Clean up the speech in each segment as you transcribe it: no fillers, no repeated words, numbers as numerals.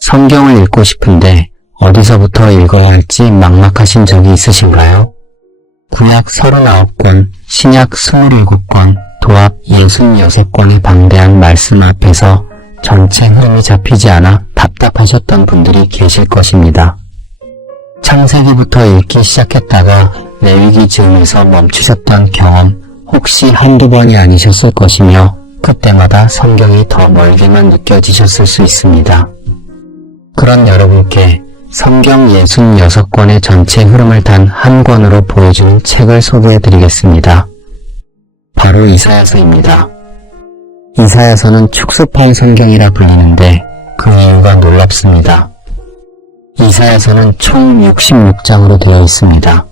성경을 읽고 싶은데 어디서부터 읽어야 할지 막막하신 적이 있으신가요? 구약 39권, 신약 27권, 도합 66권의 방대한 말씀 앞에서 전체 흐름이 잡히지 않아 답답하셨던 분들이 계실 것입니다. 창세기부터 읽기 시작했다가 레위기 즈음에서 멈추셨던 경험 혹시 한두 번이 아니셨을 것이며 그때마다 성경이 더 멀게만 느껴지셨을 수 있습니다. 그런 여러분께 성경 66권의 전체 흐름을 단 한 권으로 보여주는 책을 소개해드리겠습니다. 바로 이사야서입니다. 이사야서는 축소판 성경이라 불리는데 그 이유가 놀랍습니다. 이사야서는 총 66장으로 되어 있습니다.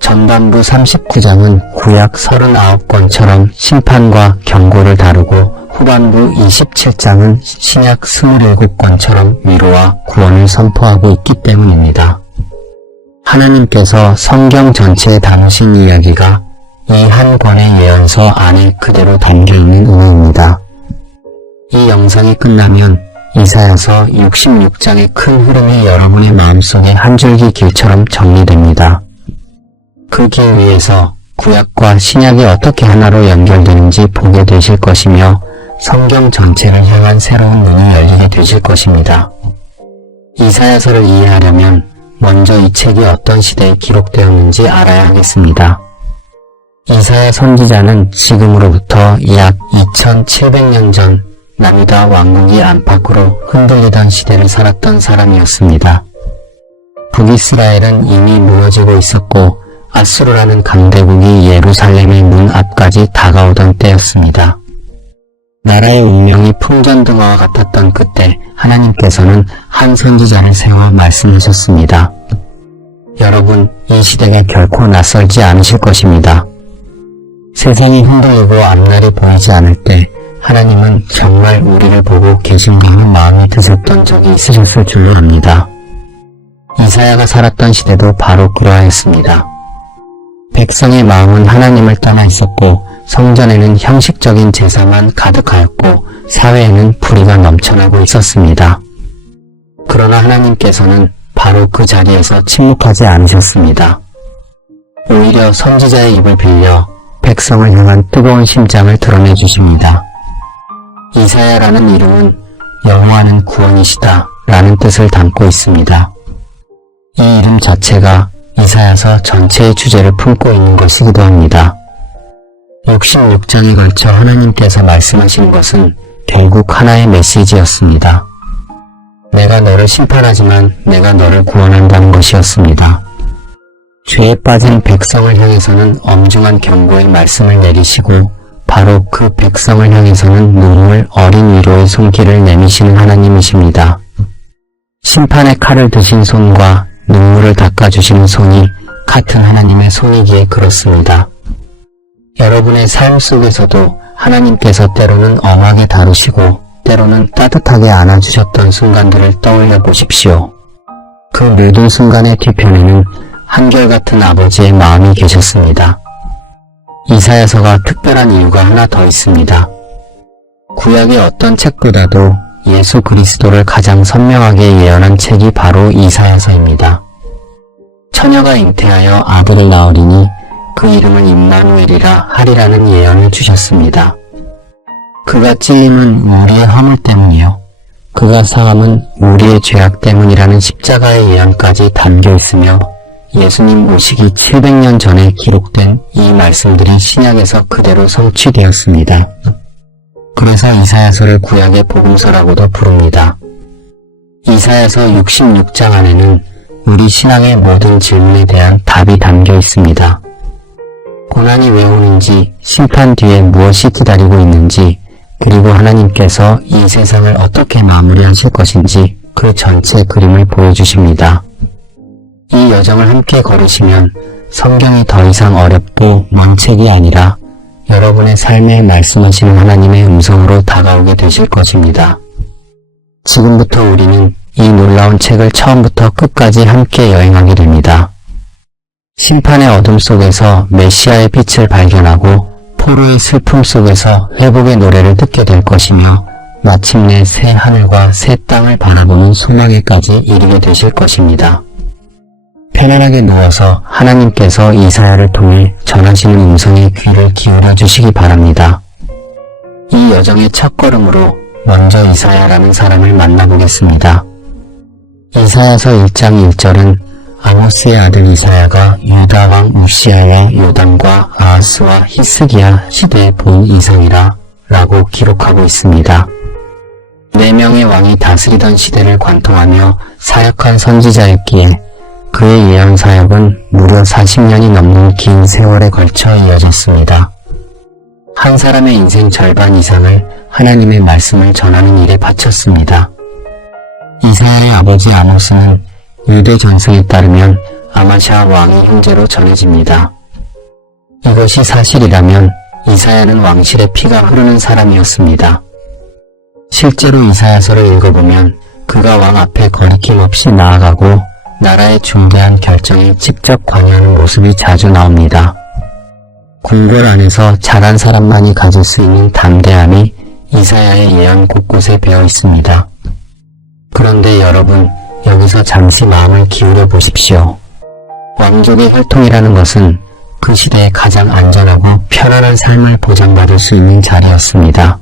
전반부 39장은 구약 39권처럼 심판과 경고를 다루고 후반부 27장은 신약 27권처럼 위로와 구원을 선포하고 있기 때문입니다. 하나님께서 성경 전체에 담으신 이야기가 이 한 권의 예언서 안에 그대로 담겨있는 의미입니다. 이 영상이 끝나면 이사야서 66장의 큰 흐름이 여러분의 마음속에 한 줄기 길처럼 정리됩니다. 그 길 위에서 구약과 신약이 어떻게 하나로 연결되는지 보게 되실 것이며 성경 전체를 향한 새로운 눈이 열리게 되실 것입니다. 이사야서를 이해하려면 먼저 이 책이 어떤 시대에 기록되었는지 알아야 하겠습니다. 이사야 선지자는 지금으로부터 약 2700년 전 남유다 왕국이 안팎으로 흔들리던 시대를 살았던 사람이었습니다. 북이스라엘은 이미 무너지고 있었고 아수르라는 강대국이 예루살렘의 문 앞까지 다가오던 때였습니다. 나라의 운명이 풍전등화와 같았던 그때 하나님께서는 한 선지자를 세워 말씀하셨습니다. 여러분, 이 시대가 결코 낯설지 않으실 것입니다. 세상이 흔들리고 앞날이 보이지 않을 때 하나님은 정말 우리를 보고 계신가 하는 마음이 드셨던 적이 있으셨을 줄로 압니다. 이사야가 살았던 시대도 바로 그러하였습니다. 백성의 마음은 하나님을 떠나 있었고 성전에는 형식적인 제사만 가득하였고 사회에는 불의가 넘쳐나고 있었습니다. 그러나 하나님께서는 바로 그 자리에서 침묵하지 않으셨습니다. 오히려 선지자의 입을 빌려 백성을 향한 뜨거운 심장을 드러내 주십니다. 이사야라는 이름은 여호와는 구원이시다 라는 뜻을 담고 있습니다. 이 이름 자체가 이사야서 전체의 주제를 품고 있는 것이기도 합니다. 66장에 걸쳐 하나님께서 말씀하신 것은 결국 하나의 메시지였습니다. 내가 너를 심판하지만 내가 너를 구원한다는 것이었습니다. 죄에 빠진 백성을 향해서는 엄중한 경고의 말씀을 내리시고 바로 그 백성을 향해서는 눈물 어린 위로의 손길을 내미시는 하나님이십니다. 심판의 칼을 드신 손과 눈물을 닦아주시는 손이 같은 하나님의 손이기에 그렇습니다. 여러분의 삶 속에서도 하나님께서 때로는 엄하게 다루시고 때로는 따뜻하게 안아주셨던 순간들을 떠올려 보십시오. 그 모든 순간의 뒤편에는 한결같은 아버지의 마음이 계셨습니다. 이사야서가 특별한 이유가 하나 더 있습니다. 구약의 어떤 책보다도 예수 그리스도를 가장 선명하게 예언한 책이 바로 이사야서입니다. 처녀가 잉태하여 아들을 낳으리니 그 이름을 임마누엘이라 하리라는 예언을 주셨습니다. 그가 찔림은 우리의 허물 때문이요 그가 상함은 우리의 죄악 때문이라는 십자가의 예언까지 담겨 있으며 예수님 오시기 700년 전에 기록된 이 말씀들이 신약에서 그대로 성취되었습니다. 그래서 이사야서를 구약의 복음서라고도 부릅니다. 이사야서 66장 안에는 우리 신앙의 모든 질문에 대한 답이 담겨 있습니다. 고난이 왜 오는지, 심판 뒤에 무엇이 기다리고 있는지, 그리고 하나님께서 이 세상을 어떻게 마무리하실 것인지 그 전체 그림을 보여주십니다. 이 여정을 함께 걸으시면 성경이 더 이상 어렵고 먼 책이 아니라 여러분의 삶에 말씀하시는 하나님의 음성으로 다가오게 되실 것입니다. 지금부터 우리는 이 놀라운 책을 처음부터 끝까지 함께 여행하게 됩니다. 심판의 어둠 속에서 메시아의 빛을 발견하고 포로의 슬픔 속에서 회복의 노래를 듣게 될 것이며 마침내 새 하늘과 새 땅을 바라보는 소망에까지 이르게 되실 것입니다. 편안하게 누워서 하나님께서 이사야를 통해 전하시는 음성에 귀를 기울여 주시기 바랍니다. 이 여정의 첫걸음으로 먼저 이사야라는 사람을 만나보겠습니다. 이사야서 1장 1절은 아모스의 아들 이사야가 유다 왕 우시아와 요담과 아하스와 히스기야 시대에 본 이상이라 라고 기록하고 있습니다. 4명의 왕이 다스리던 시대를 관통하며 사역한 선지자였기에 그의 예언 사역은 무려 40년이 넘는 긴 세월에 걸쳐 이어졌습니다. 한 사람의 인생 절반 이상을 하나님의 말씀을 전하는 일에 바쳤습니다. 이사야의 아버지 아모스는 유대 전승에 따르면 아마샤 왕의 형제로 전해집니다. 이것이 사실이라면 이사야는 왕실의 피가 흐르는 사람이었습니다. 실제로 이사야서를 읽어보면 그가 왕 앞에 거리낌 없이 나아가고 나라의 중대한 결정에 직접 관여하는 모습이 자주 나옵니다. 궁궐 안에서 잘한 사람만이 가질 수 있는 담대함이 이사야의 예언 곳곳에 배어 있습니다. 그런데 여러분, 여기서 잠시 마음을 기울여 보십시오. 왕족의 혈통이라는 것은 그 시대에 가장 안전하고 편안한 삶을 보장받을 수 있는 자리였습니다.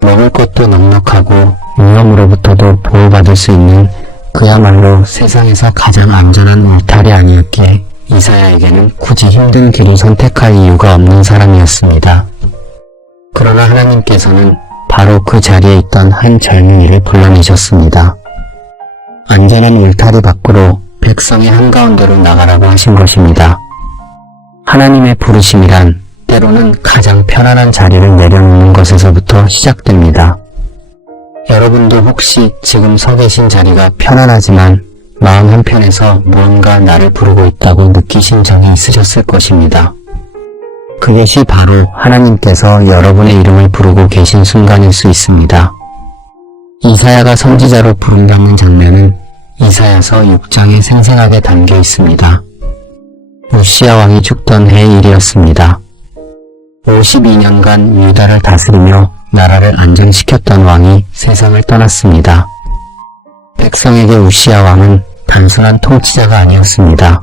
먹을 것도 넉넉하고 위험으로부터도 보호받을 수 있는 그야말로 세상에서 가장 안전한 울타리 아니었기에 이사야에게는 굳이 힘든 길을 선택할 이유가 없는 사람이었습니다. 그러나 하나님께서는 바로 그 자리에 있던 한 젊은이를 불러내셨습니다. 안전한 울타리 밖으로 백성의 한가운데로 나가라고 하신 것입니다. 하나님의 부르심이란 때로는 가장 편안한 자리를 내려놓는 것에서부터 시작됩니다. 여러분도 혹시 지금 서 계신 자리가 편안하지만 마음 한편에서 무언가 나를 부르고 있다고 느끼신 적이 있으셨을 것입니다. 그것이 바로 하나님께서 여러분의 이름을 부르고 계신 순간일 수 있습니다. 이사야가 선지자로 부름받는 장면은 이사야서 6장에 생생하게 담겨 있습니다. 우시아 왕이 죽던 해의 일이었습니다. 52년간 유다를 다스리며 나라를 안정시켰던 왕이 세상을 떠났습니다. 백성에게 우시아 왕은 단순한 통치자가 아니었습니다.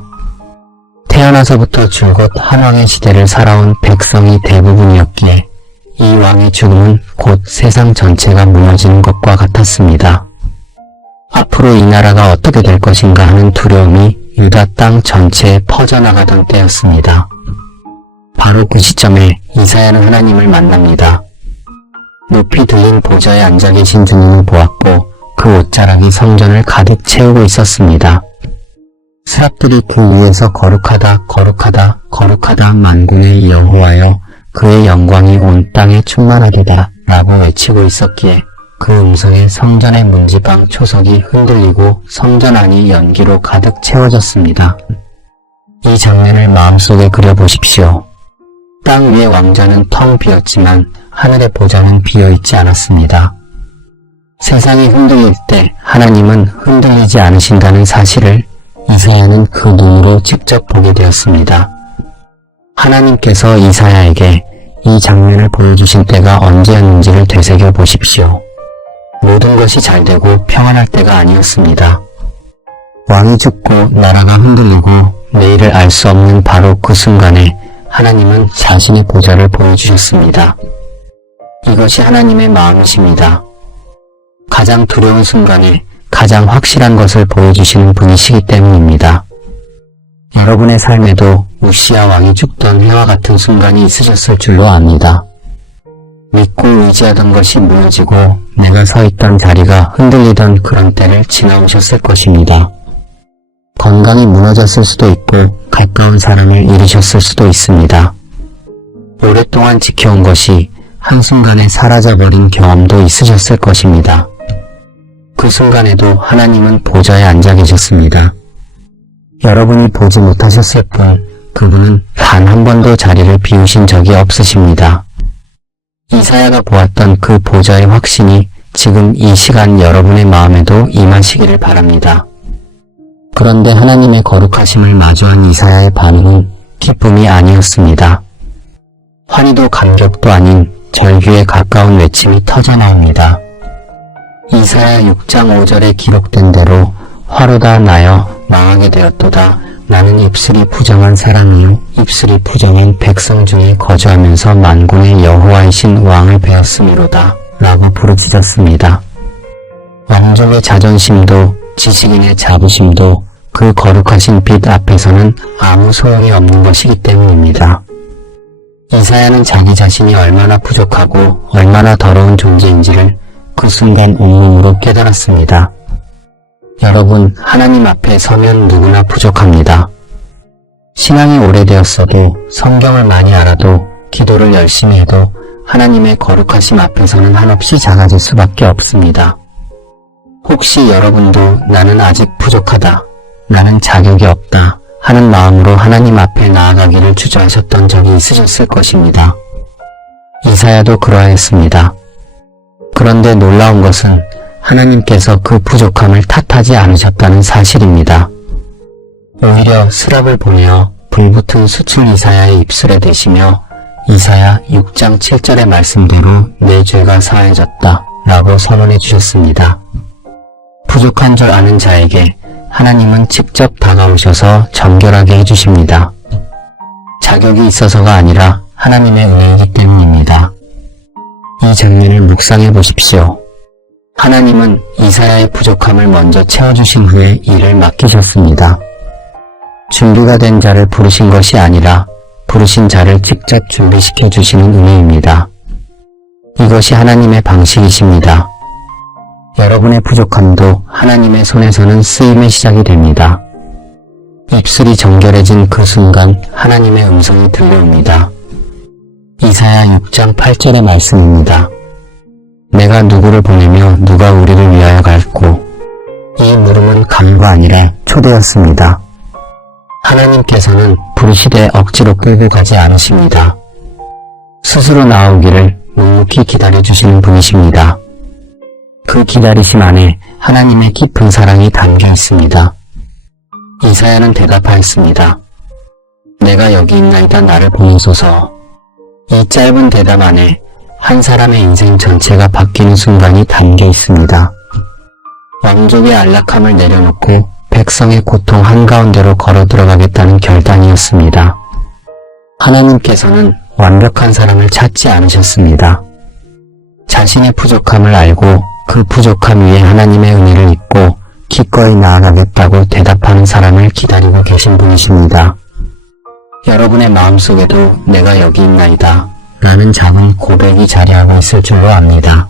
태어나서부터 줄곧 한 왕의 시대를 살아온 백성이 대부분이었기에 이 왕의 죽음은 곧 세상 전체가 무너지는 것과 같았습니다. 앞으로 이 나라가 어떻게 될 것인가 하는 두려움이 유다 땅 전체에 퍼져나가던 때였습니다. 바로 그 시점에 이사야는 하나님을 만납니다. 높이 들린 보좌에 앉아 계신 주님을 보았고 그 옷자락이 성전을 가득 채우고 있었습니다. 스랍들이 그 위에서 거룩하다 거룩하다 거룩하다 만군의 여호와여 그의 영광이 온 땅에 충만하도다 라고 외치고 있었기에 그 음성에 성전의 문지방 초석이 흔들리고 성전 안이 연기로 가득 채워졌습니다. 이 장면을 마음속에 그려보십시오. 땅 위의 왕좌는 텅 비었지만 하늘의 보좌는 비어있지 않았습니다. 세상이 흔들릴 때 하나님은 흔들리지 않으신다는 사실을 이사야는 그 눈으로 직접 보게 되었습니다. 하나님께서 이사야에게 이 장면을 보여주신 때가 언제였는지를 되새겨 보십시오. 모든 것이 잘되고 평안할 때가 아니었습니다. 왕이 죽고 나라가 흔들리고 내일을 알 수 없는 바로 그 순간에 하나님은 자신의 보좌를 보여주셨습니다. 이것이 하나님의 마음이십니다. 가장 두려운 순간에 가장 확실한 것을 보여주시는 분이시기 때문입니다. 여러분의 삶에도 우시아 왕이 죽던 해와 같은 순간이 있으셨을 줄로 압니다. 믿고 의지하던 것이 무너지고 내가 서 있던 자리가 흔들리던 그런 때를 지나오셨을 것입니다. 건강이 무너졌을 수도 있고 가까운 사람을 잃으셨을 수도 있습니다. 오랫동안 지켜온 것이 한순간에 사라져버린 경험도 있으셨을 것입니다. 그 순간에도 하나님은 보좌에 앉아 계셨습니다. 여러분이 보지 못하셨을 뿐 그분은 단 한 번도 자리를 비우신 적이 없으십니다. 이사야가 보았던 그 보좌의 확신이 지금 이 시간 여러분의 마음에도 임하시기를 바랍니다. 그런데 하나님의 거룩하심을 마주한 이사야의 반응은 기쁨이 아니었습니다. 환희도 감격도 아닌 절규에 가까운 외침이 터져나옵니다. 이사야 6장 5절에 기록된 대로 화로다 나여 망하게 되었도다. 나는 입술이 부정한 사람이요 입술이 부정한 백성 중에 거주하면서 만군의 여호와이신 왕을 배웠음이로다 라고 부르짖었습니다. 왕족의 자존심도 지식인의 자부심도 그 거룩하신 빛 앞에서는 아무 소용이 없는 것이기 때문입니다. 이사야는 자기 자신이 얼마나 부족하고 얼마나 더러운 존재인지를 그 순간 온몸으로 깨달았습니다. 여러분, 하나님 앞에 서면 누구나 부족합니다. 신앙이 오래되었어도 성경을 많이 알아도 기도를 열심히 해도 하나님의 거룩하심 앞에서는 한없이 작아질 수밖에 없습니다. 혹시 여러분도 나는 아직 부족하다, 나는 자격이 없다 하는 마음으로 하나님 앞에 나아가기를 주저하셨던 적이 있으셨을 것입니다. 이사야도 그러했습니다. 그런데 놀라운 것은 하나님께서 그 부족함을 탓하지 않으셨다는 사실입니다. 오히려 스랍을 보내어 불붙은 수출 이사야의 입술에 대시며 이사야 6장 7절의 말씀대로 내 죄가 사해졌다 라고 선언해 주셨습니다. 부족한 줄 아는 자에게 하나님은 직접 다가오셔서 정결하게 해주십니다. 자격이 있어서가 아니라 하나님의 은혜이기 때문입니다. 이 장면을 묵상해 보십시오. 하나님은 이사야의 부족함을 먼저 채워주신 후에 일을 맡기셨습니다. 준비가 된 자를 부르신 것이 아니라 부르신 자를 직접 준비시켜 주시는 은혜입니다. 이것이 하나님의 방식이십니다. 여러분의 부족함도 하나님의 손에서는 쓰임의 시작이 됩니다. 입술이 정결해진 그 순간 하나님의 음성이 들려옵니다. 이사야 6장 8절의 말씀입니다. 내가 누구를 보내며 누가 우리를 위하여 갈고. 이 물음은 간구가 아니라 초대였습니다. 하나님께서는 부르시되 억지로 끌고 가지 않으십니다. 스스로 나오기를 묵묵히 기다려주시는 분이십니다. 그 기다리심 안에 하나님의 깊은 사랑이 담겨 있습니다. 이사야는 대답하였습니다. 내가 여기 있나이다 나를 보내소서. 이 짧은 대답 안에 한 사람의 인생 전체가 바뀌는 순간이 담겨 있습니다. 왕족의 안락함을 내려놓고 백성의 고통 한가운데로 걸어 들어가겠다는 결단이었습니다. 하나님께서는 완벽한 사람을 찾지 않으셨습니다. 자신의 부족함을 알고 그 부족함 위에 하나님의 은혜를 잊고 기꺼이 나아가겠다고 대답하는 사람을 기다리고 계신 분이십니다. 여러분의 마음속에도 내가 여기 있나이다 라는 작은 고백이 자리하고 있을 줄로 압니다.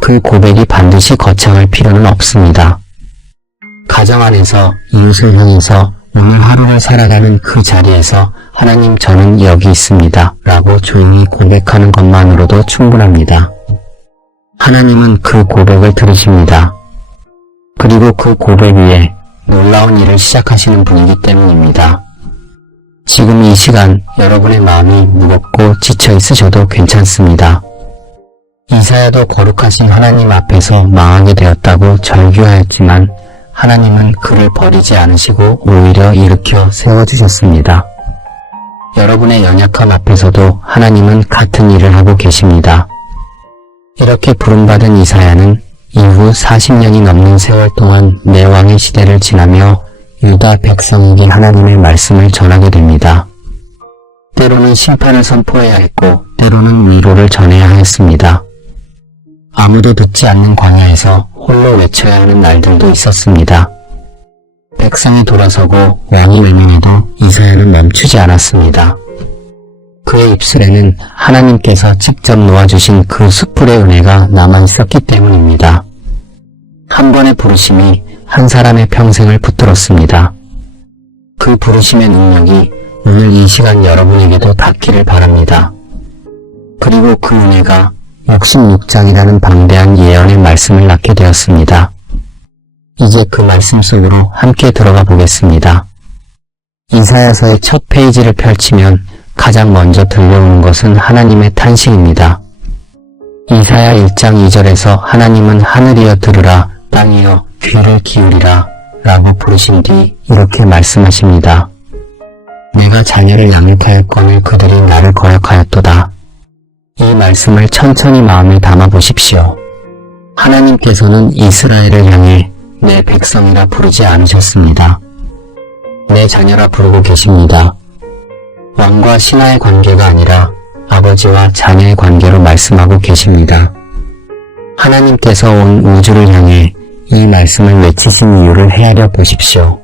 그 고백이 반드시 거창할 필요는 없습니다. 가정 안에서 이웃을 향해서 오늘 하루를 살아가는 그 자리에서 하나님 저는 여기 있습니다 라고 조용히 고백하는 것만으로도 충분합니다. 하나님은 그 고백을 들으십니다. 그리고 그 고백 위에 놀라운 일을 시작하시는 분이기 때문입니다. 지금 이 시간 여러분의 마음이 무겁고 지쳐 있으셔도 괜찮습니다. 이사야도 거룩하신 하나님 앞에서 망하게 되었다고 절규하였지만 하나님은 그를 버리지 않으시고 오히려 일으켜 세워주셨습니다. 여러분의 연약함 앞에서도 하나님은 같은 일을 하고 계십니다. 이렇게 부름받은 이사야는 이후 40년이 넘는 세월 동안 내 왕의 시대를 지나며 유다 백성에게 하나님의 말씀을 전하게 됩니다. 때로는 심판을 선포해야 했고 때로는 위로를 전해야 했습니다. 아무도 듣지 않는 광야에서 홀로 외쳐야 하는 날들도 있었습니다. 백성이 돌아서고 왕이 외면해도 이사야는 멈추지 않았습니다. 그의 입술에는 하나님께서 직접 놓아주신 그 숯불의 은혜가 남아있었기 때문입니다. 한 번의 부르심이 한 사람의 평생을 붙들었습니다. 그 부르심의 능력이 오늘 이 시간 여러분에게도 닿기를 바랍니다. 그리고 그 은혜가 66장이라는 방대한 예언의 말씀을 낳게 되었습니다. 이제 그 말씀 속으로 함께 들어가 보겠습니다. 이사야서의 첫 페이지를 펼치면 가장 먼저 들려오는 것은 하나님의 탄식입니다. 이사야 1장 2절에서 하나님은 하늘이여 들으라 땅이여 귀를 기울이라 라고 부르신 뒤 이렇게 말씀하십니다. 내가 자녀를 양육하였거늘 그들이 나를 거역하였도다. 이 말씀을 천천히 마음에 담아 보십시오. 하나님께서는 이스라엘을 향해 내 백성이라 부르지 않으셨습니다. 내 자녀라 부르고 계십니다. 왕과 신하의 관계가 아니라 아버지와 자녀의 관계로 말씀하고 계십니다. 하나님께서 온 우주를 향해 이 말씀을 외치신 이유를 헤아려 보십시오.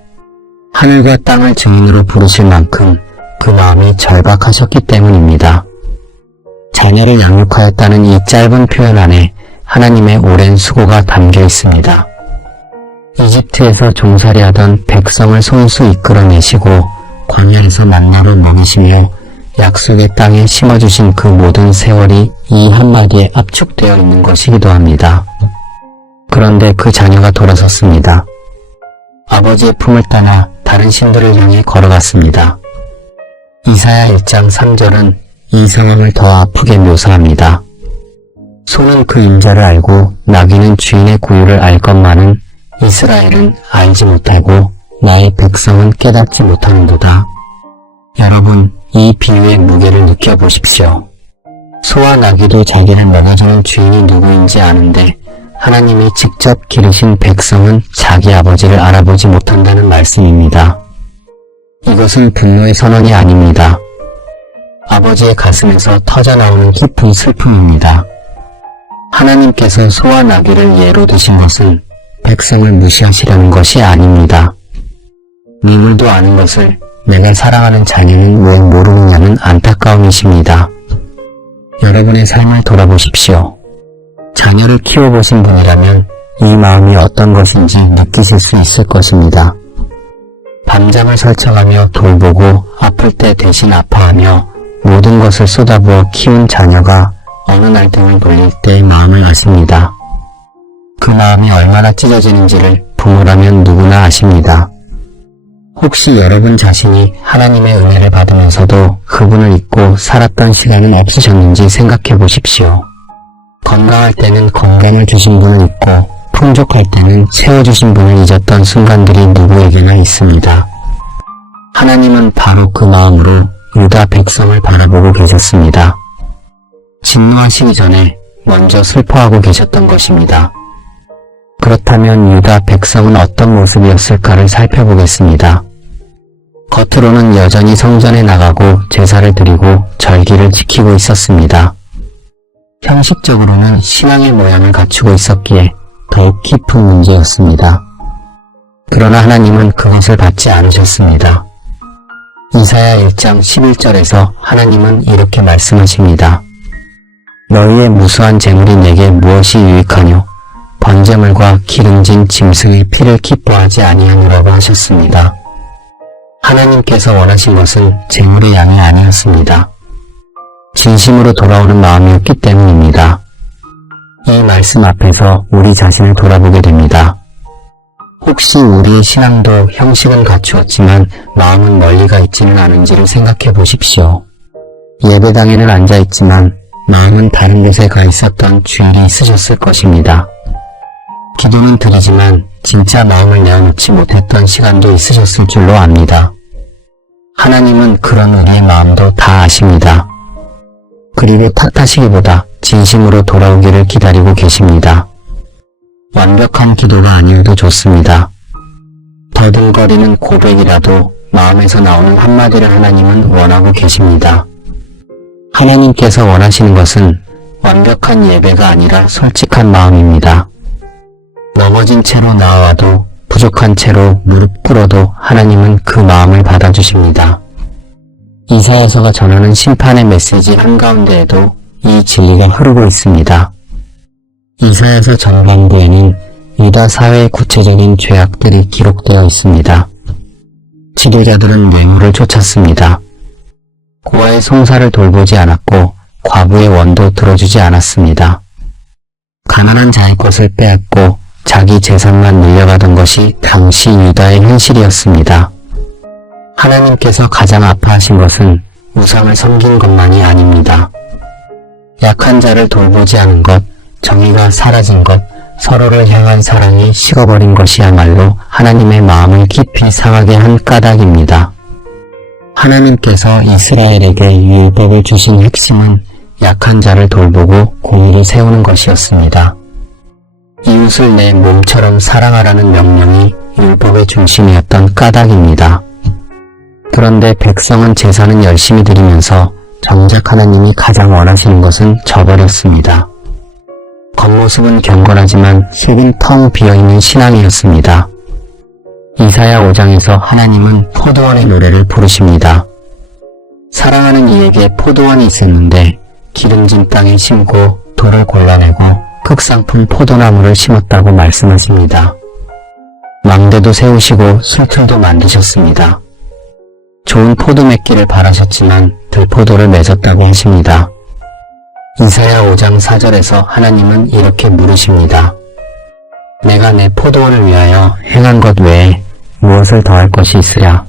하늘과 땅을 증인으로 부르실 만큼 그 마음이 절박하셨기 때문입니다. 자녀를 양육하였다는 이 짧은 표현 안에 하나님의 오랜 수고가 담겨 있습니다. 이집트에서 종살이하던 백성을 손수 이끌어내시고 광야에서 만나로 먹이시며 약속의 땅에 심어주신 그 모든 세월이 이 한마디에 압축되어 있는 것이기도 합니다. 그런데 그 자녀가 돌아섰습니다. 아버지의 품을 떠나 다른 신들을 향해 걸어갔습니다. 이사야 1장 3절은 이 상황을 더 아프게 묘사합니다. 소는 그 임자를 알고 나귀는 주인의 구유를 알 것만은 이스라엘은 알지 못하고 나의 백성은 깨닫지 못하는도다. 여러분, 이 비유의 무게를 느껴보십시오. 소와 나귀도 자기를 먹여주는 주인이 누구인지 아는데 하나님이 직접 기르신 백성은 자기 아버지를 알아보지 못한다는 말씀입니다. 이것은 분노의 선언이 아닙니다. 아버지의 가슴에서 터져나오는 깊은 슬픔입니다. 하나님께서 소와 나귀를 예로 드신 것은 백성을 무시하시려는 것이 아닙니다. 니물도 아는 것을 내가 사랑하는 자녀는 왜 모르느냐는 안타까움이십니다. 여러분의 삶을 돌아보십시오. 자녀를 키워보신 분이라면 이 마음이 어떤 것인지 느끼실 수 있을 것입니다. 밤잠을 설쳐가며 돌보고 아플 때 대신 아파하며 모든 것을 쏟아부어 키운 자녀가 어느 날 등을 돌릴 때의 마음을 아십니다. 그 마음이 얼마나 찢어지는지를 부모라면 누구나 아십니다. 혹시 여러분 자신이 하나님의 은혜를 받으면서도 그분을 잊고 살았던 시간은 없으셨는지 생각해 보십시오. 건강할 때는 건강을 주신 분을 잊고 풍족할 때는 채워주신 분을 잊었던 순간들이 누구에게나 있습니다. 하나님은 바로 그 마음으로 유다 백성을 바라보고 계셨습니다. 진노하시기 전에 먼저 슬퍼하고 계셨던 것입니다. 그렇다면 유다 백성은 어떤 모습이었을까를 살펴보겠습니다. 겉으로는 여전히 성전에 나가고 제사를 드리고 절기를 지키고 있었습니다. 형식적으로는 신앙의 모양을 갖추고 있었기에 더욱 깊은 문제였습니다. 그러나 하나님은 그것을 받지 않으셨습니다. 이사야 1장 11절에서 하나님은 이렇게 말씀하십니다. 너희의 무수한 재물이 내게 무엇이 유익하뇨? 번제물과 기름진 짐승의 피를 기뻐하지 아니하노라고 하셨습니다. 하나님께서 원하신 것은 재물의 양이 아니었습니다. 진심으로 돌아오는 마음이었기 때문입니다. 이 말씀 앞에서 우리 자신을 돌아보게 됩니다. 혹시 우리의 신앙도 형식은 갖추었지만 마음은 멀리가 있지는 않은지를 생각해 보십시오. 예배당에는 앉아있지만 마음은 다른 곳에 가 있었던 주일이 있으셨을 것입니다. 기도는 드리지만 진짜 마음을 내어놓지 못했던 시간도 있으셨을 줄로 압니다. 하나님은 그런 우리의 마음도 다 아십니다. 그리고 탓하시기보다 진심으로 돌아오기를 기다리고 계십니다. 완벽한 기도가 아니어도 좋습니다. 더듬거리는 고백이라도 마음에서 나오는 한마디를 하나님은 원하고 계십니다. 하나님께서 원하시는 것은 완벽한 예배가 아니라 솔직한 마음입니다. 넘어진 채로 나와도 부족한 채로 무릎 꿇어도 하나님은 그 마음을 받아주십니다. 이사야서가 전하는 심판의 메시지 한가운데에도 이 진리가 흐르고 있습니다. 이사야서 전반부에는 유다 사회의 구체적인 죄악들이 기록되어 있습니다. 지도자들은 뇌물을 쫓았습니다. 고아의 송사를 돌보지 않았고 과부의 원도 들어주지 않았습니다. 가난한 자의 것을 빼앗고 자기 재산만 늘려가던 것이 당시 유다의 현실이었습니다. 하나님께서 가장 아파하신 것은 우상을 섬긴 것만이 아닙니다. 약한 자를 돌보지 않은 것, 정의가 사라진 것, 서로를 향한 사랑이 식어버린 것이야말로 하나님의 마음을 깊이 상하게 한 까닭입니다. 하나님께서 이스라엘에게 율법을 주신 핵심은 약한 자를 돌보고 공의를 세우는 것이었습니다. 이웃을 내 몸처럼 사랑하라는 명령이 율법의 중심이었던 까닭입니다. 그런데 백성은 제사는 열심히 드리면서 정작 하나님이 가장 원하시는 것은 저버렸습니다. 겉모습은 경건하지만 속은 텅 비어있는 신앙이었습니다. 이사야 5장에서 하나님은 포도원의 노래를 부르십니다. 사랑하는 이에게 포도원이 있었는데 기름진 땅에 심고 돌을 골라내고 극상품 포도나무를 심었다고 말씀하십니다. 망대도 세우시고 술틀도 만드셨습니다. 좋은 포도 맺기를 바라셨지만 들포도를 맺었다고 하십니다. 이사야 5장 4절에서 하나님은 이렇게 물으십니다. 내가 내 포도원을 위하여 행한 것 외에 무엇을 더할 것이 있으랴?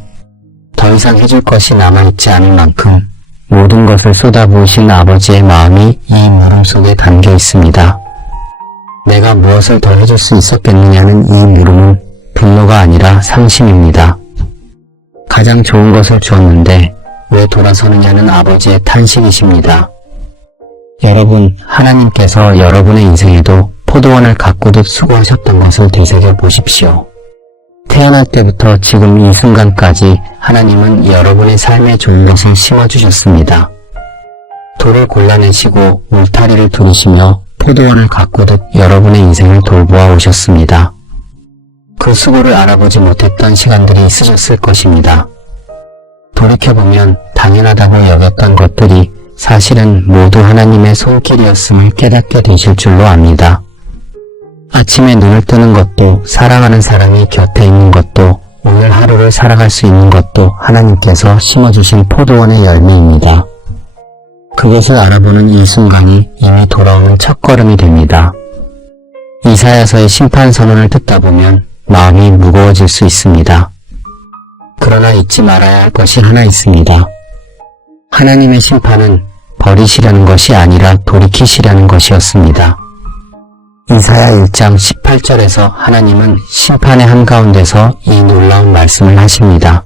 더 이상 해줄 것이 남아있지 않을 만큼 모든 것을 쏟아부으신 아버지의 마음이 이 물음 속에 담겨 있습니다. 내가 무엇을 더 해줄 수 있었겠느냐는 이 물음은 분노가 아니라 상심입니다. 가장 좋은 것을 주었는데 왜 돌아서느냐는 아버지의 탄식이십니다. 여러분, 하나님께서 여러분의 인생에도 포도원을 가꾸듯 수고하셨던 것을 되새겨 보십시오. 태어날 때부터 지금 이 순간까지 하나님은 여러분의 삶에 좋은 것을 심어주셨습니다. 돌을 골라내시고 울타리를 두르시며 포도원을 가꾸듯 여러분의 인생을 돌보아 오셨습니다. 그 수고를 알아보지 못했던 시간들이 있으셨을 것입니다. 돌이켜보면 당연하다고 여겼던 것들이 사실은 모두 하나님의 손길이었음을 깨닫게 되실 줄로 압니다. 아침에 눈을 뜨는 것도, 사랑하는 사람이 곁에 있는 것도, 오늘 하루를 살아갈 수 있는 것도 하나님께서 심어주신 포도원의 열매입니다. 그것을 알아보는 이 순간이 이미 돌아오는 첫걸음이 됩니다. 이사야서의 심판 선언을 듣다 보면 마음이 무거워질 수 있습니다. 그러나 잊지 말아야 할 것이 하나 있습니다. 하나님의 심판은 버리시려는 것이 아니라 돌이키시려는 것이었습니다. 이사야 1장 18절에서 하나님은 심판의 한가운데서 이 놀라운 말씀을 하십니다.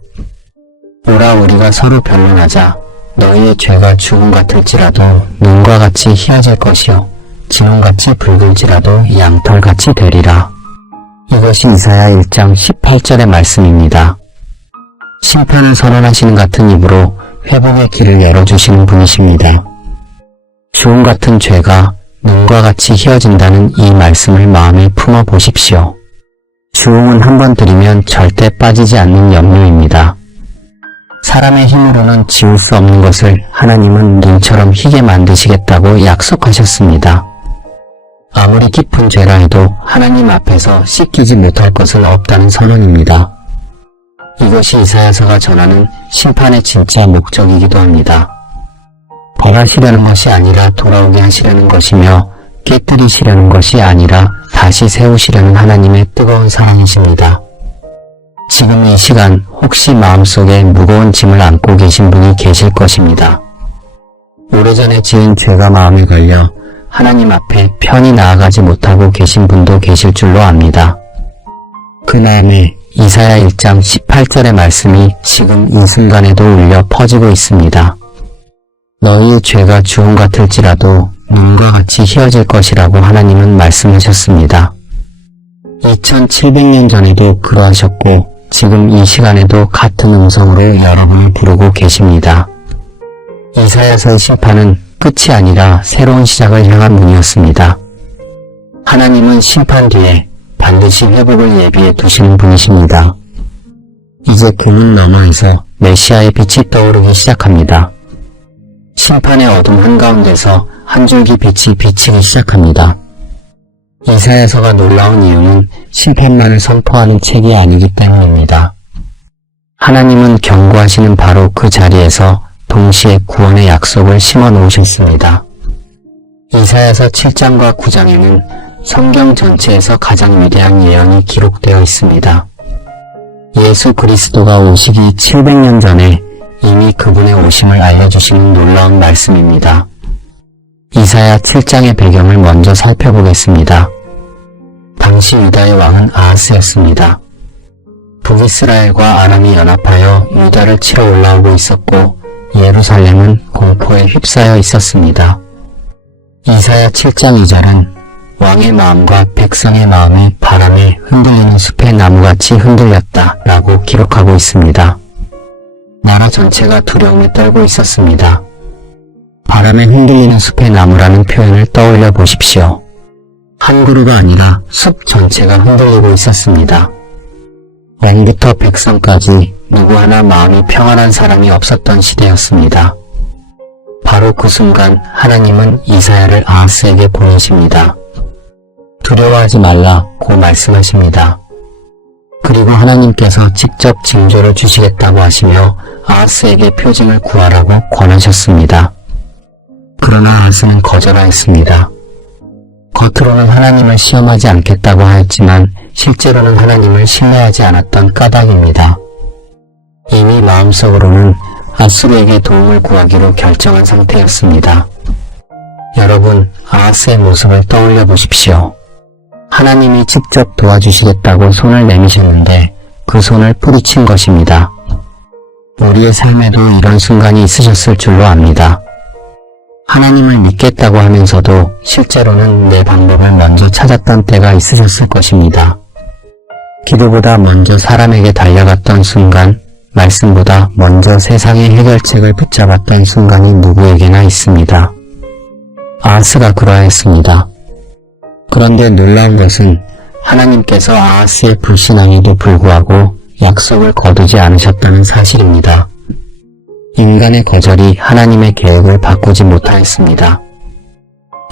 오라 우리가 서로 변론하자. 너희의 죄가 죽음 같을지라도 눈과 같이 희어질 것이요 진홍같이 붉을지라도 양털같이 되리라. 이것이 이사야 1장 18절의 말씀입니다. 심판을 선언하시는 같은 입으로 회복의 길을 열어주시는 분이십니다. 죽음 같은 죄가 눈과 같이 희어진다는 이 말씀을 마음에 품어 보십시오. 죽음은 한번 들이면 절대 빠지지 않는 염료입니다. 사람의 힘으로는 지울 수 없는 것을 하나님은 눈처럼 희게 만드시겠다고 약속하셨습니다. 아무리 깊은 죄라 해도 하나님 앞에서 씻기지 못할 것은 없다는 선언입니다. 이것이 이사야서가 전하는 심판의 진짜 목적이기도 합니다. 벌하시려는 것이 아니라 돌아오게 하시려는 것이며 깨뜨리시려는 것이 아니라 다시 세우시려는 하나님의 뜨거운 사랑이십니다. 지금 이 시간 혹시 마음속에 무거운 짐을 안고 계신 분이 계실 것입니다. 오래전에 지은 죄가 마음에 걸려 하나님 앞에 편히 나아가지 못하고 계신 분도 계실 줄로 압니다. 그 다음에 이사야 1장 18절의 말씀이 지금 이 순간에도 울려 퍼지고 있습니다. 너희의 죄가 죽음 같을지라도 눈과 같이 희어질 것이라고 하나님은 말씀하셨습니다. 2700년 전에도 그러하셨고 지금 이 시간에도 같은 음성으로 여러분을 부르고 계십니다. 이사야서의 심판은 끝이 아니라 새로운 시작을 향한 문이었습니다. 하나님은 심판 뒤에 반드시 회복을 예비해 두시는 분이십니다. 이제 그 문 너머에서 메시아의 빛이 떠오르기 시작합니다. 심판의 어둠 한가운데서 한 줄기 빛이 비치기 시작합니다. 이사야서가 놀라운 이유는 심판만을 선포하는 책이 아니기 때문입니다. 하나님은 경고하시는 바로 그 자리에서 동시에 구원의 약속을 심어 놓으셨습니다. 이사야서 7장과 9장에는 성경 전체에서 가장 위대한 예언이 기록되어 있습니다. 예수 그리스도가 오시기 700년 전에 이미 그분의 오심을 알려주시는 놀라운 말씀입니다. 이사야 7장의 배경을 먼저 살펴보겠습니다. 당시 유다의 왕은 아하스였습니다. 북이스라엘과 아람이 연합하여 유다를 치러 올라오고 있었고 예루살렘은 공포에 휩싸여 있었습니다. 이사야 7장 2절은 왕의 마음과 백성의 마음이 바람에 흔들리는 숲의 나무같이 흔들렸다 라고 기록하고 있습니다. 나라 전체가 두려움에 떨고 있었습니다. 바람에 흔들리는 숲의 나무라는 표현을 떠올려 보십시오. 한 그루가 아니라 숲 전체가 흔들리고 있었습니다. 왕부터 백성까지 누구 하나 마음이 평안한 사람이 없었던 시대였습니다. 바로 그 순간 하나님은 이사야를 아하스에게 보내십니다. 두려워하지 말라고 말씀하십니다. 그리고 하나님께서 직접 징조를 주시겠다고 하시며 아하스에게 표징을 구하라고 권하셨습니다. 그러나 아하스는 거절하였습니다. 겉으로는 하나님을 시험하지 않겠다고 하였지만 실제로는 하나님을 신뢰하지 않았던 까닭입니다. 이미 마음속으로는 아수르에게 도움을 구하기로 결정한 상태였습니다. 여러분, 아하스의 모습을 떠올려 보십시오. 하나님이 직접 도와주시겠다고 손을 내미셨는데 그 손을 뿌리친 것입니다. 우리의 삶에도 이런 순간이 있으셨을 줄로 압니다. 하나님을 믿겠다고 하면서도 실제로는 내 방법을 먼저 찾았던 때가 있으셨을 것입니다. 기도보다 먼저 사람에게 달려갔던 순간, 말씀보다 먼저 세상의 해결책을 붙잡았던 순간이 누구에게나 있습니다. 아하스가 그러했습니다. 그런데 놀라운 것은 하나님께서 아하스의 불신앙에도 불구하고 약속을 거두지 않으셨다는 사실입니다. 인간의 거절이 하나님의 계획을 바꾸지 못하였습니다.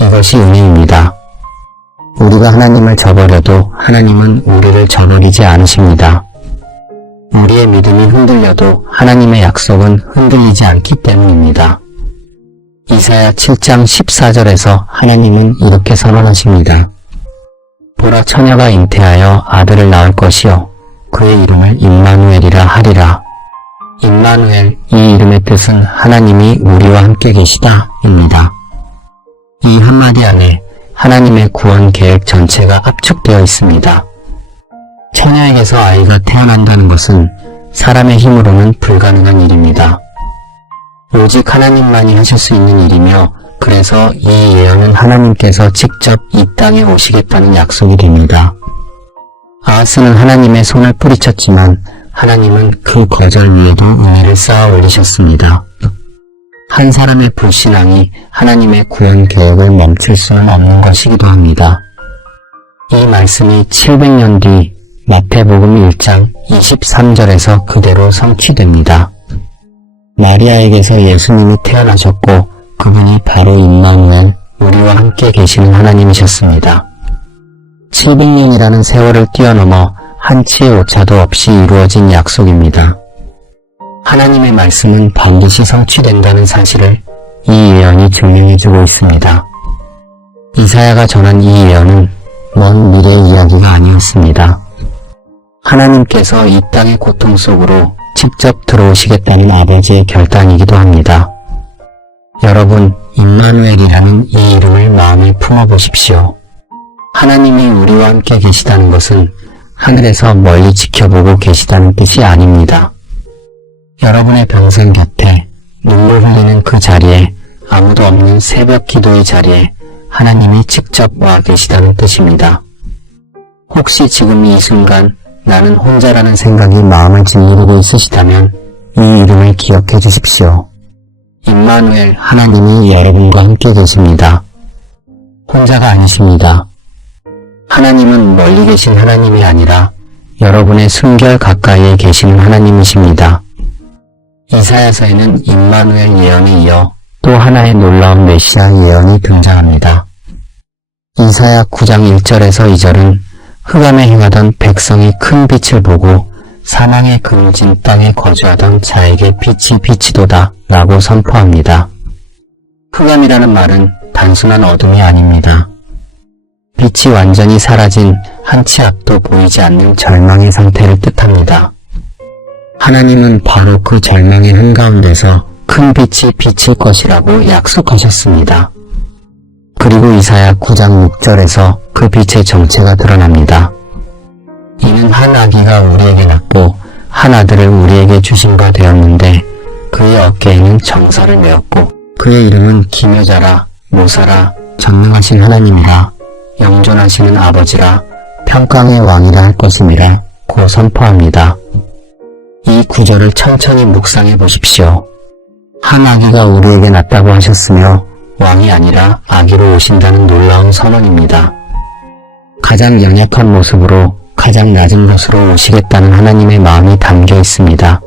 이것이 은혜입니다. 우리가 하나님을 저버려도 하나님은 우리를 저버리지 않으십니다. 우리의 믿음이 흔들려도 하나님의 약속은 흔들리지 않기 때문입니다. 이사야 7장 14절에서 하나님은 이렇게 선언하십니다. 보라, 처녀가 잉태하여 아들을 낳을 것이요 그의 이름을 임마누엘이라 하리라. 임마누엘, 이 이름의 뜻은 하나님이 우리와 함께 계시다 입니다. 이 한마디 안에 하나님의 구원 계획 전체가 압축되어 있습니다. 처녀에게서 아이가 태어난다는 것은 사람의 힘으로는 불가능한 일입니다. 오직 하나님만이 하실 수 있는 일이며 그래서 이 예언은 하나님께서 직접 이 땅에 오시겠다는 약속이 됩니다. 아하스는 하나님의 손을 뿌리쳤지만 하나님은 그 거절 위에도 은혜를 쌓아 올리셨습니다. 한 사람의 불신앙이 하나님의 구원 계획을 멈출 수는 없는 것이기도 합니다. 이 말씀이 700년 뒤 마태복음 1장 23절에서 그대로 성취됩니다. 마리아에게서 예수님이 태어나셨고 그분이 바로 임마누엘, 우리와 함께 계시는 하나님이셨습니다. 700년이라는 세월을 뛰어넘어 한치의 오차도 없이 이루어진 약속입니다. 하나님의 말씀은 반드시 성취된다는 사실을 이 예언이 증명해주고 있습니다. 이사야가 전한 이 예언은 먼 미래의 이야기가 아니었습니다. 하나님께서 이 땅의 고통 속으로 직접 들어오시겠다는 아버지의 결단이기도 합니다. 여러분, 임마누엘이라는 이 이름을 마음에 품어보십시오. 하나님이 우리와 함께 계시다는 것은 하늘에서 멀리 지켜보고 계시다는 뜻이 아닙니다. 여러분의 병상 곁에 눈물 흘리는 그 자리에 아무도 없는 새벽 기도의 자리에 하나님이 직접 와 계시다는 뜻입니다. 혹시 지금 이 순간 나는 혼자라는 생각이 마음을 짓누르고 있으시다면 이 이름을 기억해 주십시오. 임마누엘, 하나님이 여러분과 함께 계십니다. 혼자가 아니십니다. 하나님은 멀리 계신 하나님이 아니라 여러분의 순결 가까이에 계시는 하나님이십니다. 이사야서에는 임마누엘 예언에 이어 또 하나의 놀라운 메시아 예언이 등장합니다. 이사야 9장 1절에서 2절은 흑암에 행하던 백성이 큰 빛을 보고 사망의 그늘진 땅에 거주하던 자에게 빛이 비치도다 라고 선포합니다. 흑암이라는 말은 단순한 어둠이 아닙니다. 빛이 완전히 사라진 한치 앞도 보이지 않는 절망의 상태를 뜻합니다. 하나님은 바로 그 절망의 한가운데서 큰 빛이 비칠 것이라고 약속하셨습니다. 그 그리고 이사야 9장 6절에서 그 빛의 정체가 드러납니다. 이는 한 아기가 우리에게 낳고 한 아들을 우리에게 주신 바 되었는데 그의 어깨에는 정사를 메었고 그의 이름은 기묘자라, 모사라, 전능하신 하나님이라, 영존하시는 아버지라, 평강의 왕이라 할 것임이라 고 선포합니다. 이 구절을 천천히 묵상해 보십시오. 한 아기가 우리에게 낳다고 하셨으며 왕이 아니라 아기로 오신다는 놀라운 선언입니다. 가장 연약한 모습으로 가장 낮은 곳으로 오시겠다는 하나님의 마음이 담겨 있습니다.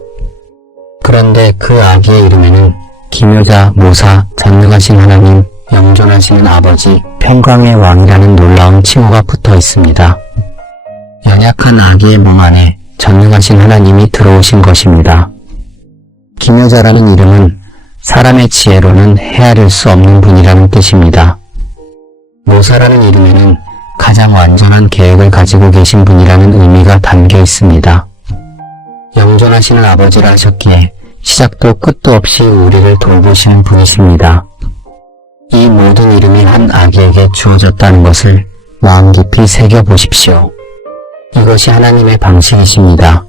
그런데 그 아기의 이름에는 기묘자, 모사, 전능하신 하나님, 영존하시는 아버지, 평강의 왕이라는 놀라운 칭호가 붙어 있습니다. 연약한 아기의 몸 안에 전능하신 하나님이 들어오신 것입니다. 기묘자라는 이름은 사람의 지혜로는 헤아릴 수 없는 분이라는 뜻입니다. 모사라는 이름에는 가장 완전한 계획을 가지고 계신 분이라는 의미가 담겨 있습니다. 영존하시는 아버지라 하셨기에 시작도 끝도 없이 우리를 돌보시는 분이십니다. 이 모든 이름이 한 아기에게 주어졌다는 것을 마음 깊이 새겨보십시오. 이것이 하나님의 방식이십니다.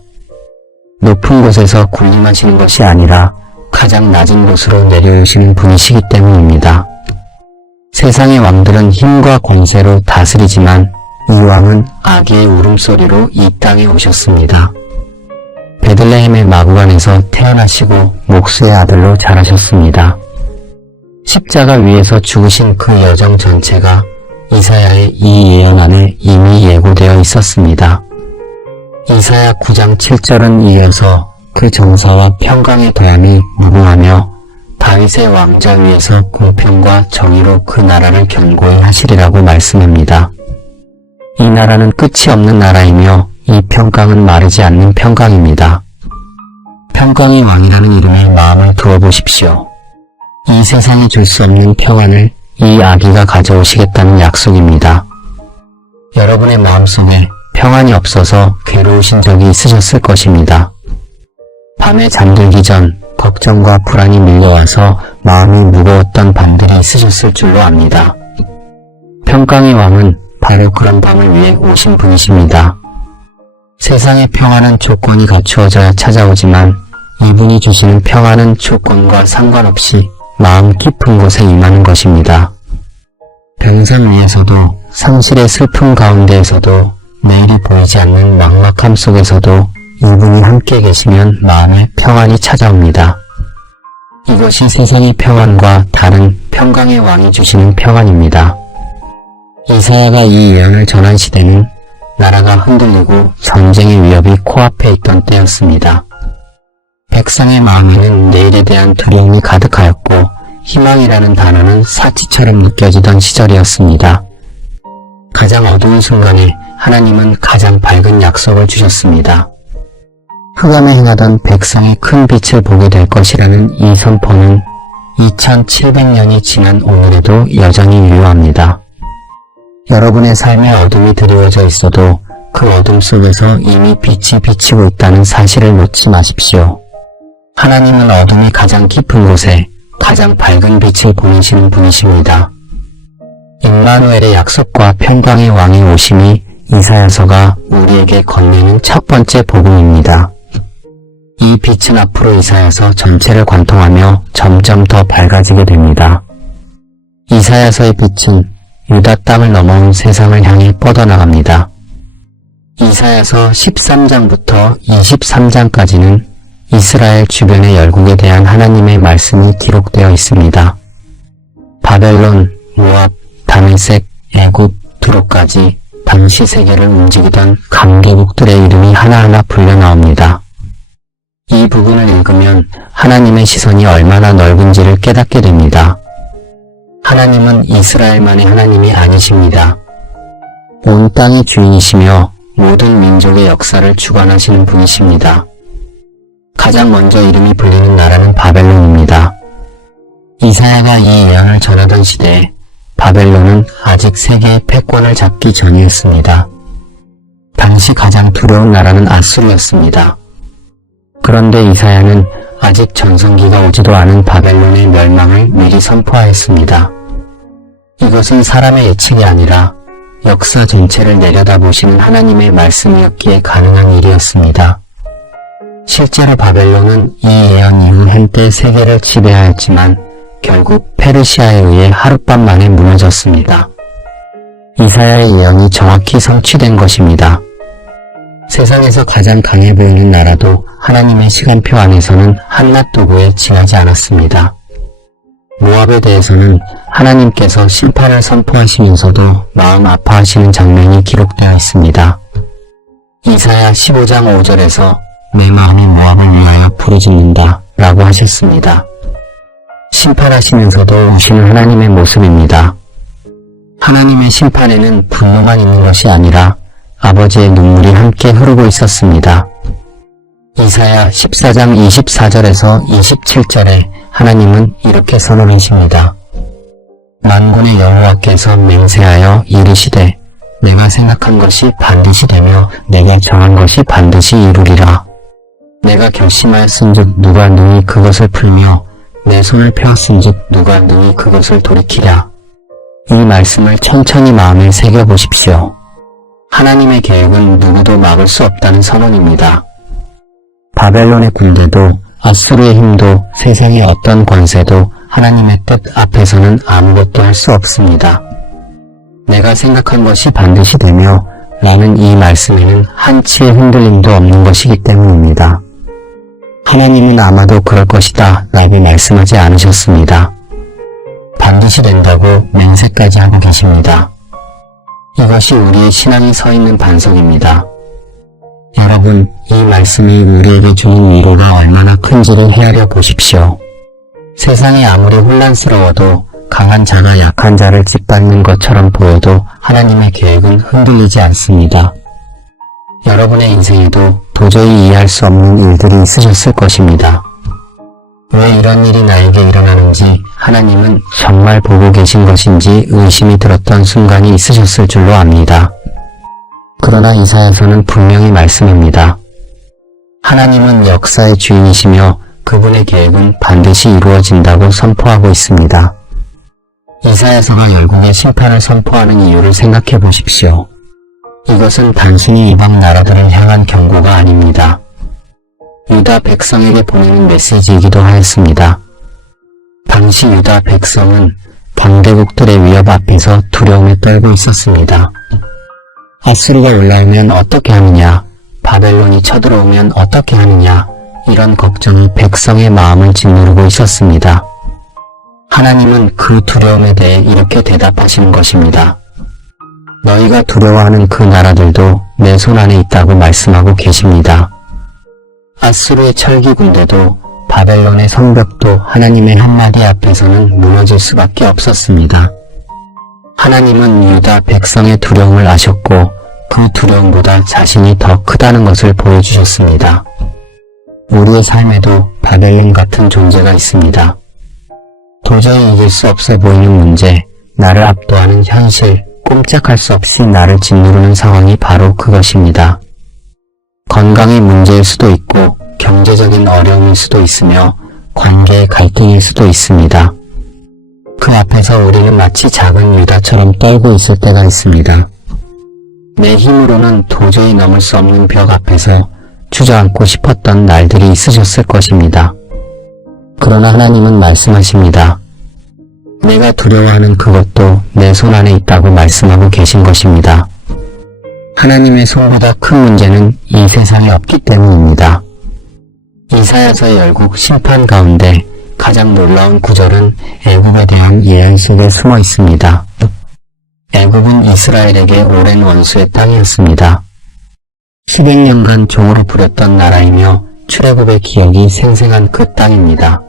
높은 곳에서 군림하시는 것이 아니라 가장 낮은 곳으로 내려오시는 분이시기 때문입니다. 세상의 왕들은 힘과 권세로 다스리지만 이 왕은 아기의 울음소리로 이 땅에 오셨습니다. 베들레헴의 마구간에서 태어나시고 목수의 아들로 자라셨습니다. 십자가 위에서 죽으신 그 여정 전체가 이사야의 이 예언 안에 이미 예고되어 있었습니다. 이사야 9장 7절은 이어서 그 정사와 평강의 도함이 무궁하며 다윗의 왕자 위에서 공평과 정의로 그 나라를 견고히 하시리라고 말씀합니다. 이 나라는 끝이 없는 나라이며 이 평강은 마르지 않는 평강입니다. 평강의 왕이라는 이름에 마음을 두어 보십시오. 이 세상이 줄 수 없는 평안을 이 아기가 가져오시겠다는 약속입니다. 여러분의 마음속에 평안이 없어서 괴로우신 적이 있으셨을 것입니다. 밤에 잠들기 전 걱정과 불안이 밀려와서 마음이 무거웠던 밤들이 있으셨을 줄로 압니다. 평강의 왕은 바로 그런 밤을 위해 오신 분이십니다. 세상의 평안은 조건이 갖추어져야 찾아오지만 이분이 주시는 평안은 조건과 상관없이 마음 깊은 곳에 임하는 것입니다. 병상 위에서도 상실의 슬픔 가운데에서도 내일이 보이지 않는 막막함 속에서도 이분이 함께 계시면 마음에 평안이 찾아옵니다. 이것이 세상의 평안과 다른 평강의 왕이 주시는 평안입니다. 이사야가 이 예언을 전한 시대는 나라가 흔들리고 전쟁의 위협이 코앞에 있던 때였습니다. 백성의 마음에는 내일에 대한 두려움이 가득하였고 희망이라는 단어는 사치처럼 느껴지던 시절이었습니다. 가장 어두운 순간에 하나님은 가장 밝은 약속을 주셨습니다. 흑암에 행하던 백성이 큰 빛을 보게 될 것이라는 이 선포는 2700년이 지난 오늘에도 여전히 유효합니다. 여러분의 삶에 어둠이 드리워져 있어도 그 어둠 속에서 이미 빛이 비치고 있다는 사실을 놓지 마십시오. 하나님은 어둠이 가장 깊은 곳에 가장 밝은 빛을 보내시는 분이십니다. 임마누엘의 약속과 평강의 왕의 오심이 이사야서가 우리에게 건네는 첫 번째 복음입니다. 이 빛은 앞으로 이사야서 전체를 관통하며 점점 더 밝아지게 됩니다. 이사야서의 빛은 유다 땅을 넘어온 세상을 향해 뻗어나갑니다. 이사야서 13장부터 23장까지는 이스라엘 주변의 열국에 대한 하나님의 말씀이 기록되어 있습니다. 바벨론, 모압, 다메섹, 애굽, 두로까지 당시 세계를 움직이던 강대국들의 이름이 하나하나 불려 나옵니다. 이 부분을 읽으면 하나님의 시선이 얼마나 넓은지를 깨닫게 됩니다. 하나님은 이스라엘만의 하나님이 아니십니다. 온 땅의 주인이시며 모든 민족의 역사를 주관하시는 분이십니다. 가장 먼저 이름이 불리는 나라는 바벨론입니다. 이사야가 이 예언을 전하던 시대에 바벨론은 아직 세계의 패권을 잡기 전이었습니다. 당시 가장 두려운 나라는 아수르였습니다. 그런데 이사야는 아직 전성기가 오지도 않은 바벨론의 멸망을 미리 선포하였습니다. 이것은 사람의 예측이 아니라 역사 전체를 내려다보시는 하나님의 말씀이었기에 가능한 일이었습니다. 실제로 바벨론은 이 예언 이후 한때 세계를 지배하였지만 결국 페르시아에 의해 하룻밤 만에 무너졌습니다. 이사야의 예언이 정확히 성취된 것입니다. 세상에서 가장 강해 보이는 나라도 하나님의 시간표 안에서는 한낱 도구에 지나지 않았습니다. 모압에 대해서는 하나님께서 심판을 선포하시면서도 마음 아파하시는 장면이 기록되어 있습니다. 이사야 15장 5절에서 내 마음이 모압을 위하여 부르짖는다 라고 하셨습니다. 심판하시면서도 오시는 하나님의 모습입니다. 하나님의 심판에는 분노만 있는 것이 아니라 아버지의 눈물이 함께 흐르고 있었습니다. 이사야 14장 24절에서 27절에 하나님은 이렇게 선언하십니다. 만군의 여호와께서 맹세하여 이르시되 내가 생각한 것이 반드시 되며 내가 정한 것이 반드시 이루리라. 내가 결심하였은즉 누가 능히 그것을 풀며 내 손을 펴었은즉 누가 능히 그것을 돌이키랴. 이 말씀을 천천히 마음에 새겨보십시오. 하나님의 계획은 누구도 막을 수 없다는 선언입니다. 바벨론의 군대도 아수르의 힘도 세상의 어떤 권세도 하나님의 뜻 앞에서는 아무것도 할 수 없습니다. 내가 생각한 것이 반드시 되며 라는 이 말씀에는 한치의 흔들림도 없는 것이기 때문입니다. 하나님은 아마도 그럴 것이다 라고 말씀하지 않으셨습니다. 반드시 된다고 맹세까지 하고 계십니다. 이것이 우리의 신앙이 서 있는 반석입니다. 여러분, 이 말씀이 우리에게 주는 위로가 얼마나 큰지를 헤아려 보십시오. 세상이 아무리 혼란스러워도 강한 자가 약한 자를 짓밟는 것처럼 보여도 하나님의 계획은 흔들리지 않습니다. 여러분의 인생에도 도저히 이해할 수 없는 일들이 있으셨을 것입니다. 왜 이런 일이 나에게 일어나는지 하나님은 정말 보고 계신 것인지 의심이 들었던 순간이 있으셨을 줄로 압니다. 그러나 이사야서는 분명히 말씀합니다. 하나님은 역사의 주인이시며 그분의 계획은 반드시 이루어진다고 선포하고 있습니다. 이사야서가 열국의 심판을 선포하는 이유를 생각해 보십시오. 이것은 단순히 이방 나라들을 향한 경고가 아닙니다. 유다 백성에게 보내는 메시지이기도 하였습니다. 당시 유다 백성은 방대국들의 위협 앞에서 두려움에 떨고 있었습니다. 아수르가 올라오면 어떻게 하느냐, 바벨론이 쳐들어오면 어떻게 하느냐, 이런 걱정이 백성의 마음을 짓누르고 있었습니다. 하나님은 그 두려움에 대해 이렇게 대답하시는 것입니다. 너희가 두려워하는 그 나라들도 내 손 안에 있다고 말씀하고 계십니다. 아수르의 철기 군대도 바벨론의 성벽도 하나님의 한마디 앞에서는 무너질 수밖에 없었습니다. 하나님은 유다 백성의 두려움을 아셨고 그 두려움보다 자신이 더 크다는 것을 보여주셨습니다. 우리의 삶에도 바벨론 같은 존재가 있습니다. 도저히 이길 수 없어 보이는 문제, 나를 압도하는 현실, 꼼짝할 수 없이 나를 짓누르는 상황이 바로 그것입니다. 건강의 문제일 수도 있고 경제적인 어려움일 수도 있으며 관계의 갈등일 수도 있습니다. 그 앞에서 우리는 마치 작은 유다처럼 떨고 있을 때가 있습니다. 내 힘으로는 도저히 넘을 수 없는 벽 앞에서 주저앉고 싶었던 날들이 있으셨을 것입니다. 그러나 하나님은 말씀하십니다. 내가 두려워하는 그것도 내 손 안에 있다고 말씀하고 계신 것입니다. 하나님의 손보다 큰 문제는 이 세상에 없기 때문입니다. 이사야서의 열국 심판 가운데 가장 놀라운 구절은 애굽에 대한 예언 속에 숨어 있습니다. 애굽은 이스라엘에게 오랜 원수의 땅이었습니다. 수백 년간 종으로 부렸던 나라이며 출애굽의 기억이 생생한 그 땅입니다.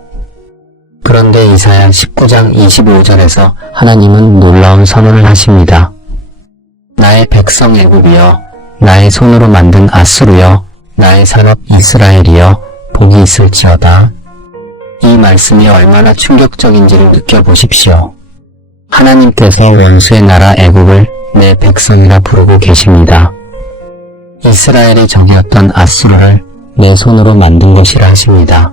그런데 이사야 19장 25절에서 하나님은 놀라운 선언을 하십니다. 나의 백성 애굽이여, 나의 손으로 만든 아수르여, 나의 산업 이스라엘이여, 복이 있을지어다. 이 말씀이 얼마나 충격적인지를 느껴보십시오. 하나님께서 원수의 나라 애굽을 내 백성이라 부르고 계십니다. 이스라엘의 적이었던 아수르를 내 손으로 만든 것이라 하십니다.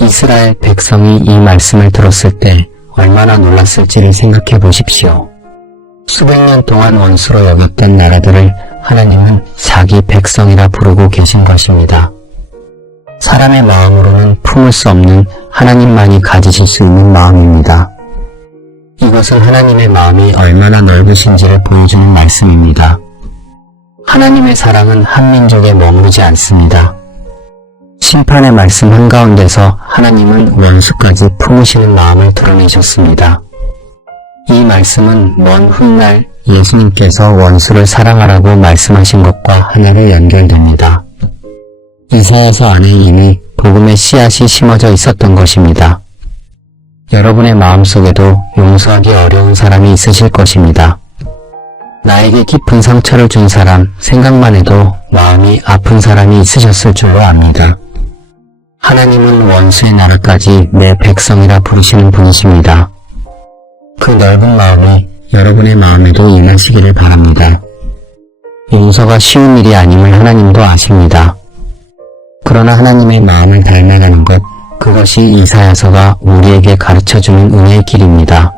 이스라엘 백성이 이 말씀을 들었을 때 얼마나 놀랐을지를 생각해 보십시오. 수백 년 동안 원수로 여겼던 나라들을 하나님은 자기 백성이라 부르고 계신 것입니다. 사람의 마음으로는 품을 수 없는 하나님만이 가지실 수 있는 마음입니다. 이것은 하나님의 마음이 얼마나 넓으신지를 보여주는 말씀입니다. 하나님의 사랑은 한 민족에 머무르지 않습니다. 심판의 말씀 한가운데서 하나님은 원수까지 품으시는 마음을 드러내셨습니다. 이 말씀은 먼 훗날 예수님께서 원수를 사랑하라고 말씀하신 것과 하나로 연결됩니다. 이사야서 안에 이미 복음의 씨앗이 심어져 있었던 것입니다. 여러분의 마음속에도 용서하기 어려운 사람이 있으실 것입니다. 나에게 깊은 상처를 준 사람, 생각만 해도 마음이 아픈 사람이 있으셨을 줄로 압니다. 하나님은 원수의 나라까지 내 백성이라 부르시는 분이십니다. 그 넓은 마음이 여러분의 마음에도 임하시기를 바랍니다. 용서가 쉬운 일이 아님을 하나님도 아십니다. 그러나 하나님의 마음을 닮아가는 것, 그것이 이사야서가 우리에게 가르쳐주는 은혜의 길입니다.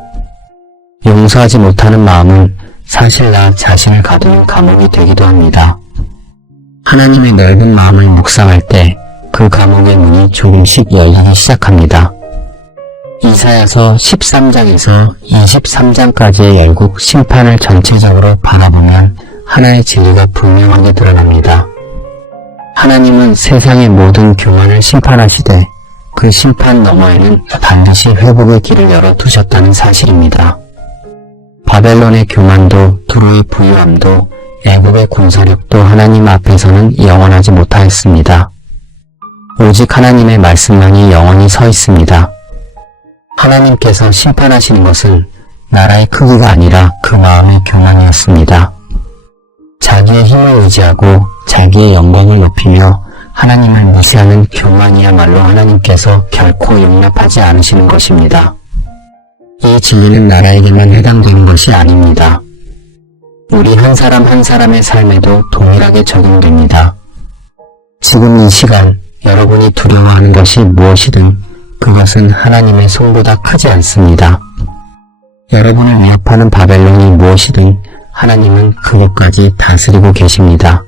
용서하지 못하는 마음은 사실 나 자신을 가두는 감옥이 되기도 합니다. 하나님의 넓은 마음을 묵상할 때 그 감옥의 문이 조금씩 열리기 시작합니다. 이사야서 13장에서 23장까지의 열국 심판을 전체적으로 바라보면 하나의 진리가 분명하게 드러납니다. 하나님은 세상의 모든 교만을 심판하시되 그 심판 너머에는 반드시 회복의 길을 열어두셨다는 사실입니다. 바벨론의 교만도 두로의 부유함도 애굽의 군사력도 하나님 앞에서는 영원하지 못하였습니다. 오직 하나님의 말씀만이 영원히 서 있습니다. 하나님께서 심판하시는 것은 나라의 크기가 아니라 그 마음의 교만이었습니다. 자기의 힘을 의지하고 자기의 영광을 높이며 하나님을 무시하는 교만이야말로 하나님께서 결코 용납하지 않으시는 것입니다. 이 진리는 나라에게만 해당되는 것이 아닙니다. 우리 한 사람 한 사람의 삶에도 동일하게 적용됩니다. 지금 이 시간 여러분이 두려워하는 것이 무엇이든 그것은 하나님의 손보다 크지 않습니다. 여러분을 위협하는 바벨론이 무엇이든 하나님은 그것까지 다스리고 계십니다.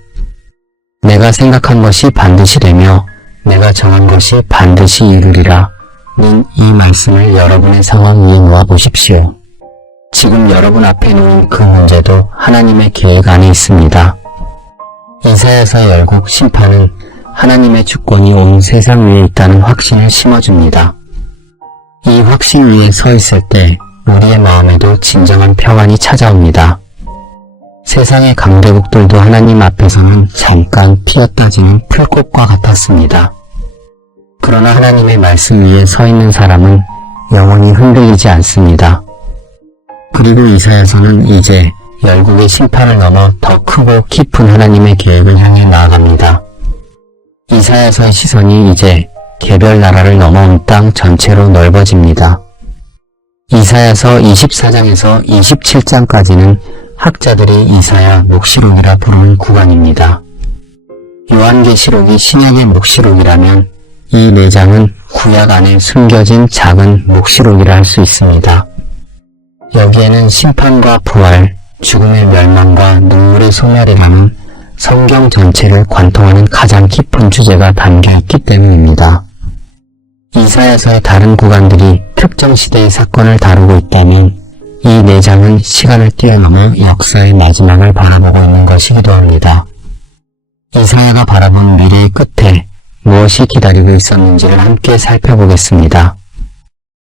내가 생각한 것이 반드시 되며 내가 정한 것이 반드시 이루리라 는 이 말씀을 여러분의 상황 위에 놓아 보십시오. 지금 여러분 앞에 놓인 그 문제도 하나님의 계획 안에 있습니다. 이사야서 열국 심판은 하나님의 주권이 온 세상 위에 있다는 확신을 심어줍니다. 이 확신 위에 서 있을 때 우리의 마음에도 진정한 평안이 찾아옵니다. 세상의 강대국들도 하나님 앞에서는 잠깐 피었다 지는 풀꽃과 같았습니다. 그러나 하나님의 말씀 위에 서 있는 사람은 영원히 흔들리지 않습니다. 그리고 이사야서는 이제 열국의 심판을 넘어 더 크고 깊은 하나님의 계획을 향해 나아갑니다. 이사야서의 시선이 이제 개별 나라를 넘어온 땅 전체로 넓어집니다. 이사야서 24장에서 27장까지는 학자들이 이사야 묵시록이라 부르는 구간입니다. 요한계시록이 신약의 묵시록이라면 이 4장은 구약 안에 숨겨진 작은 묵시록이라 할 수 있습니다. 여기에는 심판과 부활, 죽음의 멸망과 눈물의 소멸이라는 성경 전체를 관통하는 가장 깊은 주제가 담겨있기 때문입니다. 이사야서의 다른 구간들이 특정 시대의 사건을 다루고 있다면 이 4장은 시간을 뛰어넘어 역사의 마지막을 바라보고 있는 것이기도 합니다. 이사야가 바라본 미래의 끝에 무엇이 기다리고 있었는지를 함께 살펴보겠습니다.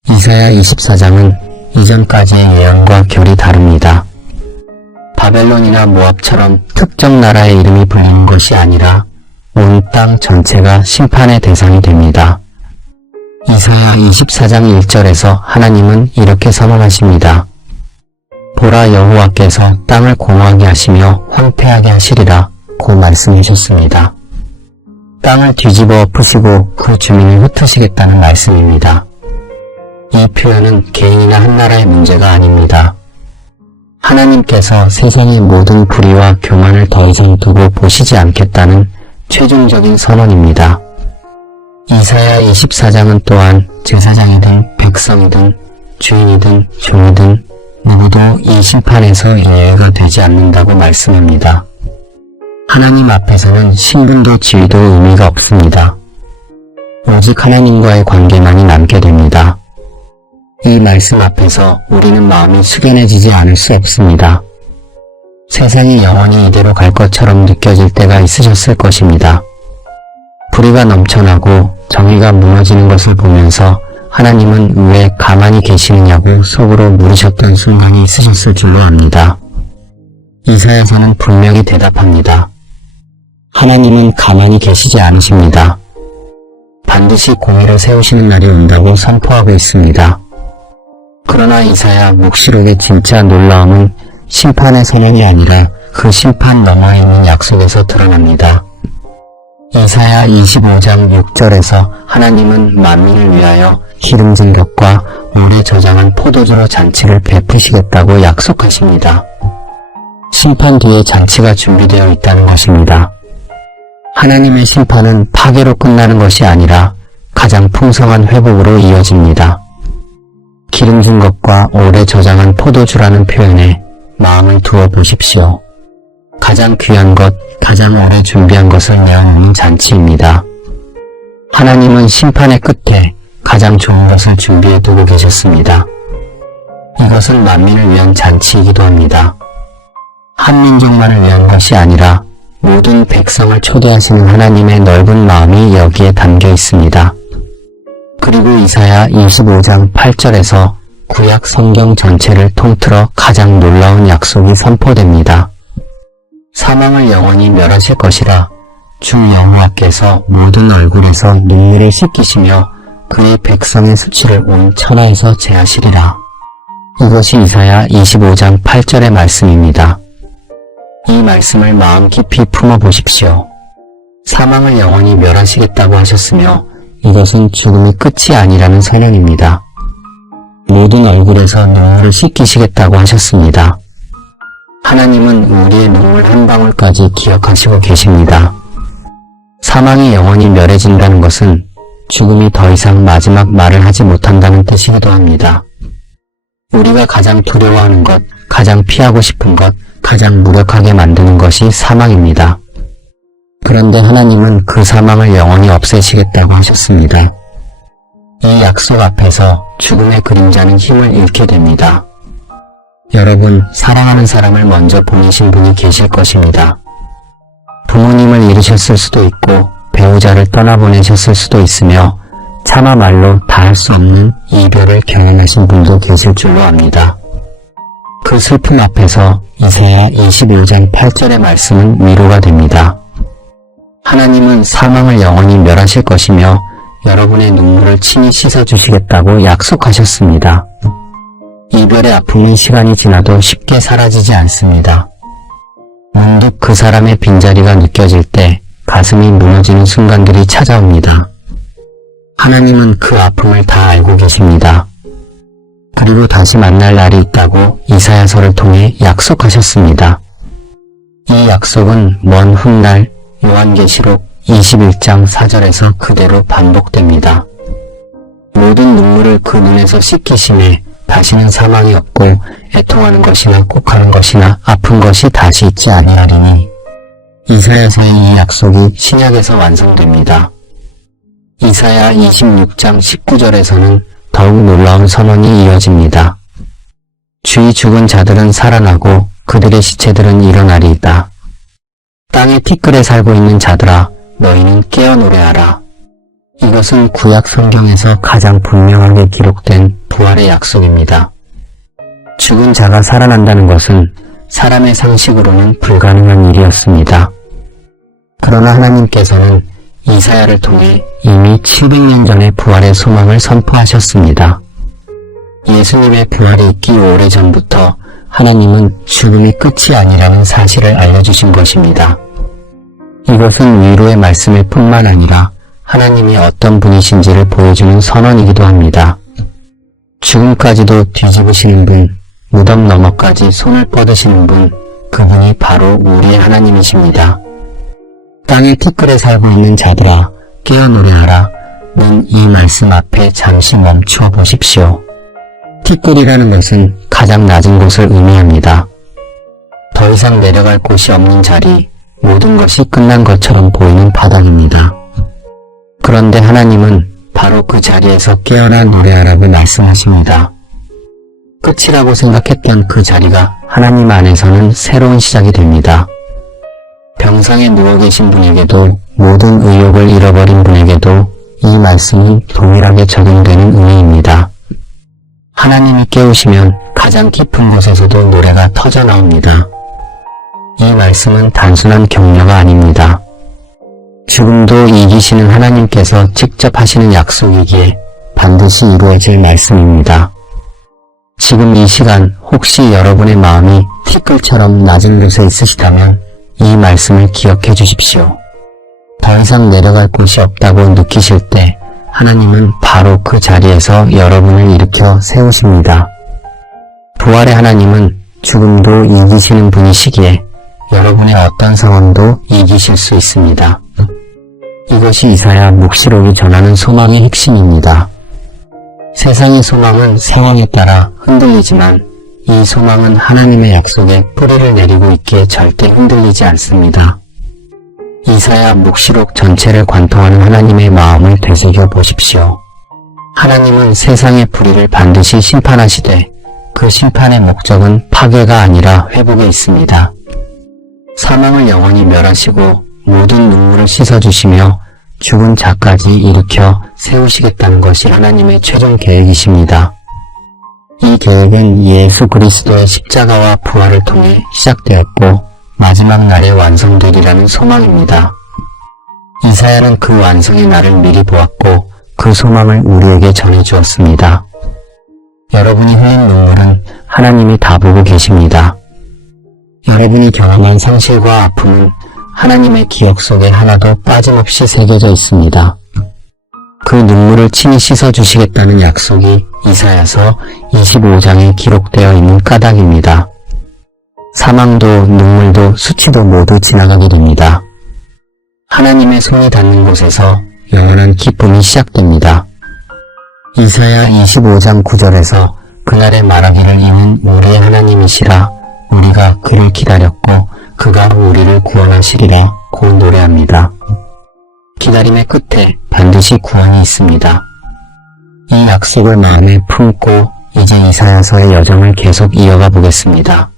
이사야 24장은 이전까지의 예언과 결이 다릅니다. 바벨론이나 모압처럼 특정 나라의 이름이 불리는 것이 아니라 온 땅 전체가 심판의 대상이 됩니다. 이사야 24장 1절에서 하나님은 이렇게 선언하십니다. 보라 여호와께서 땅을 공허하게 하시며 황폐하게 하시리라 고 말씀하셨습니다. 땅을 뒤집어 엎으시고 그 주민을 흩으시겠다는 말씀입니다. 이 표현은 개인이나 한 나라의 문제가 아닙니다. 하나님께서 세상의 모든 불의와 교만을 더 이상 두고 보시지 않겠다는 최종적인 선언입니다. 이사야 24장은 또한 제사장이든 백성이든 주인이든 종이든 누구도 이 심판에서 예외가 되지 않는다고 말씀합니다. 하나님 앞에서는 신분도 지위도 의미가 없습니다. 오직 하나님과의 관계만이 남게 됩니다. 이 말씀 앞에서 우리는 마음이 숙연해지지 않을 수 없습니다. 세상이 영원히 이대로 갈 것처럼 느껴질 때가 있으셨을 것입니다. 불의가 넘쳐나고 정의가 무너지는 것을 보면서 하나님은 왜 가만히 계시느냐고 속으로 물으셨던 순간이 있으셨을 줄로 압니다. 이사야서는 분명히 대답합니다. 하나님은 가만히 계시지 않으십니다. 반드시 공의를 세우시는 날이 온다고 선포하고 있습니다. 그러나 이사야 묵시록의 진짜 놀라움은 심판의 선언이 아니라 그 심판 너머에 있는 약속에서 드러납니다. 이사야 25장 6절에서 하나님은 만민을 위하여 기름진 것 오래 저장한 포도주로 잔치를 베푸시겠다고 약속하십니다. 심판 뒤에 잔치가 준비되어 있다는 것입니다. 하나님의 심판은 파괴로 끝나는 것이 아니라 가장 풍성한 회복으로 이어집니다. 기름진 것과 오래 저장한 포도주라는 표현에 마음을 두어 보십시오. 가장 귀한 것, 가장 오래 준비한 것을 내어놓는 잔치입니다. 하나님은 심판의 끝에 가장 좋은 것을 준비해 두고 계셨습니다. 이것은 만민을 위한 잔치이기도 합니다. 한 민족만을 위한 것이 아니라 모든 백성을 초대하시는 하나님의 넓은 마음이 여기에 담겨 있습니다. 그리고 이사야 25장 8절에서 구약 성경 전체를 통틀어 가장 놀라운 약속이 선포됩니다. 사망을 영원히 멸하실 것이라 주 여호와께서 모든 얼굴에서 눈물을 씻기시며 그의 백성의 수치를 온 천하에서 제하시리라. 이것이 이사야 25장 8절의 말씀입니다. 이 말씀을 마음 깊이 품어보십시오. 사망을 영원히 멸하시겠다고 하셨으며 이것은 죽음이 끝이 아니라는 선언입니다. 모든 얼굴에서 눈물을 씻기시겠다고 하셨습니다. 하나님은 우리의 눈물 한 방울까지 기억하시고 계십니다. 사망이 영원히 멸해진다는 것은 죽음이 더 이상 마지막 말을 하지 못한다는 뜻이기도 합니다. 우리가 가장 두려워하는 것, 가장 피하고 싶은 것, 가장 무력하게 만드는 것이 사망입니다. 그런데 하나님은 그 사망을 영원히 없애시겠다고 하셨습니다. 이 약속 앞에서 죽음의 그림자는 힘을 잃게 됩니다. 여러분, 사랑하는 사람을 먼저 보내신 분이 계실 것입니다. 부모님을 잃으셨을 수도 있고 배우자를 떠나보내셨을 수도 있으며 차마 말로 다 할 수 없는 이별을 경험하신 분도 계실 줄로 압니다. 그 슬픔 앞에서 이사야 25장 8절의 말씀은 위로가 됩니다. 하나님은 사망을 영원히 멸하실 것이며 여러분의 눈물을 친히 씻어주시겠다고 약속하셨습니다. 이별의 아픔은 시간이 지나도 쉽게 사라지지 않습니다. 문득 그 사람의 빈자리가 느껴질 때 가슴이 무너지는 순간들이 찾아옵니다. 하나님은 그 아픔을 다 알고 계십니다. 그리고 다시 만날 날이 있다고 이사야서를 통해 약속하셨습니다. 이 약속은 먼 훗날 요한계시록 21장 4절에서 그대로 반복됩니다. 모든 눈물을 그 눈에서 씻기심에 다시는 사망이 없고 애통하는 것이나 욱하는 것이나 아픈 것이 다시 있지 아니하리니 이사야서의 이 약속이 신약에서 완성됩니다. 이사야 26장 19절에서는 더욱 놀라운 선언이 이어집니다. 주의 죽은 자들은 살아나고 그들의 시체들은 일어나리이다. 땅의 티끌에 살고 있는 자들아 너희는 깨어 노래하라. 이것은 구약 성경에서 가장 분명하게 기록된 부활의 약속입니다. 죽은 자가 살아난다는 것은 사람의 상식으로는 불가능한 일이었습니다. 그러나 하나님께서는 이사야를 통해 이미 700년 전에 부활의 소망을 선포하셨습니다. 예수님의 부활이 있기 오래전부터 하나님은 죽음이 끝이 아니라는 사실을 알려주신 것입니다. 이것은 위로의 말씀일 뿐만 아니라 하나님이 어떤 분이신지를 보여주는 선언이기도 합니다. 죽음까지도 뒤집으시는 분, 무덤 너머까지 손을 뻗으시는 분, 그분이 바로 우리의 하나님이십니다. 땅의 티끌에 살고 있는 자들아, 깨어 노래하라. 는 이 말씀 앞에 잠시 멈추어 보십시오. 티끌이라는 것은 가장 낮은 곳을 의미합니다. 더 이상 내려갈 곳이 없는 자리, 모든 것이 끝난 것처럼 보이는 바닥입니다. 그런데 하나님은 바로 그 자리에서 깨어나 노래하라고 말씀하십니다. 끝이라고 생각했던 그 자리가 하나님 안에서는 새로운 시작이 됩니다. 병상에 누워 계신 분에게도 모든 의욕을 잃어버린 분에게도 이 말씀은 동일하게 적용되는 의미입니다. 하나님이 깨우시면 가장 깊은 곳에서도 노래가 터져 나옵니다. 이 말씀은 단순한 격려가 아닙니다. 죽음도 이기시는 하나님께서 직접 하시는 약속이기에 반드시 이루어질 말씀입니다. 지금 이 시간 혹시 여러분의 마음이 티끌처럼 낮은 곳에 있으시다면 이 말씀을 기억해 주십시오. 더 이상 내려갈 곳이 없다고 느끼실 때 하나님은 바로 그 자리에서 여러분을 일으켜 세우십니다. 부활의 하나님은 죽음도 이기시는 분이시기에 여러분의 어떤 상황도 이기실 수 있습니다. 이것이 이사야 묵시록이 전하는 소망의 핵심입니다. 세상의 소망은 상황에 따라 흔들리지만 이 소망은 하나님의 약속에 뿌리를 내리고 있기에 절대 흔들리지 않습니다. 이사야 묵시록 전체를 관통하는 하나님의 마음을 되새겨 보십시오. 하나님은 세상의 불의를 반드시 심판하시되 그 심판의 목적은 파괴가 아니라 회복에 있습니다. 사망을 영원히 멸하시고 모든 눈물을 씻어주시며 죽은 자까지 일으켜 세우시겠다는 것이 하나님의 최종 계획이십니다. 이 계획은 예수 그리스도의 십자가와 부활을 통해 시작되었고 마지막 날에 완성되리라는 소망입니다. 이사야는 그 완성의 날을 미리 보았고 그 소망을 우리에게 전해주었습니다. 여러분이 흘린 눈물은 하나님이 다 보고 계십니다. 여러분이 경험한 상실과 아픔은 하나님의 기억 속에 하나도 빠짐없이 새겨져 있습니다. 그 눈물을 친히 씻어주시겠다는 약속이 이사야서 25장에 기록되어 있는 까닭입니다. 사망도 눈물도 수치도 모두 지나가게 됩니다. 하나님의 손이 닿는 곳에서 영원한 기쁨이 시작됩니다. 이사야 25장 9절에서 그날에 말하기를 이는 우리의 하나님이시라 우리가 그를 기다렸고 그가 우리를 구원하시리라 고 노래합니다. 기다림의 끝에 반드시 구원이 있습니다. 이 약속을 마음에 품고 이제 이사야서의 여정을 계속 이어가 보겠습니다.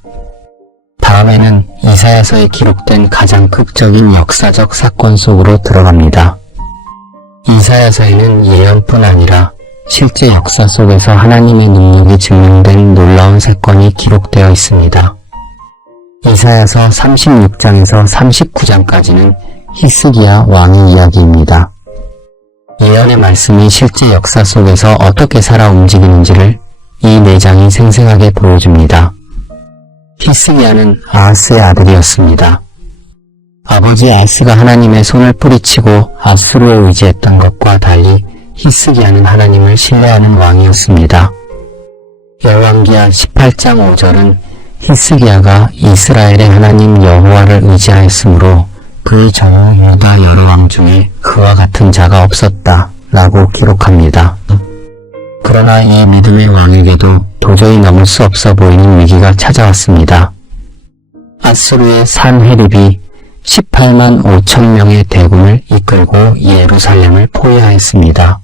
다음에는 이사야서에 기록된 가장 극적인 역사적 사건 속으로 들어갑니다. 이사야서에는 예언뿐 아니라 실제 역사 속에서 하나님의 능력이 증명된 놀라운 사건이 기록되어 있습니다. 이사야서 36장에서 39장까지는 히스기야 왕의 이야기입니다. 예언의 말씀이 실제 역사 속에서 어떻게 살아 움직이는지를 이 4장이 생생하게 보여줍니다. 히스기야는 아하스의 아들이었습니다. 아버지 아하스가 하나님의 손을 뿌리치고 아수르에 의지했던 것과 달리 히스기야는 하나님을 신뢰하는 왕이었습니다. 열왕기하 18장 5절은 히스기야가 이스라엘의 하나님 여호와를 의지하였으므로 그의 전 유다 여러 왕 중에 그와 같은 자가 없었다 라고 기록합니다. 그러나 이 믿음의 왕에게도 도저히 넘을 수 없어 보이는 위기가 찾아왔습니다. 아수르의 산헤립이 18만 5천 명의 대군을 이끌고 예루살렘을 포위하였습니다.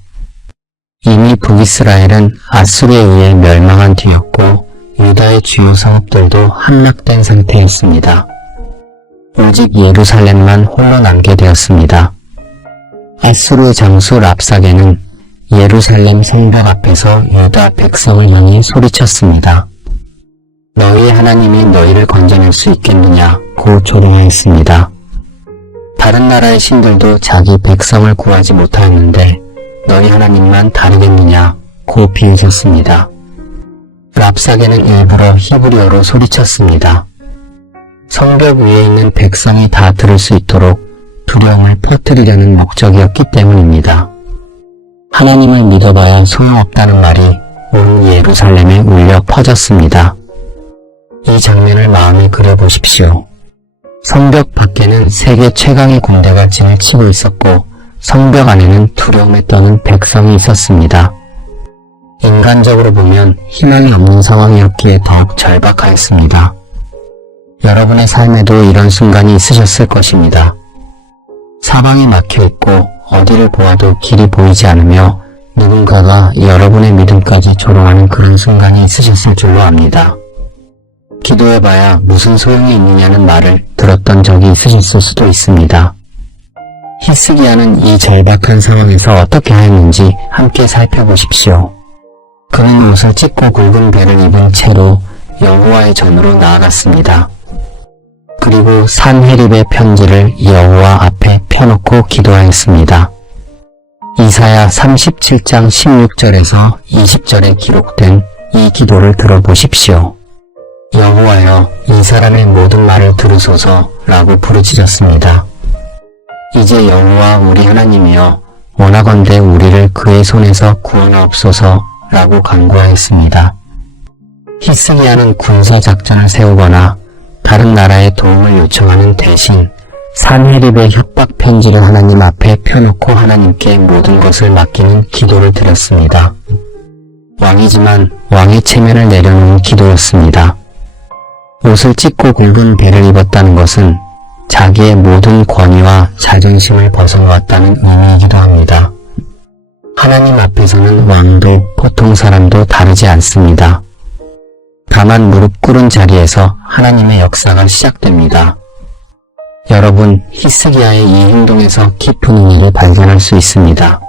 이미 북이스라엘은 아수르에 의해 멸망한 뒤였고 유다의 주요 성읍들도 함락된 상태였습니다. 오직 예루살렘만 홀로 남게 되었습니다. 아수르 장수 랍사게는 예루살렘 성벽 앞에서 유다 백성을 향해 소리쳤습니다. 너희의 하나님이 너희를 건져낼 수 있겠느냐 고 조롱하였습니다. 다른 나라의 신들도 자기 백성을 구하지 못하였는데 너희 하나님만 다르겠느냐 고 비웃었습니다. 랍사게는 일부러 히브리어로 소리쳤습니다. 성벽 위에 있는 백성이 다 들을 수 있도록 두려움을 퍼뜨리려는 목적이었기 때문입니다. 하나님을 믿어봐야 소용없다는 말이 온 예루살렘에 울려 퍼졌습니다. 이 장면을 마음에 그려보십시오. 성벽 밖에는 세계 최강의 군대가 진을 치고 있었고 성벽 안에는 두려움에 떠는 백성이 있었습니다. 인간적으로 보면 희망이 없는 상황이었기에 더욱 절박하였습니다. 여러분의 삶에도 이런 순간이 있으셨을 것입니다. 사방이 막혀있고 어디를 보아도 길이 보이지 않으며 누군가가 여러분의 믿음까지 조롱하는 그런 순간이 있으셨을 줄로 압니다. 기도해봐야 무슨 소용이 있느냐는 말을 들었던 적이 있으셨을 수도 있습니다. 히스기야는 이 절박한 상황에서 어떻게 하였는지 함께 살펴보십시오. 그는 옷을 찢고 굵은 배를 입은 채로 여호와의 전으로 나아갔습니다. 그리고 산헤립의 편지를 여호와 앞에 펴놓고 기도하였습니다. 이사야 37장 16절에서 20절에 기록된 이 기도를 들어보십시오. 여호와여, 이 사람의 모든 말을 들으소서 라고 부르짖었습니다. 이제 여호와 우리 하나님이여, 원하건대 우리를 그의 손에서 구원하옵소서 라고 간구하였습니다. 히스기야는 군사작전을 세우거나 다른 나라의 도움을 요청하는 대신 산헤립의 협박 편지를 하나님 앞에 펴놓고 하나님께 모든 것을 맡기는 기도를 드렸습니다. 왕이지만 왕의 체면을 내려놓은 기도였습니다. 옷을 찢고 굵은 배를 입었다는 것은 자기의 모든 권위와 자존심을 벗어놓았다는 의미이기도 합니다. 하나님 앞에서는 왕도 보통 사람도 다르지 않습니다. 다만 무릎 꿇은 자리에서 하나님의 역사가 시작됩니다. 여러분, 히스기야의 이 행동에서 깊은 의미를 발견할 수 있습니다.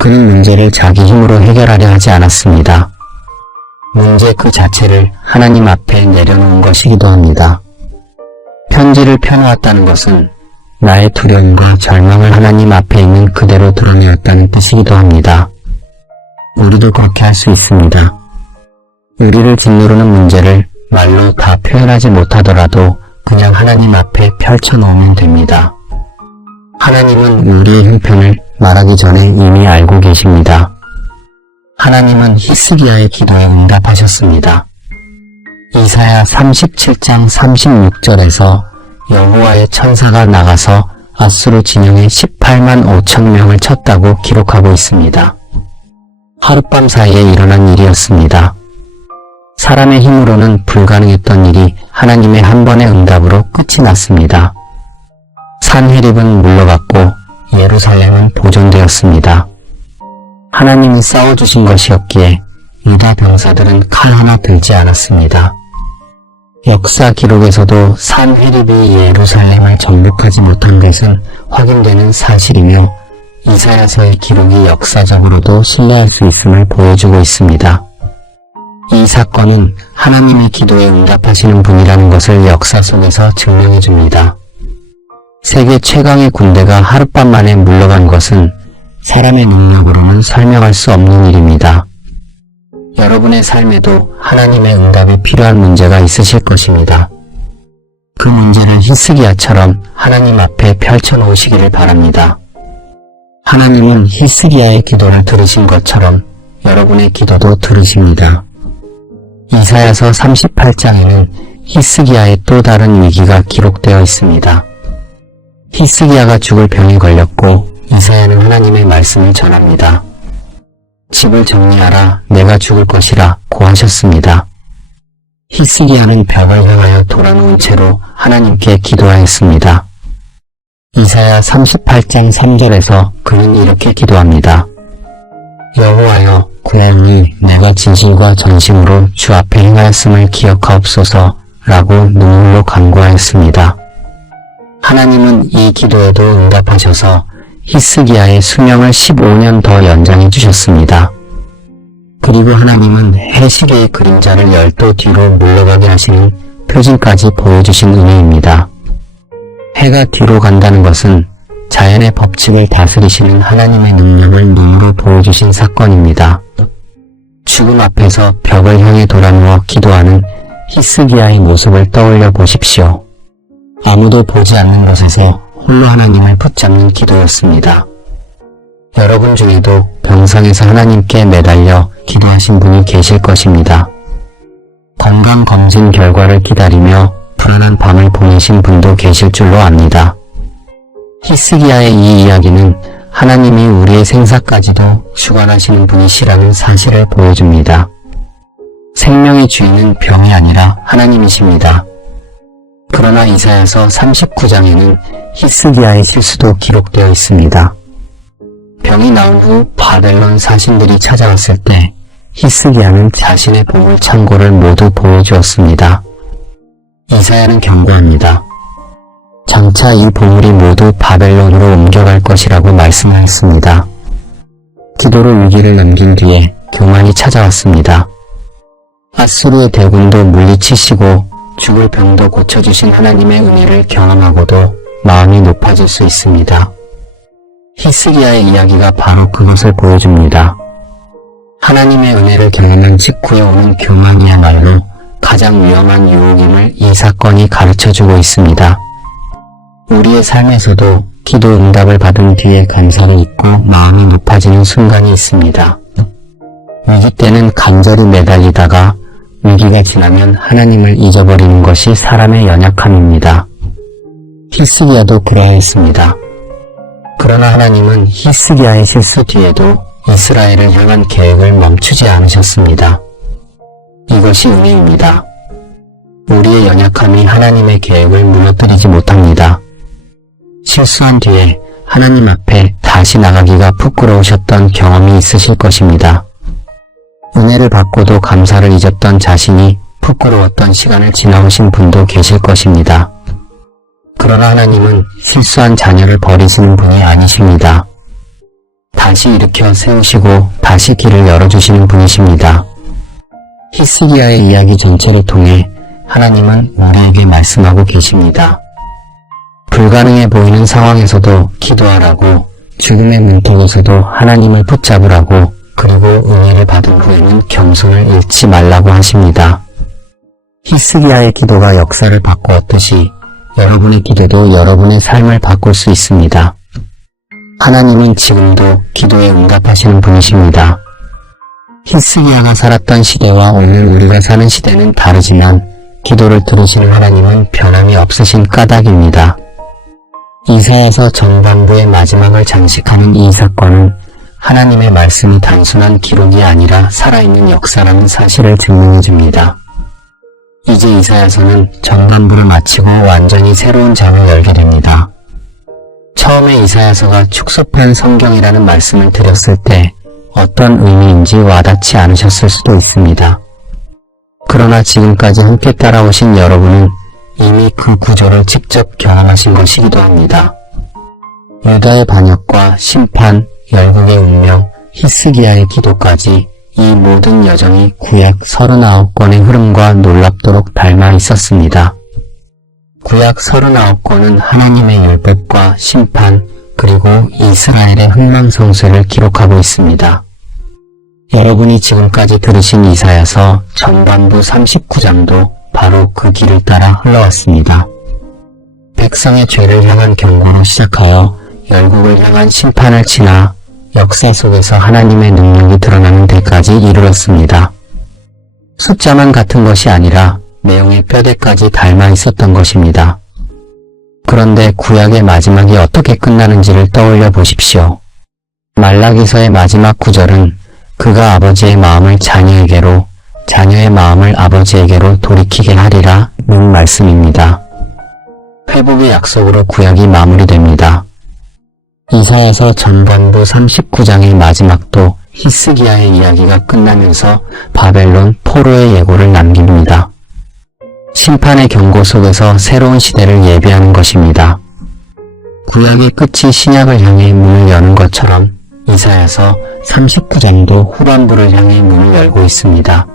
그는 문제를 자기 힘으로 해결하려 하지 않았습니다. 문제 그 자체를 하나님 앞에 내려놓은 것이기도 합니다. 편지를 펴놓았다는 것은 나의 두려움과 절망을 하나님 앞에 있는 그대로 드러내었다는 뜻이기도 합니다. 우리도 그렇게 할 수 있습니다. 우리를 짓누르는 문제를 말로 다 표현하지 못하더라도 그냥 하나님 앞에 펼쳐놓으면 됩니다. 하나님은 우리의 형편을 말하기 전에 이미 알고 계십니다. 하나님은 히스기야의 기도에 응답하셨습니다. 이사야 37장 36절에서 여호와의 천사가 나가서 아수르 진영에 18만 5천 명을 쳤다고 기록하고 있습니다. 하룻밤 사이에 일어난 일이었습니다. 사람의 힘으로는 불가능했던 일이 하나님의 한 번의 응답으로 끝이 났습니다. 산헤립은 물러갔고 예루살렘은 보존되었습니다. 하나님이 싸워주신 것이었기에 유다 병사들은 칼 하나 들지 않았습니다. 역사 기록에서도 산헤립이 예루살렘을 정복하지 못한 것은 확인되는 사실이며 이사야서의 기록이 역사적으로도 신뢰할 수 있음을 보여주고 있습니다. 이 사건은 하나님의 기도에 응답하시는 분이라는 것을 역사 속에서 증명해 줍니다. 세계 최강의 군대가 하룻밤 만에 물러간 것은 사람의 능력으로는 설명할 수 없는 일입니다. 여러분의 삶에도 하나님의 응답이 필요한 문제가 있으실 것입니다. 그 문제를 히스기야처럼 하나님 앞에 펼쳐놓으시기를 바랍니다. 하나님은 히스기야의 기도를 들으신 것처럼 여러분의 기도도 들으십니다. 이사야서 38장에는 히스기야의 또 다른 위기가 기록되어 있습니다. 히스기야가 죽을 병에 걸렸고 이사야는 하나님의 말씀을 전합니다. 집을 정리하라, 내가 죽을 것이라 고 하셨습니다. 히스기야는 벽을 향하여 돌아놓은 채로 하나님께 기도하였습니다. 이사야 38장 3절에서 그는 이렇게 기도합니다. 여호와여, 구하오니 내가 진실과 전심으로 주 앞에 행하였음을 기억하옵소서 라고 눈물로 간구하였습니다. 하나님은 이 기도에도 응답하셔서 히스기야의 수명을 15년 더 연장해 주셨습니다. 그리고 하나님은 해시계의 그림자를 열도 뒤로 물러가게 하시는 표징까지 보여주신 은혜입니다. 해가 뒤로 간다는 것은 자연의 법칙을 다스리시는 하나님의 능력을 눈으로 보여주신 사건입니다. 죽음 앞에서 벽을 향해 돌아누워 기도하는 히스기야의 모습을 떠올려 보십시오. 아무도 보지 않는 곳에서 홀로 하나님을 붙잡는 기도였습니다. 여러분 중에도 병상에서 하나님께 매달려 기도하신 분이 계실 것입니다. 건강검진 결과를 기다리며 불안한 밤을 보내신 분도 계실 줄로 압니다. 히스기야의 이 이야기는 하나님이 우리의 생사까지도 주관하시는 분이시라는 사실을 보여줍니다. 생명의 주인은 병이 아니라 하나님이십니다. 그러나 이사야서 39장에는 히스기야의 실수도 기록되어 있습니다. 병이 나온 후 바벨론 사신들이 찾아왔을 때 히스기야는 자신의 보물 창고를 모두 보여주었습니다. 이사야는 경고합니다. 장차 이 보물이 모두 바벨론으로 옮겨갈 것이라고 말씀하였습니다. 기도로 위기를 넘긴 뒤에 교만이 찾아왔습니다. 아수르의 대군도 물리치시고 죽을 병도 고쳐주신 하나님의 은혜를 경험하고도 마음이 높아질 수 있습니다. 히스기야의 이야기가 바로 그것을 보여줍니다. 하나님의 은혜를 경험한 직후에 오는 교만이야말로 가장 위험한 유혹임을 이 사건이 가르쳐주고 있습니다. 우리의 삶에서도 기도 응답을 받은 뒤에 감사를 잊고 마음이 높아지는 순간이 있습니다. 위기 때는 간절히 매달리다가 위기가 지나면 하나님을 잊어버리는 것이 사람의 연약함입니다. 히스기야도 그러했습니다. 그러나 하나님은 히스기야의 실수 뒤에도 이스라엘을 향한 계획을 멈추지 않으셨습니다. 이것이 은혜입니다. 우리의 연약함이 하나님의 계획을 무너뜨리지 못합니다. 실수한 뒤에 하나님 앞에 다시 나가기가 부끄러우셨던 경험이 있으실 것입니다. 은혜를 받고도 감사를 잊었던 자신이 부끄러웠던 시간을 지나오신 분도 계실 것입니다. 그러나 하나님은 실수한 자녀를 버리시는 분이 아니십니다. 다시 일으켜 세우시고 다시 길을 열어주시는 분이십니다. 히스기야의 이야기 전체를 통해 하나님은 우리에게 말씀하고 계십니다. 불가능해 보이는 상황에서도 기도하라고, 죽음의 문턱에서도 하나님을 붙잡으라고, 그리고 은혜를 받은 후에는 겸손을 잃지 말라고 하십니다. 히스기야의 기도가 역사를 바꾸었듯이 여러분의 기도도 여러분의 삶을 바꿀 수 있습니다. 하나님은 지금도 기도에 응답하시는 분이십니다. 히스기야가 살았던 시대와 오늘 우리가 사는 시대는 다르지만 기도를 들으시는 하나님은 변함이 없으신 까닭입니다. 이사야서 전반부의 마지막을 장식하는 이 사건은 하나님의 말씀이 단순한 기록이 아니라 살아있는 역사라는 사실을 증명해줍니다. 이제 이사야서는 전반부를 마치고 완전히 새로운 장을 열게 됩니다. 처음에 이사야서가 축소판 성경이라는 말씀을 드렸을 때 어떤 의미인지 와닿지 않으셨을 수도 있습니다. 그러나 지금까지 함께 따라오신 여러분은 이미 그 구조를 직접 경험하신 것이기도 합니다. 유다의 반역과 심판, 열국의 운명, 히스기야의 기도까지 이 모든 여정이 구약 39권의 흐름과 놀랍도록 닮아 있었습니다. 구약 39권은 하나님의 율법과 심판, 그리고 이스라엘의 흥망성쇠를 기록하고 있습니다. 여러분이 지금까지 들으신 이사야서 전반부 39장도 바로 그 길을 따라 흘러왔습니다. 백성의 죄를 향한 경고로 시작하여 열국을 향한 심판을 지나 역사 속에서 하나님의 능력이 드러나는 데까지 이르렀습니다. 숫자만 같은 것이 아니라 내용의 뼈대까지 닮아 있었던 것입니다. 그런데 구약의 마지막이 어떻게 끝나는지를 떠올려 보십시오. 말라기서의 마지막 구절은 그가 아버지의 마음을 자녀에게로, 자녀의 마음을 아버지에게로 돌이키게 하리라 는 말씀입니다. 회복의 약속으로 구약이 마무리됩니다. 이사야서 전반부 39장의 마지막도 히스기야의 이야기가 끝나면서 바벨론 포로의 예고를 남깁니다. 심판의 경고 속에서 새로운 시대를 예비하는 것입니다. 구약의 끝이 신약을 향해 문을 여는 것처럼 이사야서 39장도 후반부를 향해 문을 열고 있습니다.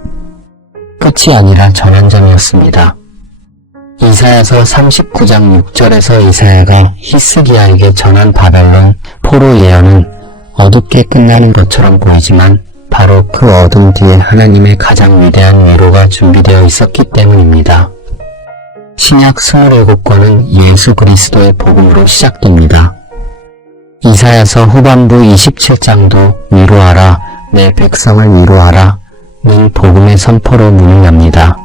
끝이 아니라 전환점이었습니다. 이사야서 39장 6절에서 이사야가 히스기야에게 전한 바벨론 포로 예언은 어둡게 끝나는 것처럼 보이지만 바로 그 어둠 뒤에 하나님의 가장 위대한 위로가 준비되어 있었기 때문입니다. 신약 27권은 예수 그리스도의 복음으로 시작됩니다. 이사야서 후반부 27장도 위로하라, 내 백성을 위로하라 는 복음의 선포로 문을 엽니다.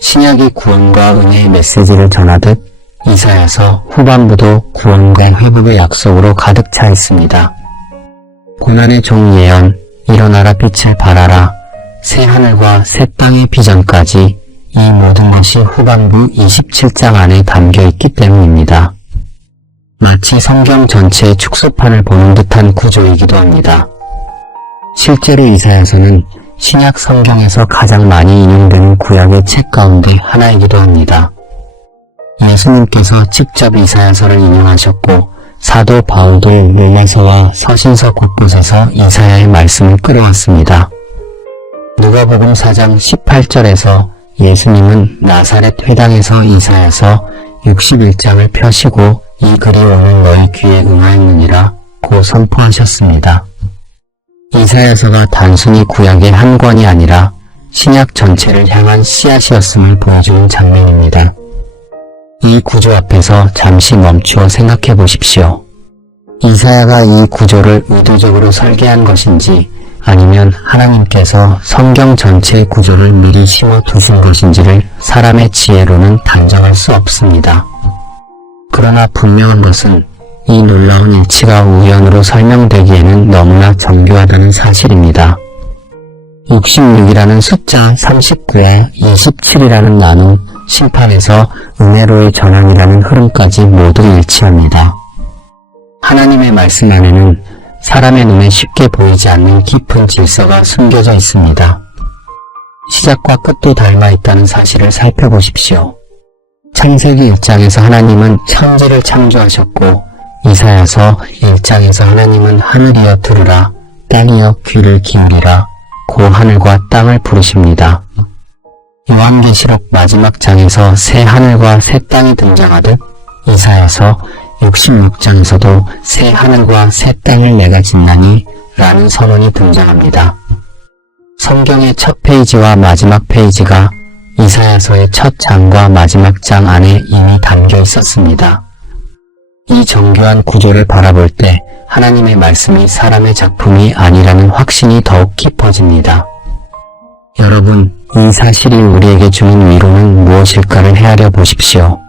신약이 구원과 은혜의 메시지를 전하듯 이사야서 후반부도 구원과 회복의 약속으로 가득 차 있습니다. 고난의 종 예언, 일어나라 빛을 발하라, 새 하늘과 새 땅의 비전까지 이 모든 것이 후반부 27장 안에 담겨 있기 때문입니다. 마치 성경 전체의 축소판을 보는 듯한 구조이기도 합니다. 실제로 이사야서는 신약 성경에서 가장 많이 인용되는 구약의 책 가운데 하나이기도 합니다. 예수님께서 직접 이사야서를 인용하셨고 사도 바울도 로마서와 서신서 곳곳에서 이사야의 말씀을 끌어왔습니다. 누가복음 4장 18절에서 예수님은 나사렛 회당에서 이사야서 61장을 펴시고 이 글이 오늘 너희 귀에 응하였느니라 고 선포하셨습니다. 이사야서가 단순히 구약의 한 권이 아니라 신약 전체를 향한 씨앗이었음을 보여주는 장면입니다. 이 구조 앞에서 잠시 멈추어 생각해 보십시오. 이사야가 이 구조를 의도적으로 설계한 것인지 아니면 하나님께서 성경 전체의 구조를 미리 심어 두신 것인지를 사람의 지혜로는 단정할 수 없습니다. 그러나 분명한 것은 이 놀라운 일치가 우연으로 설명되기에는 너무나 정교하다는 사실입니다. 66이라는 숫자 39와 27이라는 나눔, 심판에서 은혜로의 전환이라는 흐름까지 모두 일치합니다. 하나님의 말씀 안에는 사람의 눈에 쉽게 보이지 않는 깊은 질서가 숨겨져 있습니다. 시작과 끝도 닮아 있다는 사실을 살펴보십시오. 창세기 1장에서 하나님은 천지를 창조하셨고 이사야서 1장에서 하나님은 하늘이여 들으라, 땅이여 귀를 기울이라 고 하늘과 땅을 부르십니다. 요한계시록 마지막 장에서 새 하늘과 새 땅이 등장하듯 이사야서 66장에서도 새 하늘과 새 땅을 내가 짓나니 라는 선언이 등장합니다. 성경의 첫 페이지와 마지막 페이지가 이사야서의 첫 장과 마지막 장 안에 이미 담겨 있었습니다. 이 정교한 구조를 바라볼 때 하나님의 말씀이 사람의 작품이 아니라는 확신이 더욱 깊어집니다. 여러분, 이 사실이 우리에게 주는 위로는 무엇일까를 헤아려 보십시오.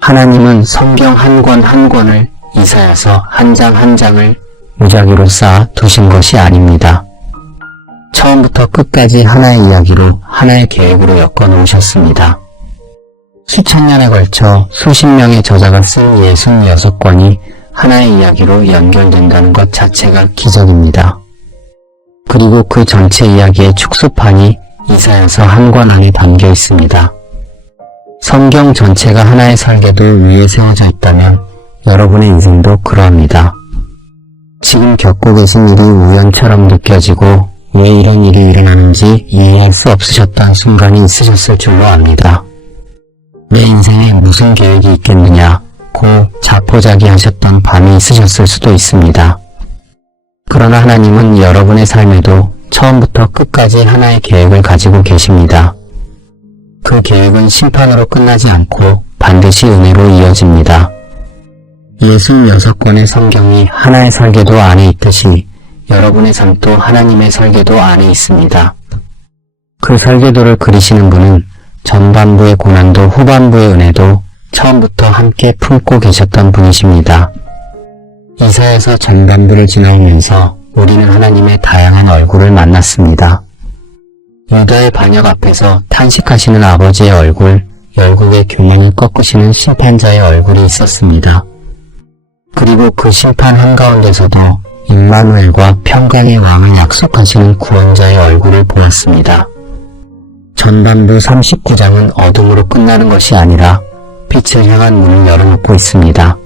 하나님은 성경 한 권 한 권을 이사야서 한 장 한 장을 무작위로 쌓아 두신 것이 아닙니다. 처음부터 끝까지 하나의 이야기로 하나의 계획으로 엮어 놓으셨습니다. 수천 년에 걸쳐 수십 명의 저자가 쓴 66권이 하나의 이야기로 연결된다는 것 자체가 기적입니다. 그리고 그 전체 이야기의 축소판이 이사야서 한 권 안에 담겨 있습니다. 성경 전체가 하나의 설계도 위에 세워져 있다면 여러분의 인생도 그러합니다. 지금 겪고 계신 일이 우연처럼 느껴지고 왜 이런 일이 일어나는지 이해할 수 없으셨던 순간이 있으셨을 줄로 압니다. 내 인생에 무슨 계획이 있겠느냐 고 자포자기하셨던 밤이 있으셨을 수도 있습니다. 그러나 하나님은 여러분의 삶에도 처음부터 끝까지 하나의 계획을 가지고 계십니다. 그 계획은 심판으로 끝나지 않고 반드시 은혜로 이어집니다. 66권의 성경이 하나의 설계도 안에 있듯이 여러분의 삶도 하나님의 설계도 안에 있습니다. 그 설계도를 그리시는 분은 전반부의 고난도 후반부의 은혜도 처음부터 함께 품고 계셨던 분이십니다. 이사야서 전반부를 지나오면서 우리는 하나님의 다양한 얼굴을 만났습니다. 유다의 반역 앞에서 탄식하시는 아버지의 얼굴, 열국의 교만을 꺾으시는 심판자의 얼굴이 있었습니다. 그리고 그 심판 한가운데서도 임마누엘과 평강의 왕을 약속하시는 구원자의 얼굴을 보았습니다. 전반부 39장은 어둠으로 끝나는 것이 아니라 빛을 향한 문을 열어놓고 있습니다.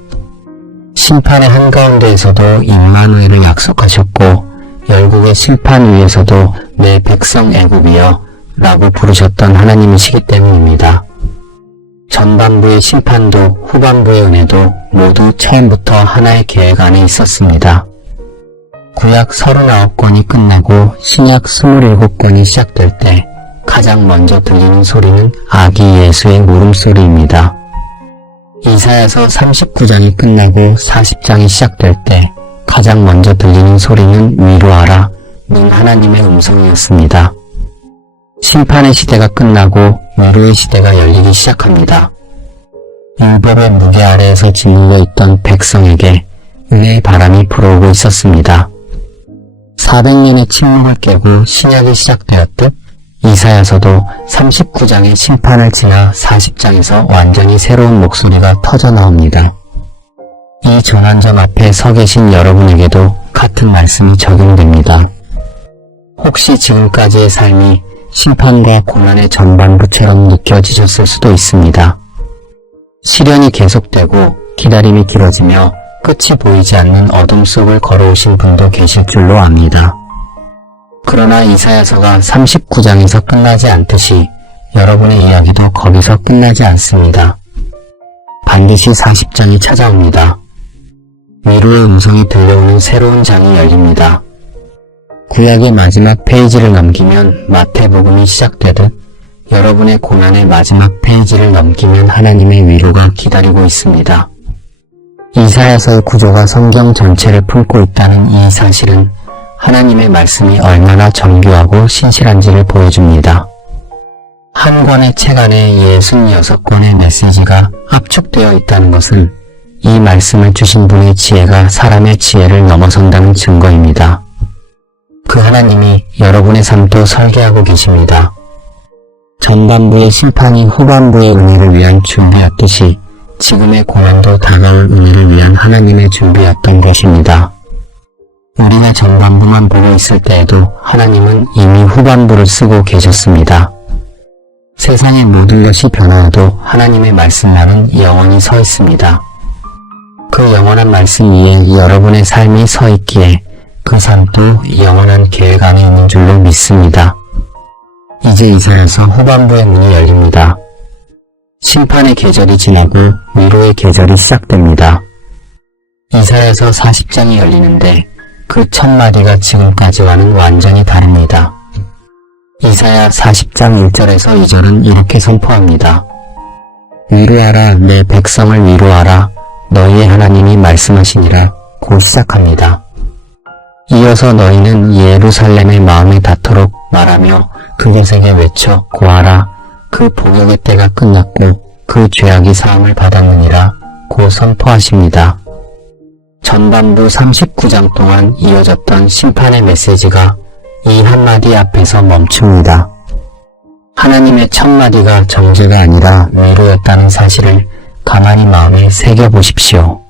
심판의 한가운데에서도 임마누엘을 약속하셨고 열국의 심판 위에서도 내 백성 애굽이여 라고 부르셨던 하나님이시기 때문입니다. 전반부의 심판도 후반부의 은혜도 모두 처음부터 하나의 계획 안에 있었습니다. 구약 39권이 끝나고 신약 27권이 시작될 때 가장 먼저 들리는 소리는 아기 예수의 울음소리입니다. 이사야서 39장이 끝나고 40장이 시작될 때 가장 먼저 들리는 소리는 위로하라 는 하나님의 음성이었습니다. 심판의 시대가 끝나고 위로의 시대가 열리기 시작합니다. 율법의 무게 아래에서 짓눌려 있던 백성에게 은혜의 바람이 불어오고 있었습니다. 400년의 침묵을 깨고 신약이 시작되었듯 이사야서도 39장의 심판을 지나 40장에서 완전히 새로운 목소리가 터져 나옵니다. 이 전환점 앞에 서 계신 여러분에게도 같은 말씀이 적용됩니다. 혹시 지금까지의 삶이 심판과 고난의 전반부처럼 느껴지셨을 수도 있습니다. 시련이 계속되고 기다림이 길어지며 끝이 보이지 않는 어둠 속을 걸어오신 분도 계실 줄로 압니다. 그러나 이사야서가 39장에서 끝나지 않듯이 여러분의 이야기도 거기서 끝나지 않습니다. 반드시 40장이 찾아옵니다. 위로의 음성이 들려오는 새로운 장이 열립니다. 구약의 마지막 페이지를 넘기면 마태복음이 시작되듯 여러분의 고난의 마지막 페이지를 넘기면 하나님의 위로가 기다리고 있습니다. 이사야서의 구조가 성경 전체를 품고 있다는 이 사실은 하나님의 말씀이 얼마나 정교하고 신실한지를 보여줍니다. 한 권의 책 안에 66권의 메시지가 압축되어 있다는 것은 이 말씀을 주신 분의 지혜가 사람의 지혜를 넘어선다는 증거입니다. 그 하나님이 여러분의 삶도 설계하고 계십니다. 전반부의 심판이 후반부의 은혜를 위한 준비였듯이 지금의 고난도 다가올 은혜를 위한 하나님의 준비였던 것입니다. 우리가 전반부만 보고 있을 때에도 하나님은 이미 후반부를 쓰고 계셨습니다. 세상의 모든 것이 변화해도 하나님의 말씀만은 영원히 서 있습니다. 그 영원한 말씀 위에 여러분의 삶이 서 있기에 그 삶도 영원한 계획 안에 있는 줄로 믿습니다. 이제 이사야서 후반부의 문이 열립니다. 심판의 계절이 지나고 위로의 계절이 시작됩니다. 이사야서 40장이 열리는데 그 첫 마디가 지금까지와는 완전히 다릅니다. 이사야 40장 1절에서 2절은 이렇게 선포합니다. 위로하라, 내 백성을 위로하라, 너희의 하나님이 말씀하시니라 고 시작합니다. 이어서 너희는 예루살렘의 마음에 닿도록 말하며 그곳에게 외쳐 고하라, 그 복역의 때가 끝났고 그 죄악이 사함을 받았느니라 고 선포하십니다. 전반부 39장 동안 이어졌던 심판의 메시지가 이 한마디 앞에서 멈춥니다. 하나님의 첫 마디가 정죄가 아니라 위로였다는 사실을 가만히 마음에 새겨보십시오.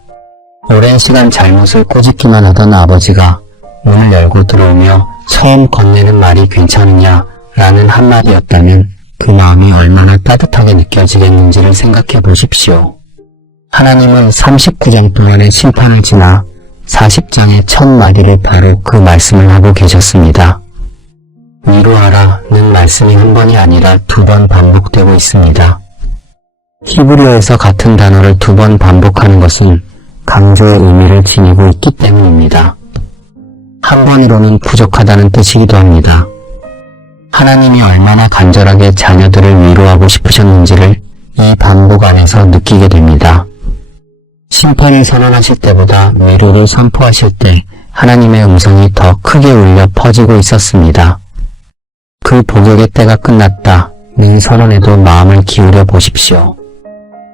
오랜 시간 잘못을 꼬집기만 하던 아버지가 문을 열고 들어오며 처음 건네는 말이 괜찮으냐 라는 한마디였다면 그 마음이 얼마나 따뜻하게 느껴지겠는지를 생각해 보십시오. 하나님은 39장 동안의 심판을 지나 40장의 첫 마디를 바로 그 말씀을 하고 계셨습니다. 위로하라는 말씀이 한 번이 아니라 2번 반복되고 있습니다. 히브리어에서 같은 단어를 2번 반복하는 것은 강조의 의미를 지니고 있기 때문입니다. 한 번으로는 부족하다는 뜻이기도 합니다. 하나님이 얼마나 간절하게 자녀들을 위로하고 싶으셨는지를 이 반복 안에서 느끼게 됩니다. 심판을 선언하실 때보다 위로를 선포하실 때 하나님의 음성이 더 크게 울려 퍼지고 있었습니다. 그 복역의 때가 끝났다는 선언에도 마음을 기울여 보십시오.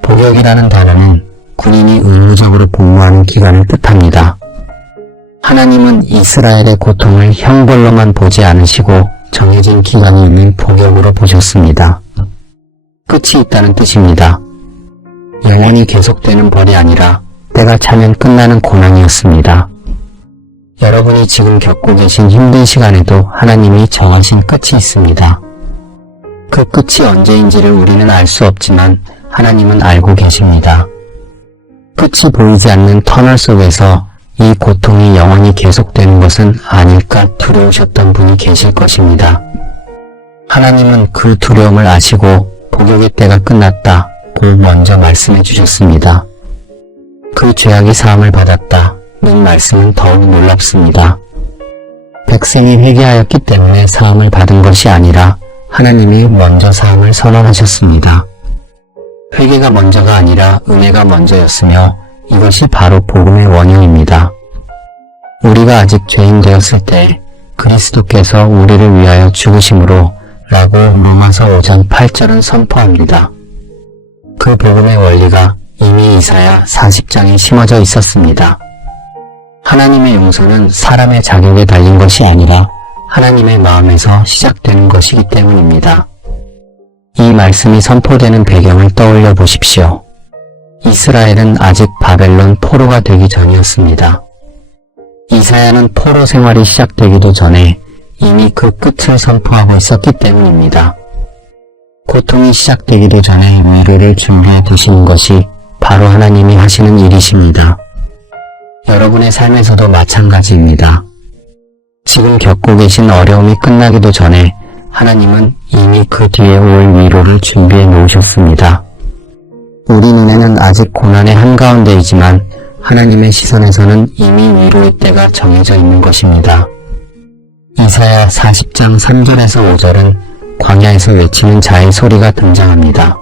복역이라는 단어는 군인이 의무적으로 복무하는 기간을 뜻합니다. 하나님은 이스라엘의 고통을 형벌로만 보지 않으시고 정해진 기간이 있는 복역으로 보셨습니다. 끝이 있다는 뜻입니다. 영원히 계속되는 벌이 아니라 때가 차면 끝나는 고난이었습니다. 여러분이 지금 겪고 계신 힘든 시간에도 하나님이 정하신 끝이 있습니다. 그 끝이 언제인지를 우리는 알 수 없지만 하나님은 알고 계십니다. 끝이 보이지 않는 터널 속에서 이 고통이 영원히 계속되는 것은 아닐까 두려우셨던 분이 계실 것입니다. 하나님은 그 두려움을 아시고 복역의 때가 끝났다 고 먼저 말씀해 주셨습니다. 그 죄악이 사함을 받았다는 말씀은 더욱 놀랍습니다. 백성이 회개하였기 때문에 사함을 받은 것이 아니라 하나님이 먼저 사함을 선언하셨습니다. 회개가 먼저가 아니라 은혜가 먼저였으며 이것이 바로 복음의 원형입니다. 우리가 아직 죄인 되었을 때 그리스도께서 우리를 위하여 죽으심으로 라고 로마서 5장 8절은 선포합니다. 그 복음의 원리가 이미 이사야 40장에 심어져 있었습니다. 하나님의 용서는 사람의 자격에 달린 것이 아니라 하나님의 마음에서 시작되는 것이기 때문입니다. 이 말씀이 선포되는 배경을 떠올려 보십시오. 이스라엘은 아직 바벨론 포로가 되기 전이었습니다. 이사야는 포로 생활이 시작되기도 전에 이미 그 끝을 선포하고 있었기 때문입니다. 고통이 시작되기도 전에 위로를 준비해 두시는 것이 바로 하나님이 하시는 일이십니다. 여러분의 삶에서도 마찬가지입니다. 지금 겪고 계신 어려움이 끝나기도 전에 하나님은 이미 그 뒤에 올 위로를 준비해 놓으셨습니다. 우리 눈에는 아직 고난의 한가운데이지만 하나님의 시선에서는 이미 위로의 때가 정해져 있는 것입니다. 이사야 40장 3절에서 5절은 광야에서 외치는 자의 소리가 등장합니다.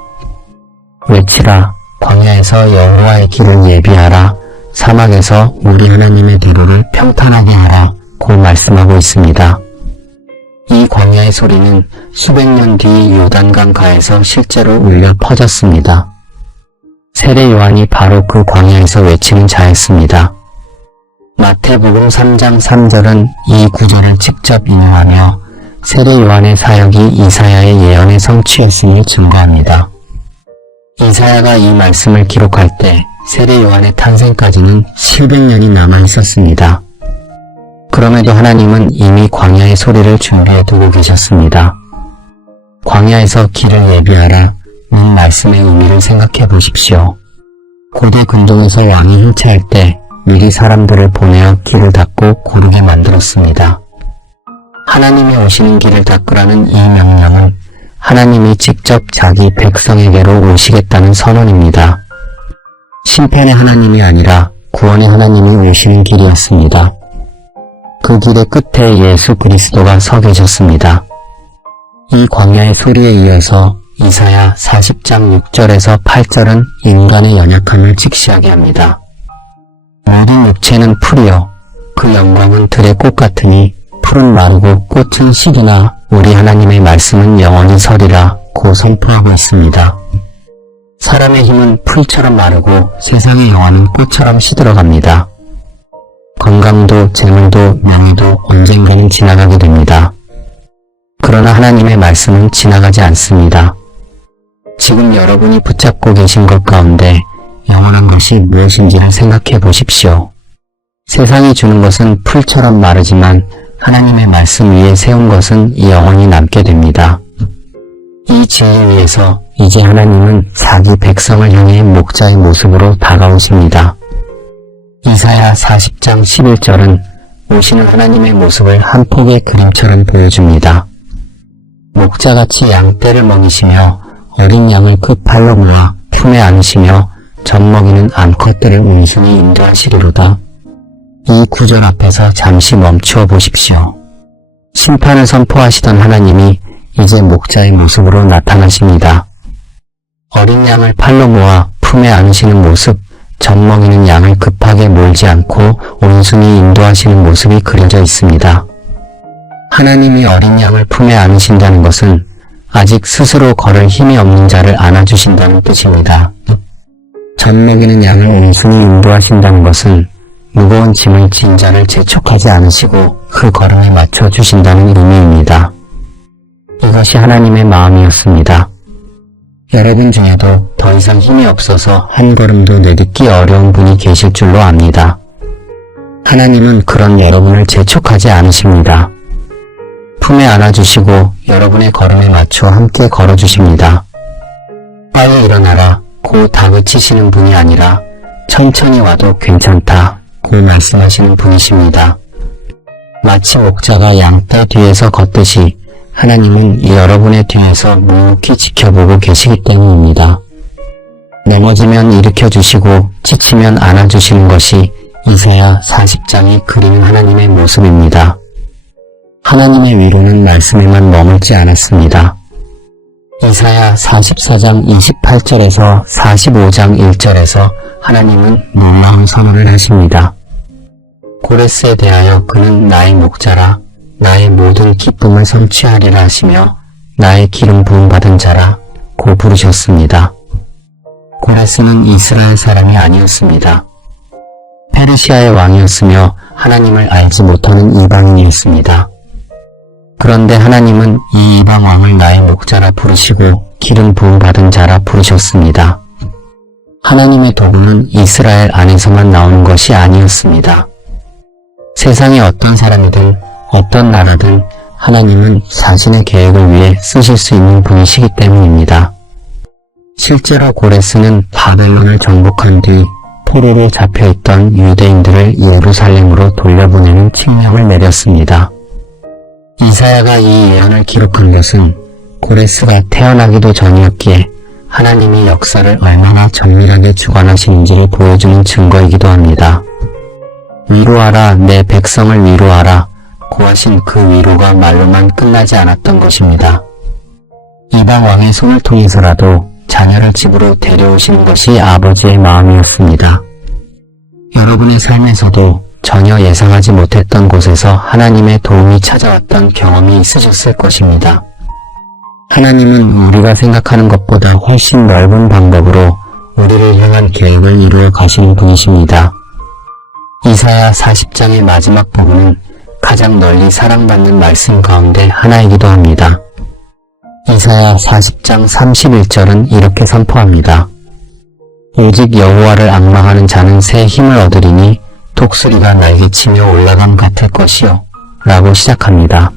외치라, 광야에서 여호와의 길을 예비하라, 사막에서 우리 하나님의 대로를 평탄하게 하라 고 말씀하고 있습니다. 이 광야의 소리는 수백 년 뒤 요단강 가에서 실제로 울려 퍼졌습니다. 세례 요한이 바로 그 광야에서 외치는 자였습니다. 마태복음 3장 3절은 이 구절을 직접 인용하며 세례 요한의 사역이 이사야의 예언의 성취였음을 증거합니다. 이사야가 이 말씀을 기록할 때 세례 요한의 탄생까지는 700년이 남아 있었습니다. 그럼에도 하나님은 이미 광야의 소리를 준비해 두고 계셨습니다. 광야에서 길을 예비하라 는 말씀의 의미를 생각해 보십시오. 고대 근동에서 왕이 행차할 때 미리 사람들을 보내어 길을 닦고 고르게 만들었습니다. 하나님이 오시는 길을 닦으라는 이 명령은 하나님이 직접 자기 백성에게로 오시겠다는 선언입니다. 심판의 하나님이 아니라 구원의 하나님이 오시는 길이었습니다. 그 길의 끝에 예수 그리스도가 서 계셨습니다. 이 광야의 소리에 이어서 이사야 40장 6절에서 8절은 인간의 연약함을 직시하게 합니다. 모든 육체는 풀이요 그 영광은 들의 꽃 같으니 풀은 마르고 꽃은 시드나 우리 하나님의 말씀은 영원히 서리라 고 선포하고 있습니다. 사람의 힘은 풀처럼 마르고 세상의 영화는 꽃처럼 시들어갑니다. 건강도 재물도 명예도 언젠가는 지나가게 됩니다. 그러나 하나님의 말씀은 지나가지 않습니다. 지금 여러분이 붙잡고 계신 것 가운데 영원한 것이 무엇인지를 생각해 보십시오. 세상이 주는 것은 풀처럼 마르지만 하나님의 말씀 위에 세운 것은 영원히 남게 됩니다. 이 진리 위에서 이제 하나님은 자기 백성을 향해 목자의 모습으로 다가오십니다. 이사야 40장 11절은 오시는 하나님의 모습을 한 폭의 그림처럼 보여줍니다. 목자같이 양떼를 먹이시며 어린 양을 그 팔로 모아 품에 안으시며 젖먹이는 암컷들을 온순히 인도하시리로다. 이 구절 앞에서 잠시 멈추어 보십시오. 심판을 선포하시던 하나님이 이제 목자의 모습으로 나타나십니다. 어린 양을 팔로 모아 품에 안으시는 모습, 젖먹이는 양을 급하게 몰지 않고 온순히 인도하시는 모습이 그려져 있습니다. 하나님이 어린 양을 품에 안으신다는 것은 아직 스스로 걸을 힘이 없는 자를 안아주신다는 뜻입니다. 젖먹이는 양을 온순히 인도하신다는 것은 무거운 짐을 진 자를 재촉하지 않으시고 그 걸음에 맞춰주신다는 의미입니다. 이것이 하나님의 마음이었습니다. 여러분 중에도 더 이상 힘이 없어서 한 걸음도 내딛기 어려운 분이 계실 줄로 압니다. 하나님은 그런 여러분을 재촉하지 않으십니다. 품에 안아주시고 여러분의 걸음에 맞춰 함께 걸어주십니다. 빨리 일어나라 고 다그치시는 분이 아니라 천천히 와도 괜찮다 고 말씀하시는 분이십니다. 마치 목자가 양떼 뒤에서 걷듯이 하나님은 여러분의 뒤에서 묵묵히 지켜보고 계시기 때문입니다. 넘어지면 일으켜주시고 지치면 안아주시는 것이 이사야 40장이 그리는 하나님의 모습입니다. 하나님의 위로는 말씀에만 머물지 않았습니다. 이사야 44장 28절에서 45장 1절에서 하나님은 놀라운 선언을 하십니다. 고레스에 대하여 그는 나의 목자라 나의 모든 기쁨을 성취하리라 하시며 나의 기름 부음 받은 자라 고 부르셨습니다. 고레스는 이스라엘 사람이 아니었습니다. 페르시아의 왕이었으며 하나님을 알지 못하는 이방인이었습니다. 그런데 하나님은 이 이방 왕을 나의 목자라 부르시고 기름 부음 받은 자라 부르셨습니다. 하나님의 도움은 이스라엘 안에서만 나오는 것이 아니었습니다. 세상의 어떤 사람이든 어떤 나라든 하나님은 자신의 계획을 위해 쓰실 수 있는 분이시기 때문입니다. 실제로 고레스는 바벨론을 정복한 뒤 포로로 잡혀있던 유대인들을 예루살렘으로 돌려보내는 칙령을 내렸습니다. 이사야가 이 예언을 기록한 것은 고레스가 태어나기도 전이었기에 하나님이 역사를 얼마나 정밀하게 주관하시는지를 보여주는 증거이기도 합니다. 위로하라, 내 백성을 위로하라 고하신 그 위로가 말로만 끝나지 않았던 것입니다. 이방 왕의 손을 통해서라도 자녀를 집으로 데려오시는 것이 아버지의 마음이었습니다. 여러분의 삶에서도 전혀 예상하지 못했던 곳에서 하나님의 도움이 찾아왔던 경험이 있으셨을 것입니다. 하나님은 우리가 생각하는 것보다 훨씬 넓은 방법으로 우리를 향한 계획을 이루어 가시는 분이십니다. 이사야 40장의 마지막 부분은 가장 널리 사랑받는 말씀 가운데 하나이기도 합니다. 이사야 40장 31절은 이렇게 선포합니다. 오직 여호와를 앙망하는 자는 새 힘을 얻으리니 독수리가 날개치며 올라감 같을 것이요 라고 시작합니다.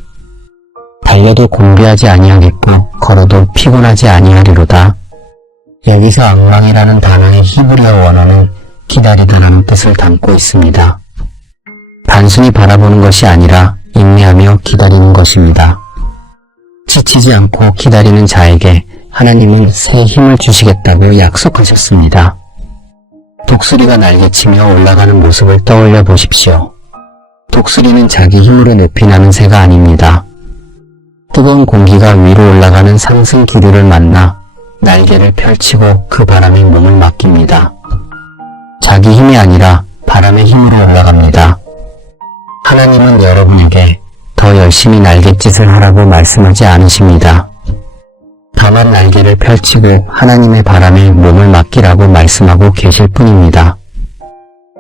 달려도 곤비하지 아니하겠고 걸어도 피곤하지 아니하리로다. 여기서 앙망이라는 단어의 히브리어 원어는 기다리다라는 뜻을 담고 있습니다. 단순히 바라보는 것이 아니라 인내하며 기다리는 것입니다. 지치지 않고 기다리는 자에게 하나님은 새 힘을 주시겠다고 약속하셨습니다. 독수리가 날개치며 올라가는 모습을 떠올려 보십시오. 독수리는 자기 힘으로 높이 나는 새가 아닙니다. 뜨거운 공기가 위로 올라가는 상승 기류를 만나 날개를 펼치고 그 바람에 몸을 맡깁니다. 자기 힘이 아니라 바람의 힘으로 올라갑니다. 하나님은 여러분에게 더 열심히 날갯짓을 하라고 말씀하지 않으십니다. 다만 날개를 펼치고 하나님의 바람에 몸을 맡기라고 말씀하고 계실 뿐입니다.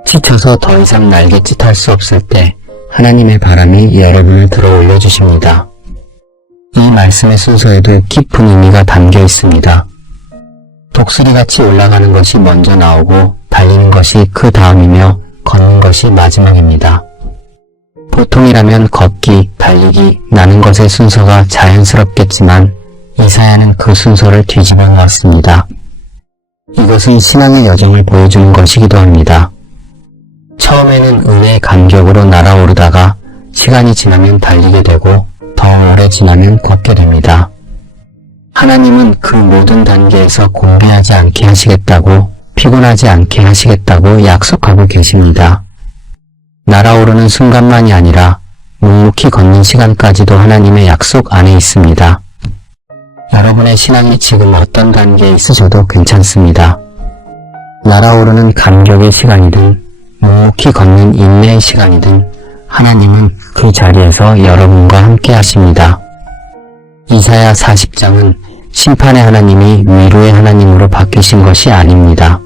지쳐서 더 이상 날갯짓할 수 없을 때 하나님의 바람이 여러분을 들어 올려주십니다. 이 말씀의 순서에도 깊은 의미가 담겨 있습니다. 독수리같이 올라가는 것이 먼저 나오고 달리는 것이 그 다음이며 걷는 것이 마지막입니다. 보통이라면 걷기, 달리기, 나는 것의 순서가 자연스럽겠지만 이사야는 그 순서를 뒤집어 놓았습니다. 이것은 신앙의 여정을 보여주는 것이기도 합니다. 처음에는 은혜의 감격으로 날아오르다가 시간이 지나면 달리게 되고 더 오래 지나면 걷게 됩니다. 하나님은 그 모든 단계에서 곤비하지 않게 하시겠다고, 피곤하지 않게 하시겠다고 약속하고 계십니다. 날아오르는 순간만이 아니라 묵묵히 걷는 시간까지도 하나님의 약속 안에 있습니다. 여러분의 신앙이 지금 어떤 단계에 있으셔도 괜찮습니다. 날아오르는 감격의 시간이든 묵묵히 걷는 인내의 시간이든 하나님은 그 자리에서 여러분과 함께 하십니다. 이사야 40장은 심판의 하나님이 위로의 하나님으로 바뀌신 것이 아닙니다.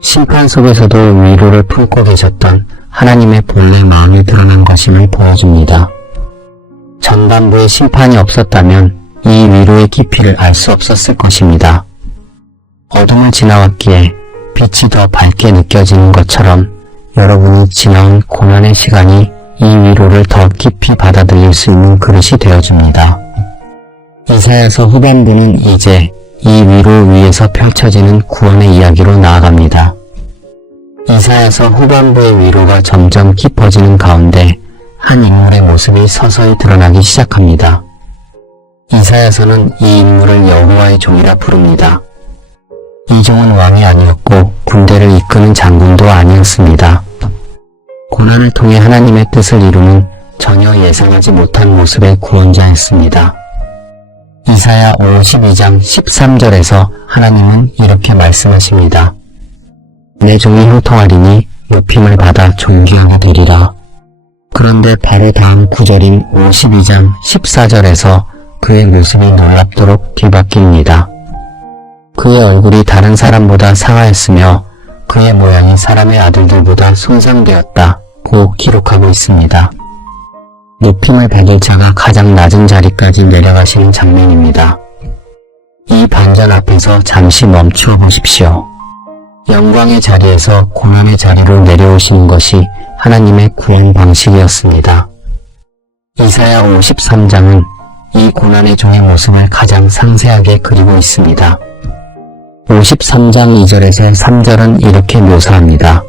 심판 속에서도 위로를 품고 계셨던 하나님의 본래 마음이 드러난 것임을 보여줍니다. 전반부에 심판이 없었다면 이 위로의 깊이를 알 수 없었을 것입니다. 어둠을 지나왔기에 빛이 더 밝게 느껴지는 것처럼 여러분이 지나온 고난의 시간이 이 위로를 더 깊이 받아들일 수 있는 그릇이 되어줍니다. 이사야서 후반부는 이제 이 위로 위에서 펼쳐지는 구원의 이야기로 나아갑니다. 이사야서 후반부의 위로가 점점 깊어지는 가운데 한 인물의 모습이 서서히 드러나기 시작합니다. 이사야서는 이 인물을 여호와의 종이라 부릅니다. 이 종은 왕이 아니었고 군대를 이끄는 장군도 아니었습니다. 고난을 통해 하나님의 뜻을 이루는 전혀 예상하지 못한 모습의 구원자였습니다. 이사야 52장 13절에서 하나님은 이렇게 말씀하십니다. 내 종이 형통하리니 높임을 받아 존귀하게 되리라. 그런데 바로 다음 구절인 52장 14절에서 그의 모습이 놀랍도록 뒤바뀝니다. 그의 얼굴이 다른 사람보다 상하였으며 그의 모양이 사람의 아들들보다 손상되었다고 기록하고 있습니다. 높임을 받을 자가 가장 낮은 자리까지 내려가시는 장면입니다. 이 반전 앞에서 잠시 멈추어 보십시오. 영광의 자리에서 고난의 자리로 내려오시는 것이 하나님의 구원 방식이었습니다. 이사야 53장은 이 고난의 종의 모습을 가장 상세하게 그리고 있습니다. 53장 2절에서 3절은 이렇게 묘사합니다.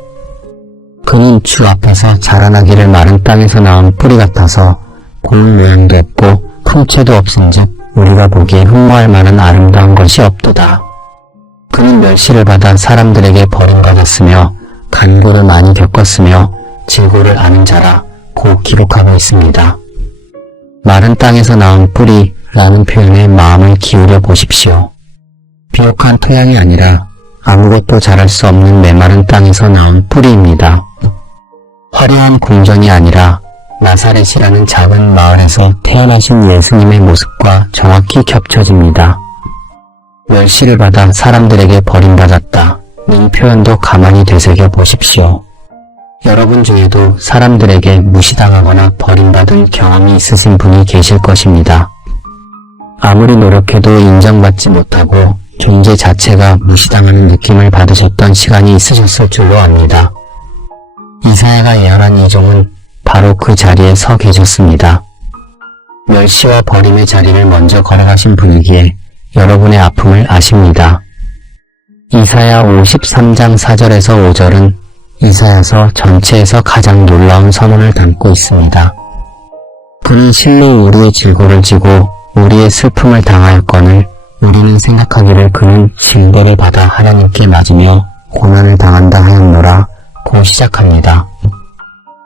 그는 주 앞에서 자라나기를 마른 땅에서 나온 뿌리 같아서 본 모양도 없고 풍채도 없은즉 우리가 보기에 흠모할 만한 아름다운 것이 없도다. 그는 멸시를 받아 사람들에게 버림받았으며 간고를 많이 겪었으며 질고를 아는 자라고 기록하고 있습니다. 마른 땅에서 나온 뿌리라는 표현에 마음을 기울여 보십시오. 비옥한 토양이 아니라 아무것도 자랄 수 없는 메마른 땅에서 나온 뿌리입니다. 화려한 궁전이 아니라 나사렛이라는 작은 마을에서 태어나신 예수님의 모습과 정확히 겹쳐집니다. 멸시를 받아 사람들에게 버림받았다는 표현도 가만히 되새겨 보십시오. 여러분 중에도 사람들에게 무시당하거나 버림받은 경험이 있으신 분이 계실 것입니다. 아무리 노력해도 인정받지 못하고 존재 자체가 무시당하는 느낌을 받으셨던 시간이 있으셨을 줄로 압니다. 이사야가 예언한 이 종은 바로 그 자리에 서 계셨습니다. 멸시와 버림의 자리를 먼저 걸어가신 분이기에 여러분의 아픔을 아십니다. 이사야 53장 4절에서 5절은 이사야서 전체에서 가장 놀라운 선언을 담고 있습니다. 그는 실로 우리의 질고를 지고 우리의 슬픔을 당하였거늘 우리는 생각하기를 그는 징벌을 받아 하나님께 맞으며 고난을 당한다 하였노라 고 시작합니다.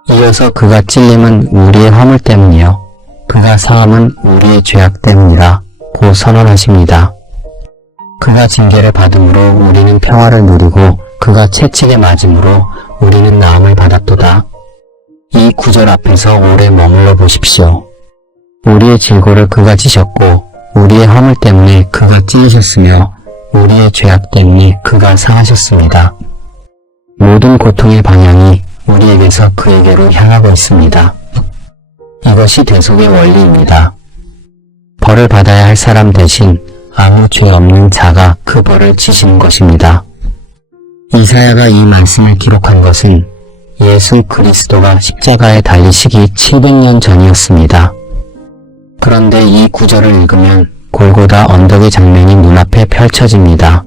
이어서 그가 찔림은 우리의 허물 때문이요 그가 상함은 우리의 죄악 때문이라 고 선언하십니다. 그가 징계를 받음으로 우리는 평화를 누리고 그가 채찍에 맞음으로 우리는 나음을 받았도다. 이 구절 앞에서 오래 머물러 보십시오. 우리의 질고를 그가 지셨고 우리의 허물 때문에 그가 찔리셨으며 우리의 죄악 때문에 그가 상하셨습니다. 모든 고통의 방향이 우리에게서 그에게로 향하고 있습니다. 이것이 대속의 원리입니다. 벌을 받아야 할 사람 대신 아무 죄 없는 자가 그 벌을 지시는 것입니다. 이사야가 이 말씀을 기록한 것은 예수 그리스도가 십자가에 달리시기 700년 전이었습니다. 그런데 이 구절을 읽으면 골고다 언덕의 장면이 눈앞에 펼쳐집니다.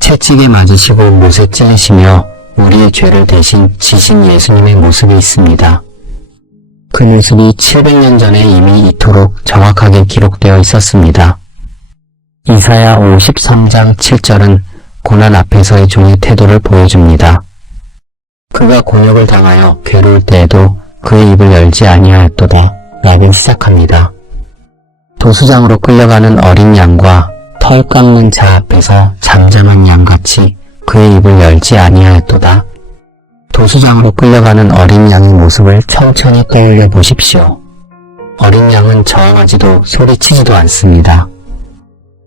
채찍에 맞으시고 못에 찔리시며 우리의 죄를 대신 지신 예수님의 모습이 있습니다. 그 모습이 700년 전에 이미 이토록 정확하게 기록되어 있었습니다. 이사야 53장 7절은 고난 앞에서의 종의 태도를 보여줍니다. 그가 곤욕을 당하여 괴로울 때에도 그의 입을 열지 아니하였도다 라고 시작합니다. 도수장으로 끌려가는 어린 양과 털 깎는 자 앞에서 잠잠한 양같이 그의 입을 열지 아니하였도다. 도수장으로 끌려가는 어린 양의 모습을 천천히 떠올려 보십시오. 어린 양은 저항하지도 소리치지도 않습니다.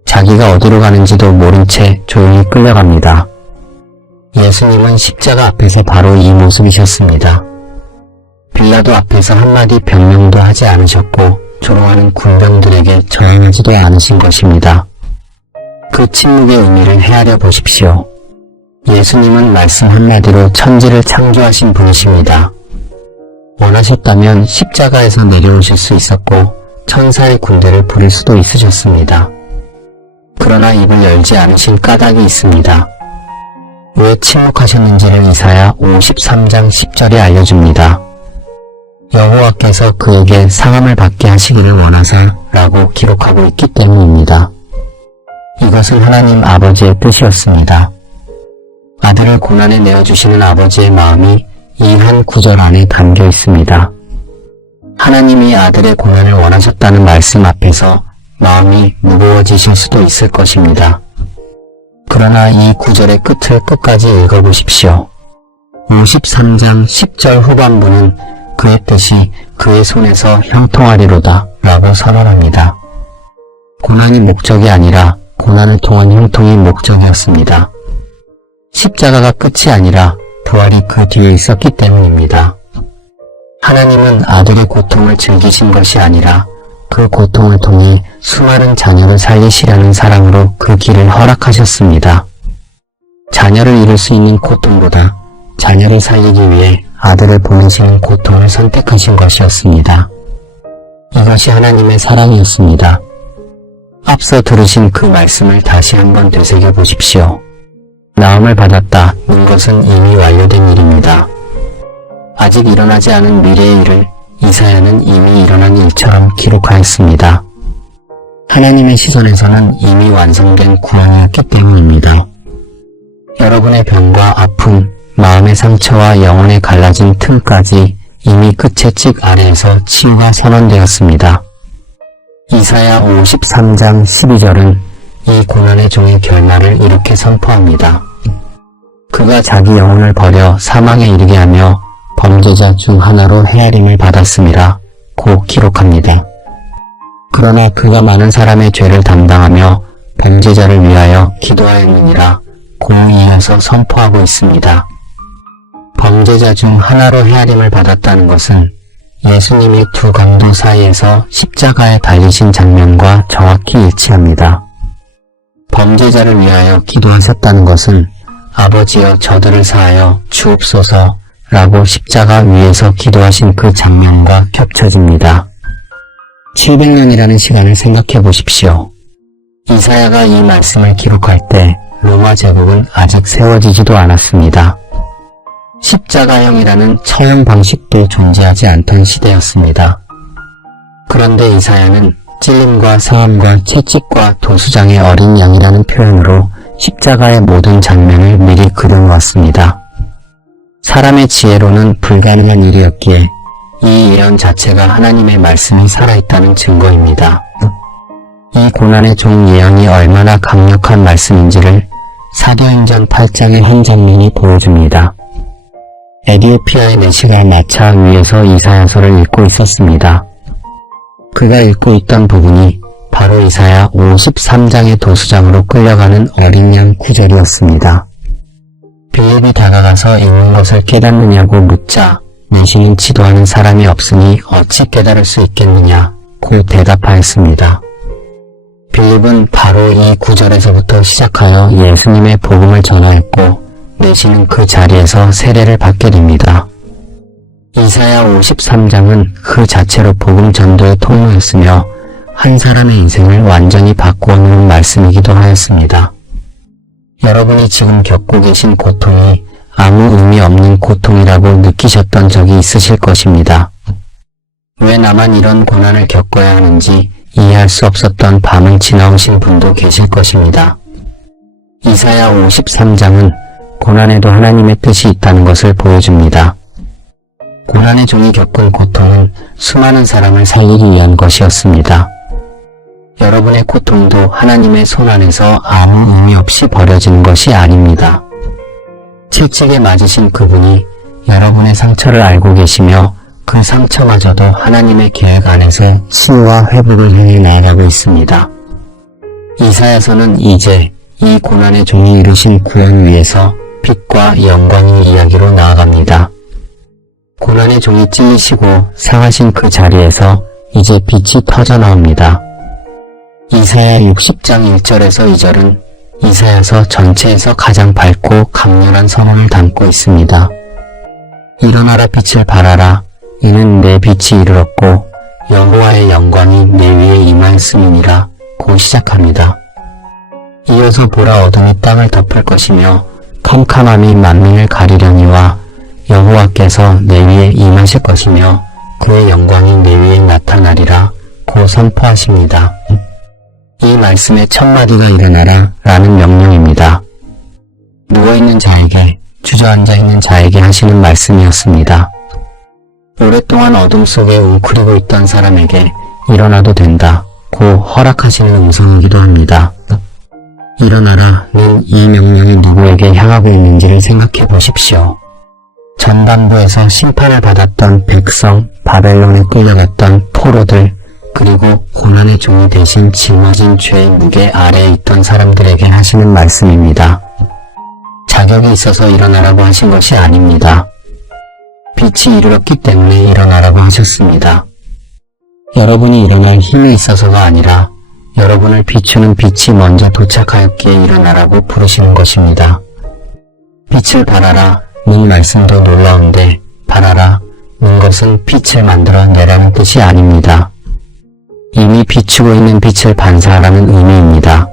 자기가 어디로 가는지도 모른 채 조용히 끌려갑니다. 예수님은 십자가 앞에서 바로 이 모습이셨습니다. 빌라도 앞에서 한마디 변명도 하지 않으셨고 조롱하는 군병들에게 저항하지도 않으신 것입니다. 그 침묵의 의미를 헤아려 보십시오. 예수님은 말씀 한마디로 천지를 창조하신 분이십니다. 원하셨다면 십자가에서 내려오실 수 있었고 천사의 군대를 부릴 수도 있으셨습니다. 그러나 입을 열지 않으신 까닭이 있습니다. 왜 침묵하셨는지를 이사야 53장 10절에 알려줍니다. 여호와께서 그에게 상함을 받게 하시기를 원하사 라고 기록하고 있기 때문입니다. 이것은 하나님 아버지의 뜻이었습니다. 아들을 고난에 내어주시는 아버지의 마음이 이 한 구절 안에 담겨 있습니다. 하나님이 아들의 고난을 원하셨다는 말씀 앞에서 마음이 무거워지실 수도 있을 것입니다. 그러나 이 구절의 끝을 끝까지 읽어보십시오. 53장 10절 후반부는 그의 뜻이 그의 손에서 형통하리로다 라고 선언합니다. 고난이 목적이 아니라 고난을 통한 형통이 목적이었습니다. 십자가가 끝이 아니라 부활이 그 뒤에 있었기 때문입니다. 하나님은 아들의 고통을 즐기신 것이 아니라 그 고통을 통해 수많은 자녀를 살리시려는 사랑으로 그 길을 허락하셨습니다. 자녀를 잃을 수 있는 고통보다 자녀를 살리기 위해 아들을 보내시는 고통을 선택하신 것이었습니다. 이것이 하나님의 사랑이었습니다. 앞서 들으신 그 말씀을 다시 한번 되새겨 보십시오. 나음을 받았다는 것은 이미 완료된 일입니다. 아직 일어나지 않은 미래의 일을 이사야는 이미 일어난 일처럼 기록하였습니다. 하나님의 시선에서는 이미 완성된 구원이었기 때문입니다. 여러분의 병과 아픔, 마음의 상처와 영혼의 갈라진 틈까지 이미 끝의 찍 아래에서 치유가 선언되었습니다. 이사야 53장 12절은 이 고난의 종의 결말을 이렇게 선포합니다. 그가 자기 영혼을 버려 사망에 이르게 하며 범죄자 중 하나로 헤아림을 받았음이라 고 기록합니다. 그러나 그가 많은 사람의 죄를 담당하며 범죄자를 위하여 기도하였느니라 고 이어서 선포하고 있습니다. 범죄자 중 하나로 헤아림을 받았다는 것은 예수님이 두 강도 사이에서 십자가에 달리신 장면과 정확히 일치합니다. 범죄자를 위하여 기도하셨다는 것은 아버지여 저들을 사하여 주옵소서 라고 십자가 위에서 기도하신 그 장면과 겹쳐집니다. 700년이라는 시간을 생각해 보십시오. 이사야가 이 말씀을 기록할 때 로마 제국은 아직 세워지지도 않았습니다. 십자가형이라는 처형 방식도 존재하지 않던 시대였습니다. 그런데 이사야는 찔림과 상함과 채찍과 도수장의 어린 양이라는 표현으로 십자가의 모든 장면을 미리 그려놓았습니다. 사람의 지혜로는 불가능한 일이었기에 이 예언 자체가 하나님의 말씀이 살아있다는 증거입니다. 이 고난의 종 예언이 얼마나 강력한 말씀인지를 사도행전 8장의 한 장면이 보여줍니다. 에디오피아의 내시가 마차 위에서 이사야서를 읽고 있었습니다. 그가 읽고 있던 부분이 바로 이사야 53장의 도수장으로 끌려가는 어린 양 구절이었습니다. 빌립이 다가가서 읽는 것을 깨닫느냐고 묻자 내시는 지도하는 사람이 없으니 어찌 깨달을 수 있겠느냐 고 대답하였습니다. 빌립은 바로 이 구절에서부터 시작하여 예수님의 복음을 전하였고 내시는 그 자리에서 세례를 받게 됩니다. 이사야 53장은 그 자체로 복음 전도의 통로였으며 한 사람의 인생을 완전히 바꾸어 놓은 말씀이기도 하였습니다. 여러분이 지금 겪고 계신 고통이 아무 의미 없는 고통이라고 느끼셨던 적이 있으실 것입니다. 왜 나만 이런 고난을 겪어야 하는지 이해할 수 없었던 밤을 지나오신 분도 계실 것입니다. 이사야 53장은 고난에도 하나님의 뜻이 있다는 것을 보여줍니다. 고난의 종이 겪은 고통은 수많은 사람을 살리기 위한 것이었습니다. 여러분의 고통도 하나님의 손 안에서 아무 의미 없이 버려지는 것이 아닙니다. 채찍에 맞으신 그분이 여러분의 상처를 알고 계시며 그 상처마저도 하나님의 계획 안에서 치유와 회복을 향해 나아가고 있습니다. 이사야서는 이제 이 고난의 종이 이루신 구원 위에서 빛과 영광의 이야기로 나아갑니다. 고난의 종이 찔리시고 상하신 그 자리에서 이제 빛이 터져나옵니다. 이사야 60장 1절에서 2절은 이사야서 전체에서 가장 밝고 강렬한 선언을 담고 있습니다. 일어나라 빛을 발하라. 이는 내 빛이 이르렀고 여호와의 영광이 내 위에 임하였음이니라 고 시작합니다. 이어서 보라 어둠이 땅을 덮을 것이며 캄캄함이 만민을 가리려니와 여호와께서 내 위에 임하실 것이며 그의 영광이 내 위에 나타나리라 고 선포하십니다. 이 말씀의 첫 마디가 일어나라 라는 명령입니다. 누워있는 자에게, 주저앉아 있는 자에게 하시는 말씀이었습니다. 오랫동안 어둠 속에 웅크리고 있던 사람에게 일어나도 된다 고 허락하시는 음성이기도 합니다. 일어나라는 이 명령이 누구에게 향하고 있는지를 생각해 보십시오. 전반부에서 심판을 받았던 백성, 바벨론에 끌려갔던 포로들, 그리고 고난의 종이 대신 짊어진 죄의 무게 아래에 있던 사람들에게 하시는 말씀입니다. 자격이 있어서 일어나라고 하신 것이 아닙니다. 빛이 이르렀기 때문에 일어나라고 하셨습니다. 여러분이 일어날 힘이 있어서가 아니라 여러분을 비추는 빛이 먼저 도착하였기에 일어나라고 부르시는 것입니다. 빛을 발하라 는 말씀도 놀라운데 발하라 는 것은 빛을 만들어내라는 뜻이 아닙니다. 이미 비추고 있는 빛을 반사하라는 의미입니다.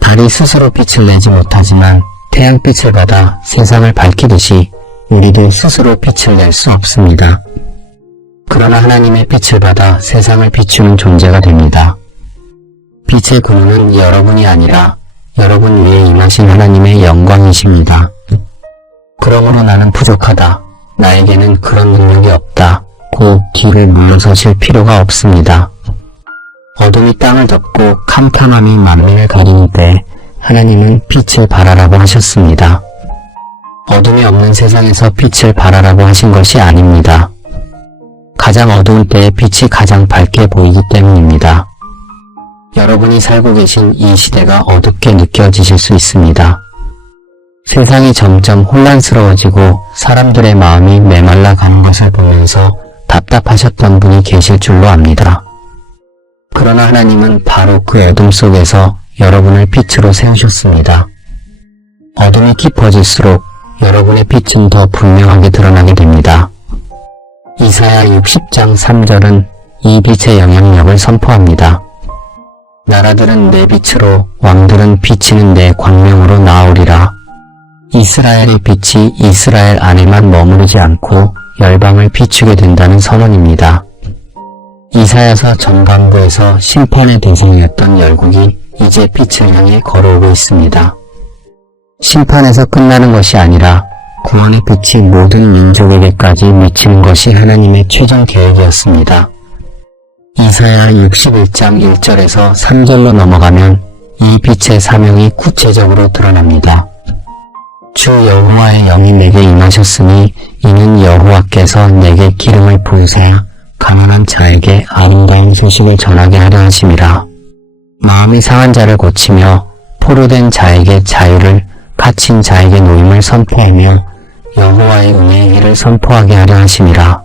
달이 스스로 빛을 내지 못하지만 태양빛을 받아 세상을 밝히듯이 우리도 스스로 빛을 낼 수 없습니다. 그러나 하나님의 빛을 받아 세상을 비추는 존재가 됩니다. 빛의 근원은 여러분이 아니라 여러분 위에 임하신 하나님의 영광이십니다. 그러므로 나는 부족하다. 나에게는 그런 능력이 없다. 고 뒤를 물러서실 필요가 없습니다. 어둠이 땅을 덮고 캄캄함이 만민을 가리는 때 하나님은 빛을 발하라고 하셨습니다. 어둠이 없는 세상에서 빛을 발하라고 하신 것이 아닙니다. 가장 어두운 때에 빛이 가장 밝게 보이기 때문입니다. 여러분이 살고 계신 이 시대가 어둡게 느껴지실 수 있습니다. 세상이 점점 혼란스러워지고 사람들의 마음이 메말라 가는 것을 보면서 답답하셨던 분이 계실 줄로 압니다. 그러나 하나님은 바로 그 어둠 속에서 여러분을 빛으로 세우셨습니다. 어둠이 깊어질수록 여러분의 빛은 더 분명하게 드러나게 됩니다. 이사야 60장 3절은 이 빛의 영향력을 선포합니다. 나라들은 내 빛으로 왕들은 비치는 내 광명으로 나오리라. 이스라엘의 빛이 이스라엘 안에만 머무르지 않고 열방을 비추게 된다는 선언입니다. 이사야서 전반부에서 심판의 대상이었던 열국이 이제 빛을 향해 걸어오고 있습니다. 심판에서 끝나는 것이 아니라 구원의 빛이 모든 민족에게까지 미치는 것이 하나님의 최종 계획이었습니다. 이사야 61장 1절에서 3절로 넘어가면 이 빛의 사명이 구체적으로 드러납니다. 주 여호와의 영이 내게 임하셨으니 이는 여호와께서 내게 기름을 부으사 가난한 자에게 아름다운 소식을 전하게 하려 하심이라. 마음이 상한 자를 고치며 포로된 자에게 자유를, 갇힌 자에게 노임을 선포하며 여호와의 은혜의 해를 선포하게 하려 하심이라.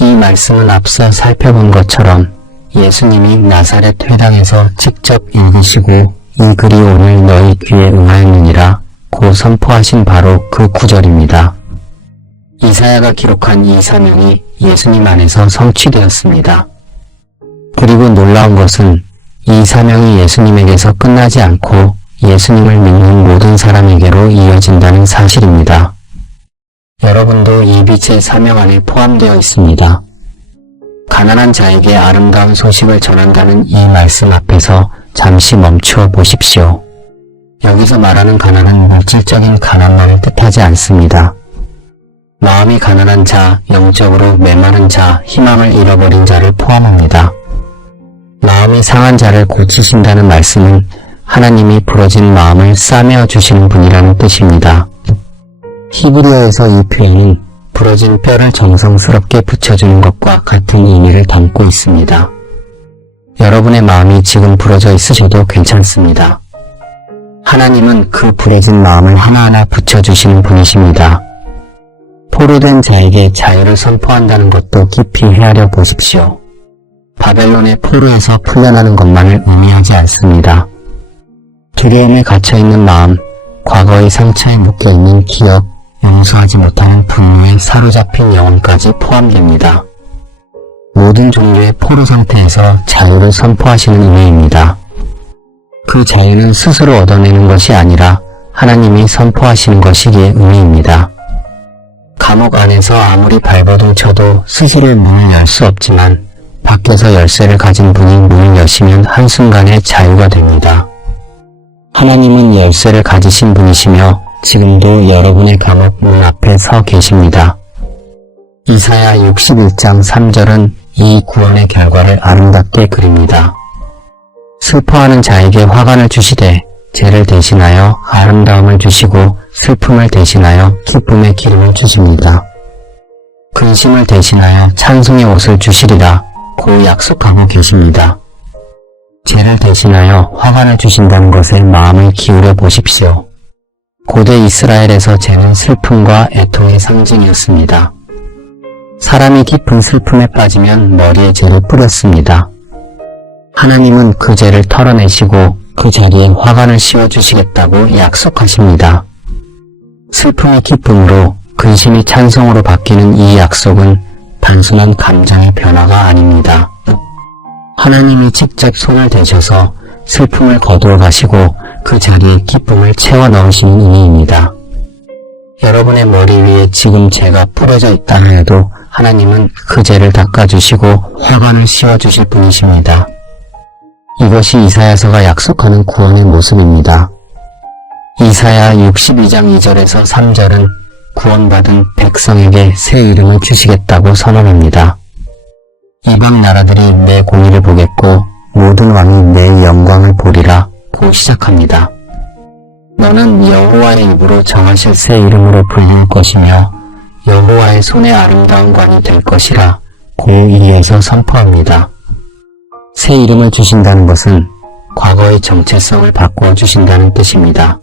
이 말씀은 앞서 살펴본 것처럼 예수님이 나사렛 회당에서 직접 읽으시고 이 글이 오늘 너희 귀에 응하였느니라 고 선포하신 바로 그 구절입니다. 이사야가 기록한 이 사명이 예수님 안에서 성취되었습니다. 그리고 놀라운 것은 이 사명이 예수님에게서 끝나지 않고 예수님을 믿는 모든 사람에게로 이어진다는 사실입니다. 여러분도 이 빛의 사명 안에 포함되어 있습니다. 가난한 자에게 아름다운 소식을 전한다는 이 말씀 앞에서 잠시 멈추어 보십시오. 여기서 말하는 가난은 물질적인 가난만을 뜻하지 않습니다. 마음이 가난한 자, 영적으로 메마른 자, 희망을 잃어버린 자를 포함합니다. 마음이 상한 자를 고치신다는 말씀은 하나님이 부러진 마음을 싸매어 주시는 분이라는 뜻입니다. 히브리어에서 이 표현은 부러진 뼈를 정성스럽게 붙여주는 것과 같은 의미를 담고 있습니다. 여러분의 마음이 지금 부러져 있으셔도 괜찮습니다. 하나님은 그 부러진 마음을 하나하나 붙여주시는 분이십니다. 포로된 자에게 자유를 선포한다는 것도 깊이 헤아려 보십시오. 바벨론의 포로에서 풀려나는 것만을 의미하지 않습니다. 두려움에 갇혀있는 마음, 과거의 상처에 묶여있는 기억, 용서하지 못하는 분노에 사로잡힌 영혼까지 포함됩니다. 모든 종류의 포로 상태에서 자유를 선포하시는 의미입니다. 그 자유는 스스로 얻어내는 것이 아니라 하나님이 선포하시는 것이기에 의미입니다. 감옥 안에서 아무리 발버둥 쳐도 스스로 문을 열 수 없지만 밖에서 열쇠를 가진 분이 문을 여시면 한순간에 자유가 됩니다. 하나님은 열쇠를 가지신 분이시며 지금도 여러분의 감옥 문 앞에 서 계십니다. 이사야 61장 3절은 이 구원의 결과를 아름답게 그립니다. 슬퍼하는 자에게 화관을 주시되 죄를 대신하여 아름다움을 주시고 슬픔을 대신하여 기쁨의 기름을 주십니다. 근심을 대신하여 찬송의 옷을 주시리라 않고 약속하고 계십니다. 죄를 대신하여 화관을 주신다는 것에 마음을 기울여 보십시오. 고대 이스라엘에서 죄는 슬픔과 애통의 상징이었습니다. 사람이 깊은 슬픔에 빠지면 머리에 죄를 뿌렸습니다. 하나님은 그 죄를 털어내시고 그 자리에 화관을 씌워주시겠다고 약속하십니다. 슬픔이 기쁨으로, 근심이 찬송으로 바뀌는 이 약속은 단순한 감정의 변화가 아닙니다. 하나님이 직접 손을 대셔서 슬픔을 거두어 가시고 그 자리에 기쁨을 채워 넣으시는 의미입니다. 여러분의 머리 위에 지금 죄가 뿌려져 있다 해도 하나님은 그 죄를 닦아주시고 화관을 씌워주실 분이십니다. 이것이 이사야서가 약속하는 구원의 모습입니다. 이사야 62장 2절에서 3절은 구원받은 백성에게 새 이름을 주시겠다고 선언합니다. 이방 나라들이 내 공의를 보겠고 모든 왕이 내 영광을 보리라 고 시작합니다. 너는 여호와의 입으로 정하실 새 이름으로 불릴 것이며 여호와의 손의 아름다운 관이 될 것이라 고 이어서 선포합니다. 새 이름을 주신다는 것은 과거의 정체성을 바꾸어 주신다는 뜻입니다.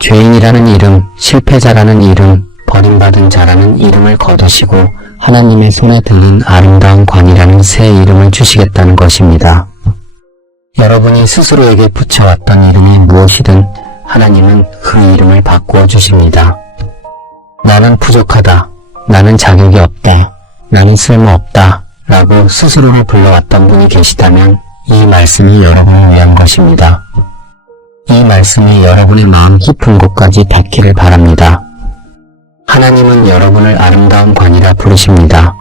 죄인이라는 이름, 실패자라는 이름, 버림받은 자라는 이름을 거두시고 하나님의 손에 들린 아름다운 관이라는 새 이름을 주시겠다는 것입니다. 여러분이 스스로에게 붙여왔던 이름이 무엇이든 하나님은 그 이름을 바꾸어 주십니다. 나는 부족하다, 나는 자격이 없다, 나는 쓸모없다 라고 스스로를 불러왔던 분이 계시다면 이 말씀이 여러분을 위한 것입니다. 이 말씀이 여러분의 마음 깊은 곳까지 닿기를 바랍니다. 하나님은 여러분을 아름다운 관이라 부르십니다.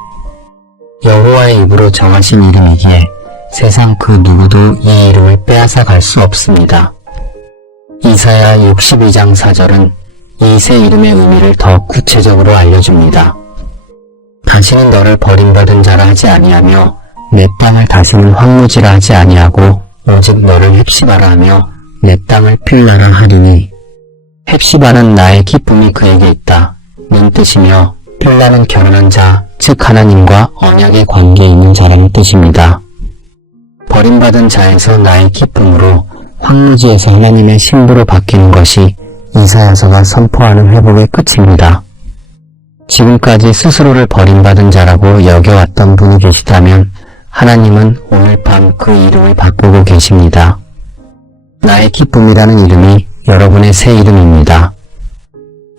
여호와의 입으로 정하신 이름이기에 세상 그 누구도 이 이름을 빼앗아 갈 수 없습니다. 이사야 62장 4절은 이 새 이름의 의미를 더 구체적으로 알려줍니다. 다시는 너를 버림받은 자라 하지 아니하며 내 땅을 다시는 황무지라 하지 아니하고 오직 너를 헵시바라 하며 내 땅을 필라라 하리니, 헵시바는 나의 기쁨이 그에게 있다 는 뜻이며 필라는 결혼한 자, 즉 하나님과 언약의 관계에 있는 자라는 뜻입니다. 버림받은 자에서 나의 기쁨으로 황무지에서 하나님의 신부로 바뀌는 것이 이사야서가 선포하는 회복의 끝입니다. 지금까지 스스로를 버림받은 자라고 여겨왔던 분이 계시다면 하나님은 오늘 밤 그 이름을 바꾸고 계십니다. 나의 기쁨이라는 이름이 여러분의 새 이름입니다.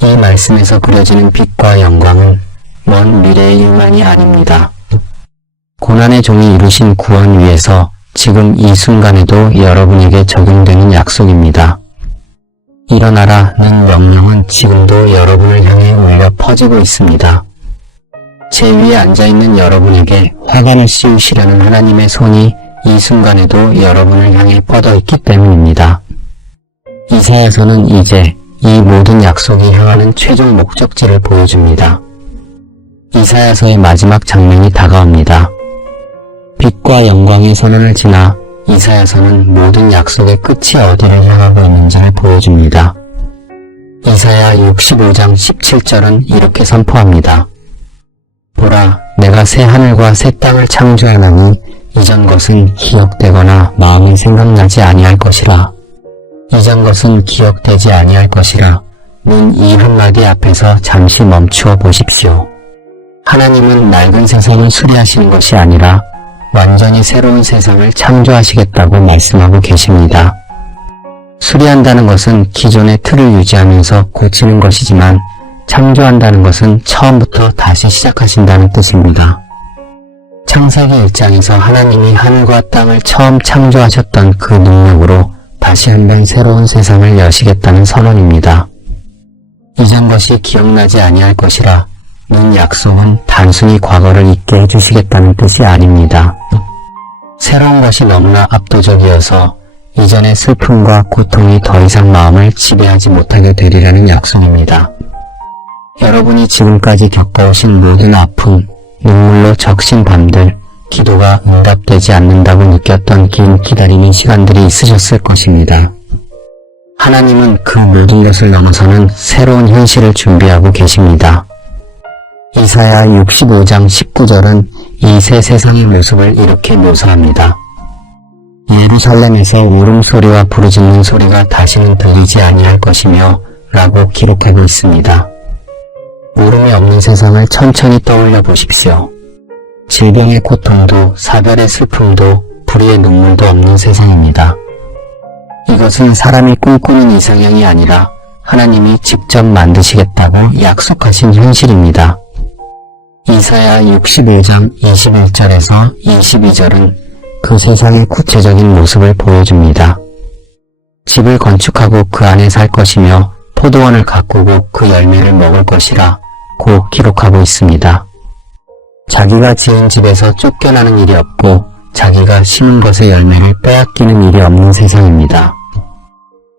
이 말씀에서 그려지는 빛과 영광은 먼 미래의 일만이 아닙니다. 고난의 종이 이루신 구원 위에서 지금 이 순간에도 여러분에게 적용되는 약속입니다. 일어나라는 명령은 지금도 여러분을 향해 울려 퍼지고 있습니다. 제 위에 앉아있는 여러분에게 화관을 씌우시려는 하나님의 손이 이 순간에도 여러분을 향해 뻗어있기 때문입니다. 이사야서는 이제 이 모든 약속이 향하는 최종 목적지를 보여줍니다. 이사야서의 마지막 장면이 다가옵니다. 빛과 영광의 선언을 지나 이사야서는 모든 약속의 끝이 어디를 향하고 있는지를 보여줍니다. 이사야 65장 17절은 이렇게 선포합니다. 보라, 내가 새 하늘과 새 땅을 창조하나니 이전 것은 기억되거나 마음에 생각나지 아니할 것이라. 이전 것은 기억되지 아니할 것이라. 는 이 한마디 앞에서 잠시 멈추어 보십시오. 하나님은 낡은 세상을 수리하시는 것이 아니라 완전히 새로운 세상을 창조하시겠다고 말씀하고 계십니다. 수리한다는 것은 기존의 틀을 유지하면서 고치는 것이지만 창조한다는 것은 처음부터 다시 시작하신다는 뜻입니다. 창세기 1장에서 하나님이 하늘과 땅을 처음 창조하셨던 그 능력으로 다시 한번 새로운 세상을 여시겠다는 선언입니다. 이전 것이 기억나지 아니할 것이라 는 약속은 단순히 과거를 잊게 해주시겠다는 뜻이 아닙니다. 새로운 것이 너무나 압도적이어서 이전의 슬픔과 고통이 더 이상 마음을 지배하지 못하게 되리라는 약속입니다. 여러분이 지금까지 겪어오신 모든 아픔, 눈물로 적신 밤들, 기도가 응답되지 않는다고 느꼈던 긴 기다림의 시간들이 있으셨을 것입니다. 하나님은 그 모든 것을 넘어서는 새로운 현실을 준비하고 계십니다. 이사야 65장 19절은 이 새 세상의 모습을 이렇게 묘사합니다. 예루살렘에서 울음소리와 부르짖는 소리가 다시는 들리지 아니할 것이며 라고 기록하고 있습니다. 울음이 없는 세상을 천천히 떠올려 보십시오. 질병의 고통도 사별의 슬픔도 불의의 눈물도 없는 세상입니다. 이것은 사람이 꿈꾸는 이상향이 아니라 하나님이 직접 만드시겠다고 약속하신 현실입니다. 이사야 65장 21절에서 22절은 그 세상의 구체적인 모습을 보여줍니다. 집을 건축하고 그 안에 살 것이며 포도원을 가꾸고 그 열매를 먹을 것이라 고 기록하고 있습니다. 자기가 지은 집에서 쫓겨나는 일이 없고 자기가 심은 것의 열매를 빼앗기는 일이 없는 세상입니다.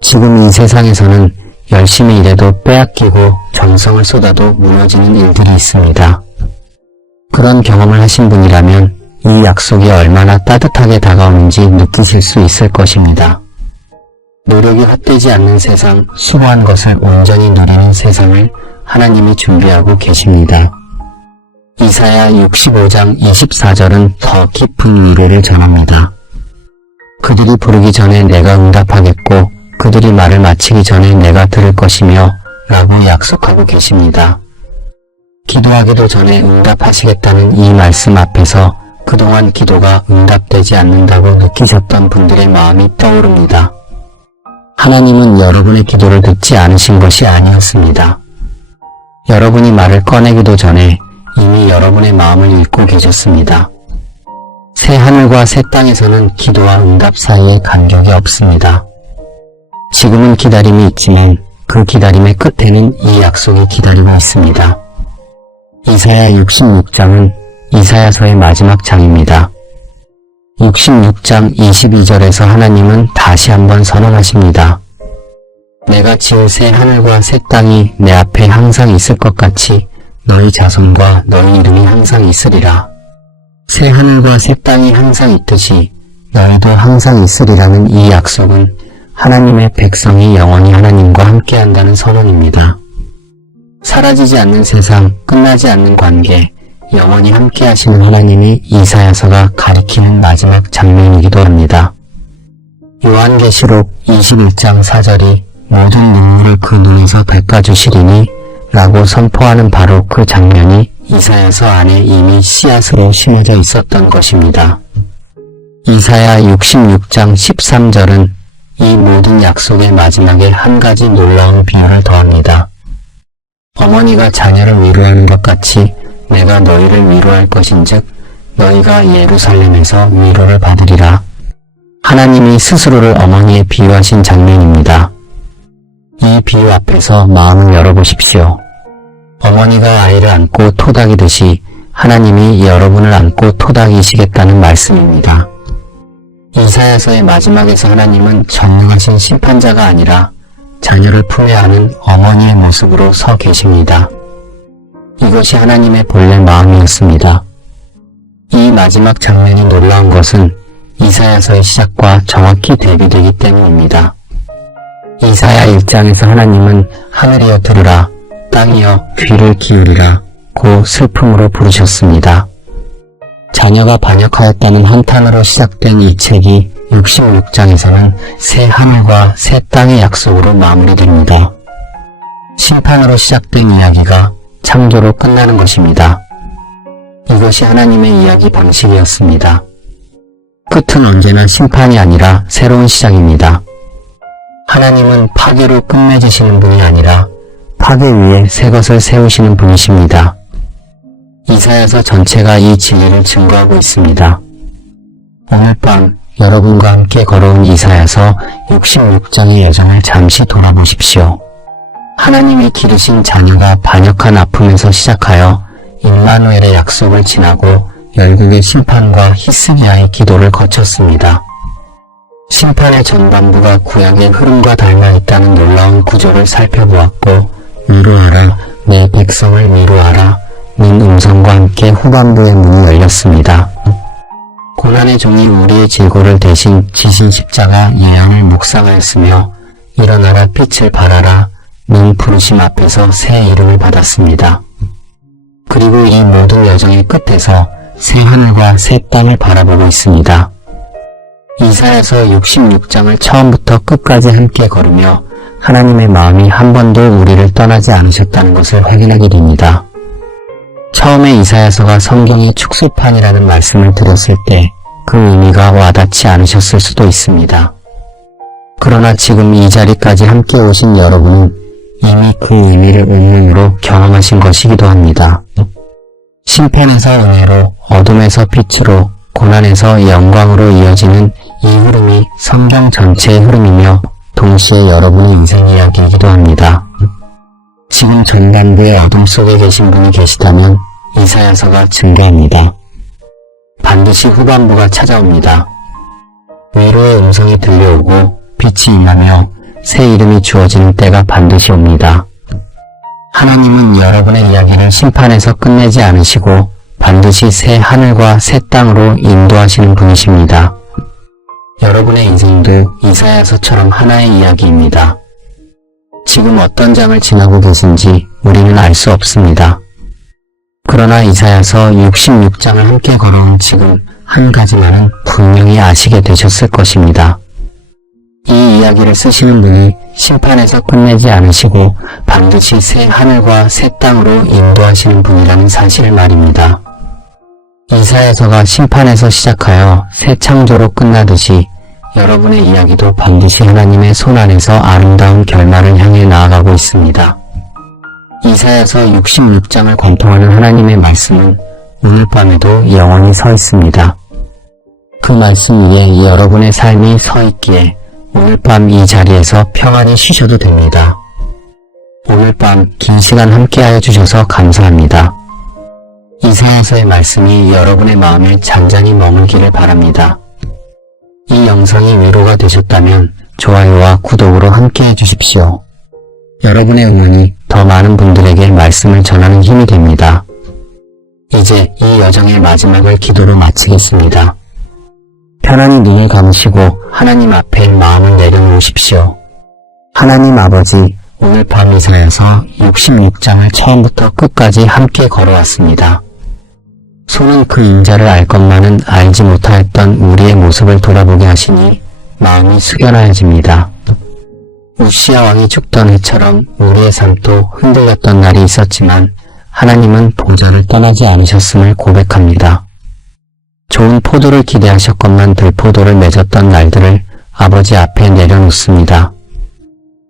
지금 이 세상에서는 열심히 일해도 빼앗기고 정성을 쏟아도 무너지는 일들이 있습니다. 그런 경험을 하신 분이라면 이 약속이 얼마나 따뜻하게 다가오는지 느끼실 수 있을 것입니다. 노력이 헛되지 않는 세상, 수고한 것을 온전히 누리는 세상을 하나님이 준비하고 계십니다. 이사야 65장 24절은 더 깊은 위로를 전합니다. 그들이 부르기 전에 내가 응답하겠고 그들이 말을 마치기 전에 내가 들을 것이며 라고 약속하고 계십니다. 기도하기도 전에 응답하시겠다는 이 말씀 앞에서 그동안 기도가 응답되지 않는다고 느끼셨던 분들의 마음이 떠오릅니다. 하나님은 여러분의 기도를 듣지 않으신 것이 아니었습니다. 여러분이 말을 꺼내기도 전에 이미 여러분의 마음을 읽고 계셨습니다. 새 하늘과 새 땅에서는 기도와 응답 사이에 간격이 없습니다. 지금은 기다림이 있지만 그 기다림의 끝에는 이 약속이 기다리고 있습니다. 이사야 66장은 이사야서의 마지막 장입니다. 66장 22절에서 하나님은 다시 한번 선언하십니다. 내가 지을 새 하늘과 새 땅이 내 앞에 항상 있을 것 같이 너희 자손과 너희 이름이 항상 있으리라. 새 하늘과 새 땅이 항상 있듯이 너희도 항상 있으리라는 이 약속은 하나님의 백성이 영원히 하나님과 함께한다는 선언입니다. 사라지지 않는 세상, 끝나지 않는 관계, 영원히 함께하시는 하나님이 이사야서가 가리키는 마지막 장면이기도 합니다. 요한계시록 21장 4절이 모든 눈물을 그 눈에서 닦아주시리니 라고 선포하는 바로 그 장면이 이사야서 안에 이미 씨앗으로 심어져 있었던 것입니다. 이사야 66장 13절은 이 모든 약속의 마지막에 한 가지 놀라운 비유를 더합니다. 어머니가 자녀를 위로하는 것 같이 내가 너희를 위로할 것인즉 너희가 예루살렘에서 위로를 받으리라. 하나님이 스스로를 어머니에 비유하신 장면입니다. 이 비유 앞에서 마음을 열어보십시오. 어머니가 아이를 안고 토닥이듯이 하나님이 여러분을 안고 토닥이시겠다는 말씀입니다. 이사야서의 마지막에서 하나님은 전능하신 심판자가 아니라 자녀를 품에 안은 어머니의 모습으로 서 계십니다. 이것이 하나님의 본래 마음이었습니다. 이 마지막 장면이 놀라운 것은 이사야서의 시작과 정확히 대비되기 때문입니다. 이사야 1장에서 하나님은 하늘이여 들으라, 땅이여 귀를 기울이라 고 슬픔으로 부르셨습니다. 자녀가 반역하였다는 한탄으로 시작된 이 책이 66장에서는 새 하늘과 새 땅의 약속으로 마무리됩니다. 심판으로 시작된 이야기가 창조로 끝나는 것입니다. 이것이 하나님의 이야기 방식이었습니다. 끝은 언제나 심판이 아니라 새로운 시작입니다. 하나님은 파괴로 끝맺으시는 분이 아니라 파괴 위에 새 것을 세우시는 분이십니다. 이사야서 전체가 이 진리를 증거하고 있습니다. 오늘 밤 여러분과 함께 걸어온 이사야서 66장의 여정을 잠시 돌아보십시오. 하나님이 기르신 자녀가 반역한 아픔에서 시작하여 임마누엘의 약속을 지나고 열국의 심판과 히스기야의 기도를 거쳤습니다. 심판의 전반부가 구약의 흐름과 닮아 있다는 놀라운 구조를 살펴보았고, 위로하라, 내 백성을 위로하라 는 음성과 함께 후반부의 문이 열렸습니다. 고난의 종이 우리의 질고를 대신 지신 십자가 예언을 묵상하였으며 일어나라 빛을 발하라 는 부르심 앞에서 새 이름을 받았습니다. 그리고 이 모든 여정의 끝에서 새 하늘과 새 땅을 바라보고 있습니다. 이사야서 66장을 처음부터 끝까지 함께 걸으며 하나님의 마음이 한 번도 우리를 떠나지 않으셨다는 것을 확인하게 됩니다. 처음에 이사야서가 성경의 축소판이라는 말씀을 들었을 때 그 의미가 와닿지 않으셨을 수도 있습니다. 그러나 지금 이 자리까지 함께 오신 여러분은 이미 그 의미를 온몸으로 경험하신 것이기도 합니다. 심판에서 은혜로, 어둠에서 빛으로, 고난에서 영광으로 이어지는 이 흐름이 성경 전체의 흐름이며 동시에 여러분의 인생 이야기이기도 합니다. 지금 전반부의 어둠 속에 계신 분이 계시다면 이사야서가 증거합니다. 반드시 후반부가 찾아옵니다. 위로의 음성이 들려오고 빛이 임하며 새 이름이 주어지는 때가 반드시 옵니다. 하나님은 여러분의 이야기를 심판에서 끝내지 않으시고 반드시 새 하늘과 새 땅으로 인도하시는 분이십니다. 여러분의 인생도 이사야서처럼 하나의 이야기입니다. 지금 어떤 장을 지나고 계신지 우리는 알 수 없습니다. 그러나 이사야서 66장을 함께 걸어온 지금 한 가지만은 분명히 아시게 되셨을 것입니다. 이 이야기를 쓰시는 분이 심판에서 끝내지 않으시고 반드시 새 하늘과 새 땅으로 인도하시는 분이라는 사실을 말입니다. 이사야서가 심판에서 시작하여 새 창조로 끝나듯이 여러분의 이야기도 반드시 하나님의 손 안에서 아름다운 결말을 향해 나아가고 있습니다. 이사야서 66장을 관통하는 하나님의 말씀은 오늘 밤에도 영원히 서 있습니다. 그 말씀 위에 여러분의 삶이 서 있기에 오늘 밤 이 자리에서 평안히 쉬셔도 됩니다. 오늘 밤 긴 시간 함께하여 주셔서 감사합니다. 이사야서의 말씀이 여러분의 마음에 잔잔히 머물기를 바랍니다. 이 영상이 위로가 되셨다면 좋아요와 구독으로 함께해 주십시오. 여러분의 응원이 더 많은 분들에게 말씀을 전하는 힘이 됩니다. 이제 이 여정의 마지막을 기도로 마치겠습니다. 편안히 눈을 감으시고 하나님 앞에 마음을 내려놓으십시오. 하나님 아버지, 오늘 밤 이사야서 66장을 처음부터 끝까지 함께 걸어왔습니다. 손은 그 인자를 알 것만은 알지 못하였던 우리의 모습을 돌아보게 하시니 마음이 숙연하여집니다. 우시야 왕이 죽던 해처럼 우리의 삶도 흔들렸던 날이 있었지만 하나님은 보좌를 떠나지 않으셨음을 고백합니다. 좋은 포도를 기대하셨건만 들포도를 맺었던 날들을 아버지 앞에 내려놓습니다.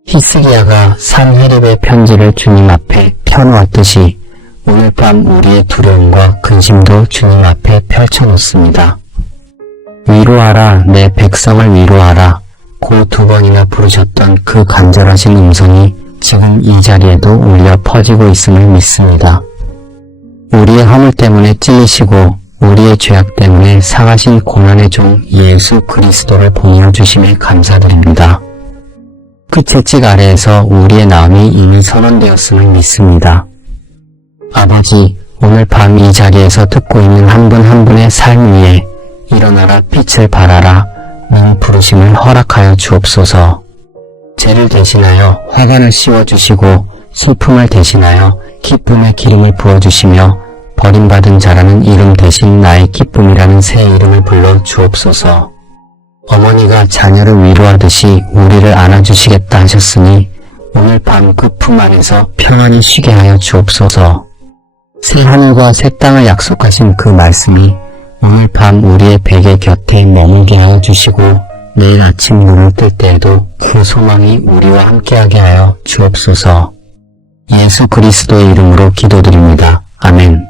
히스기야가 산헤립의 편지를 주님 앞에 펴놓았듯이 오늘 밤 우리의 두려움과 근심도 주님 앞에 펼쳐놓습니다. 위로하라, 내 백성을 위로하라. 고 2번이나 부르셨던 그 간절하신 음성이 지금 이 자리에도 울려 퍼지고 있음을 믿습니다. 우리의 허물 때문에 찔리시고 우리의 죄악 때문에 상하신 고난의 종 예수 그리스도를 보여 주심에 감사드립니다. 그 채찍 아래에서 우리의 마음이 이미 선언되었음을 믿습니다. 아버지, 오늘 밤 이 자리에서 듣고 있는 한 분 한 분의 삶 위에 일어나라 빛을 발하라 는 부르심을 허락하여 주옵소서. 죄를 대신하여 화관을 씌워주시고 슬픔을 대신하여 기쁨의 기름을 부어주시며 버림받은 자라는 이름 대신 나의 기쁨이라는 새 이름을 불러 주옵소서. 어머니가 자녀를 위로하듯이 우리를 안아주시겠다 하셨으니 오늘 밤 그 품 안에서 평안히 쉬게 하여 주옵소서. 새 하늘과 새 땅을 약속하신 그 말씀이 오늘 밤 우리의 베개 곁에 머물게 하여 주시고 내일 아침 눈을 뜰 때에도 그 소망이 우리와 함께하게 하여 주옵소서. 예수 그리스도의 이름으로 기도드립니다. 아멘.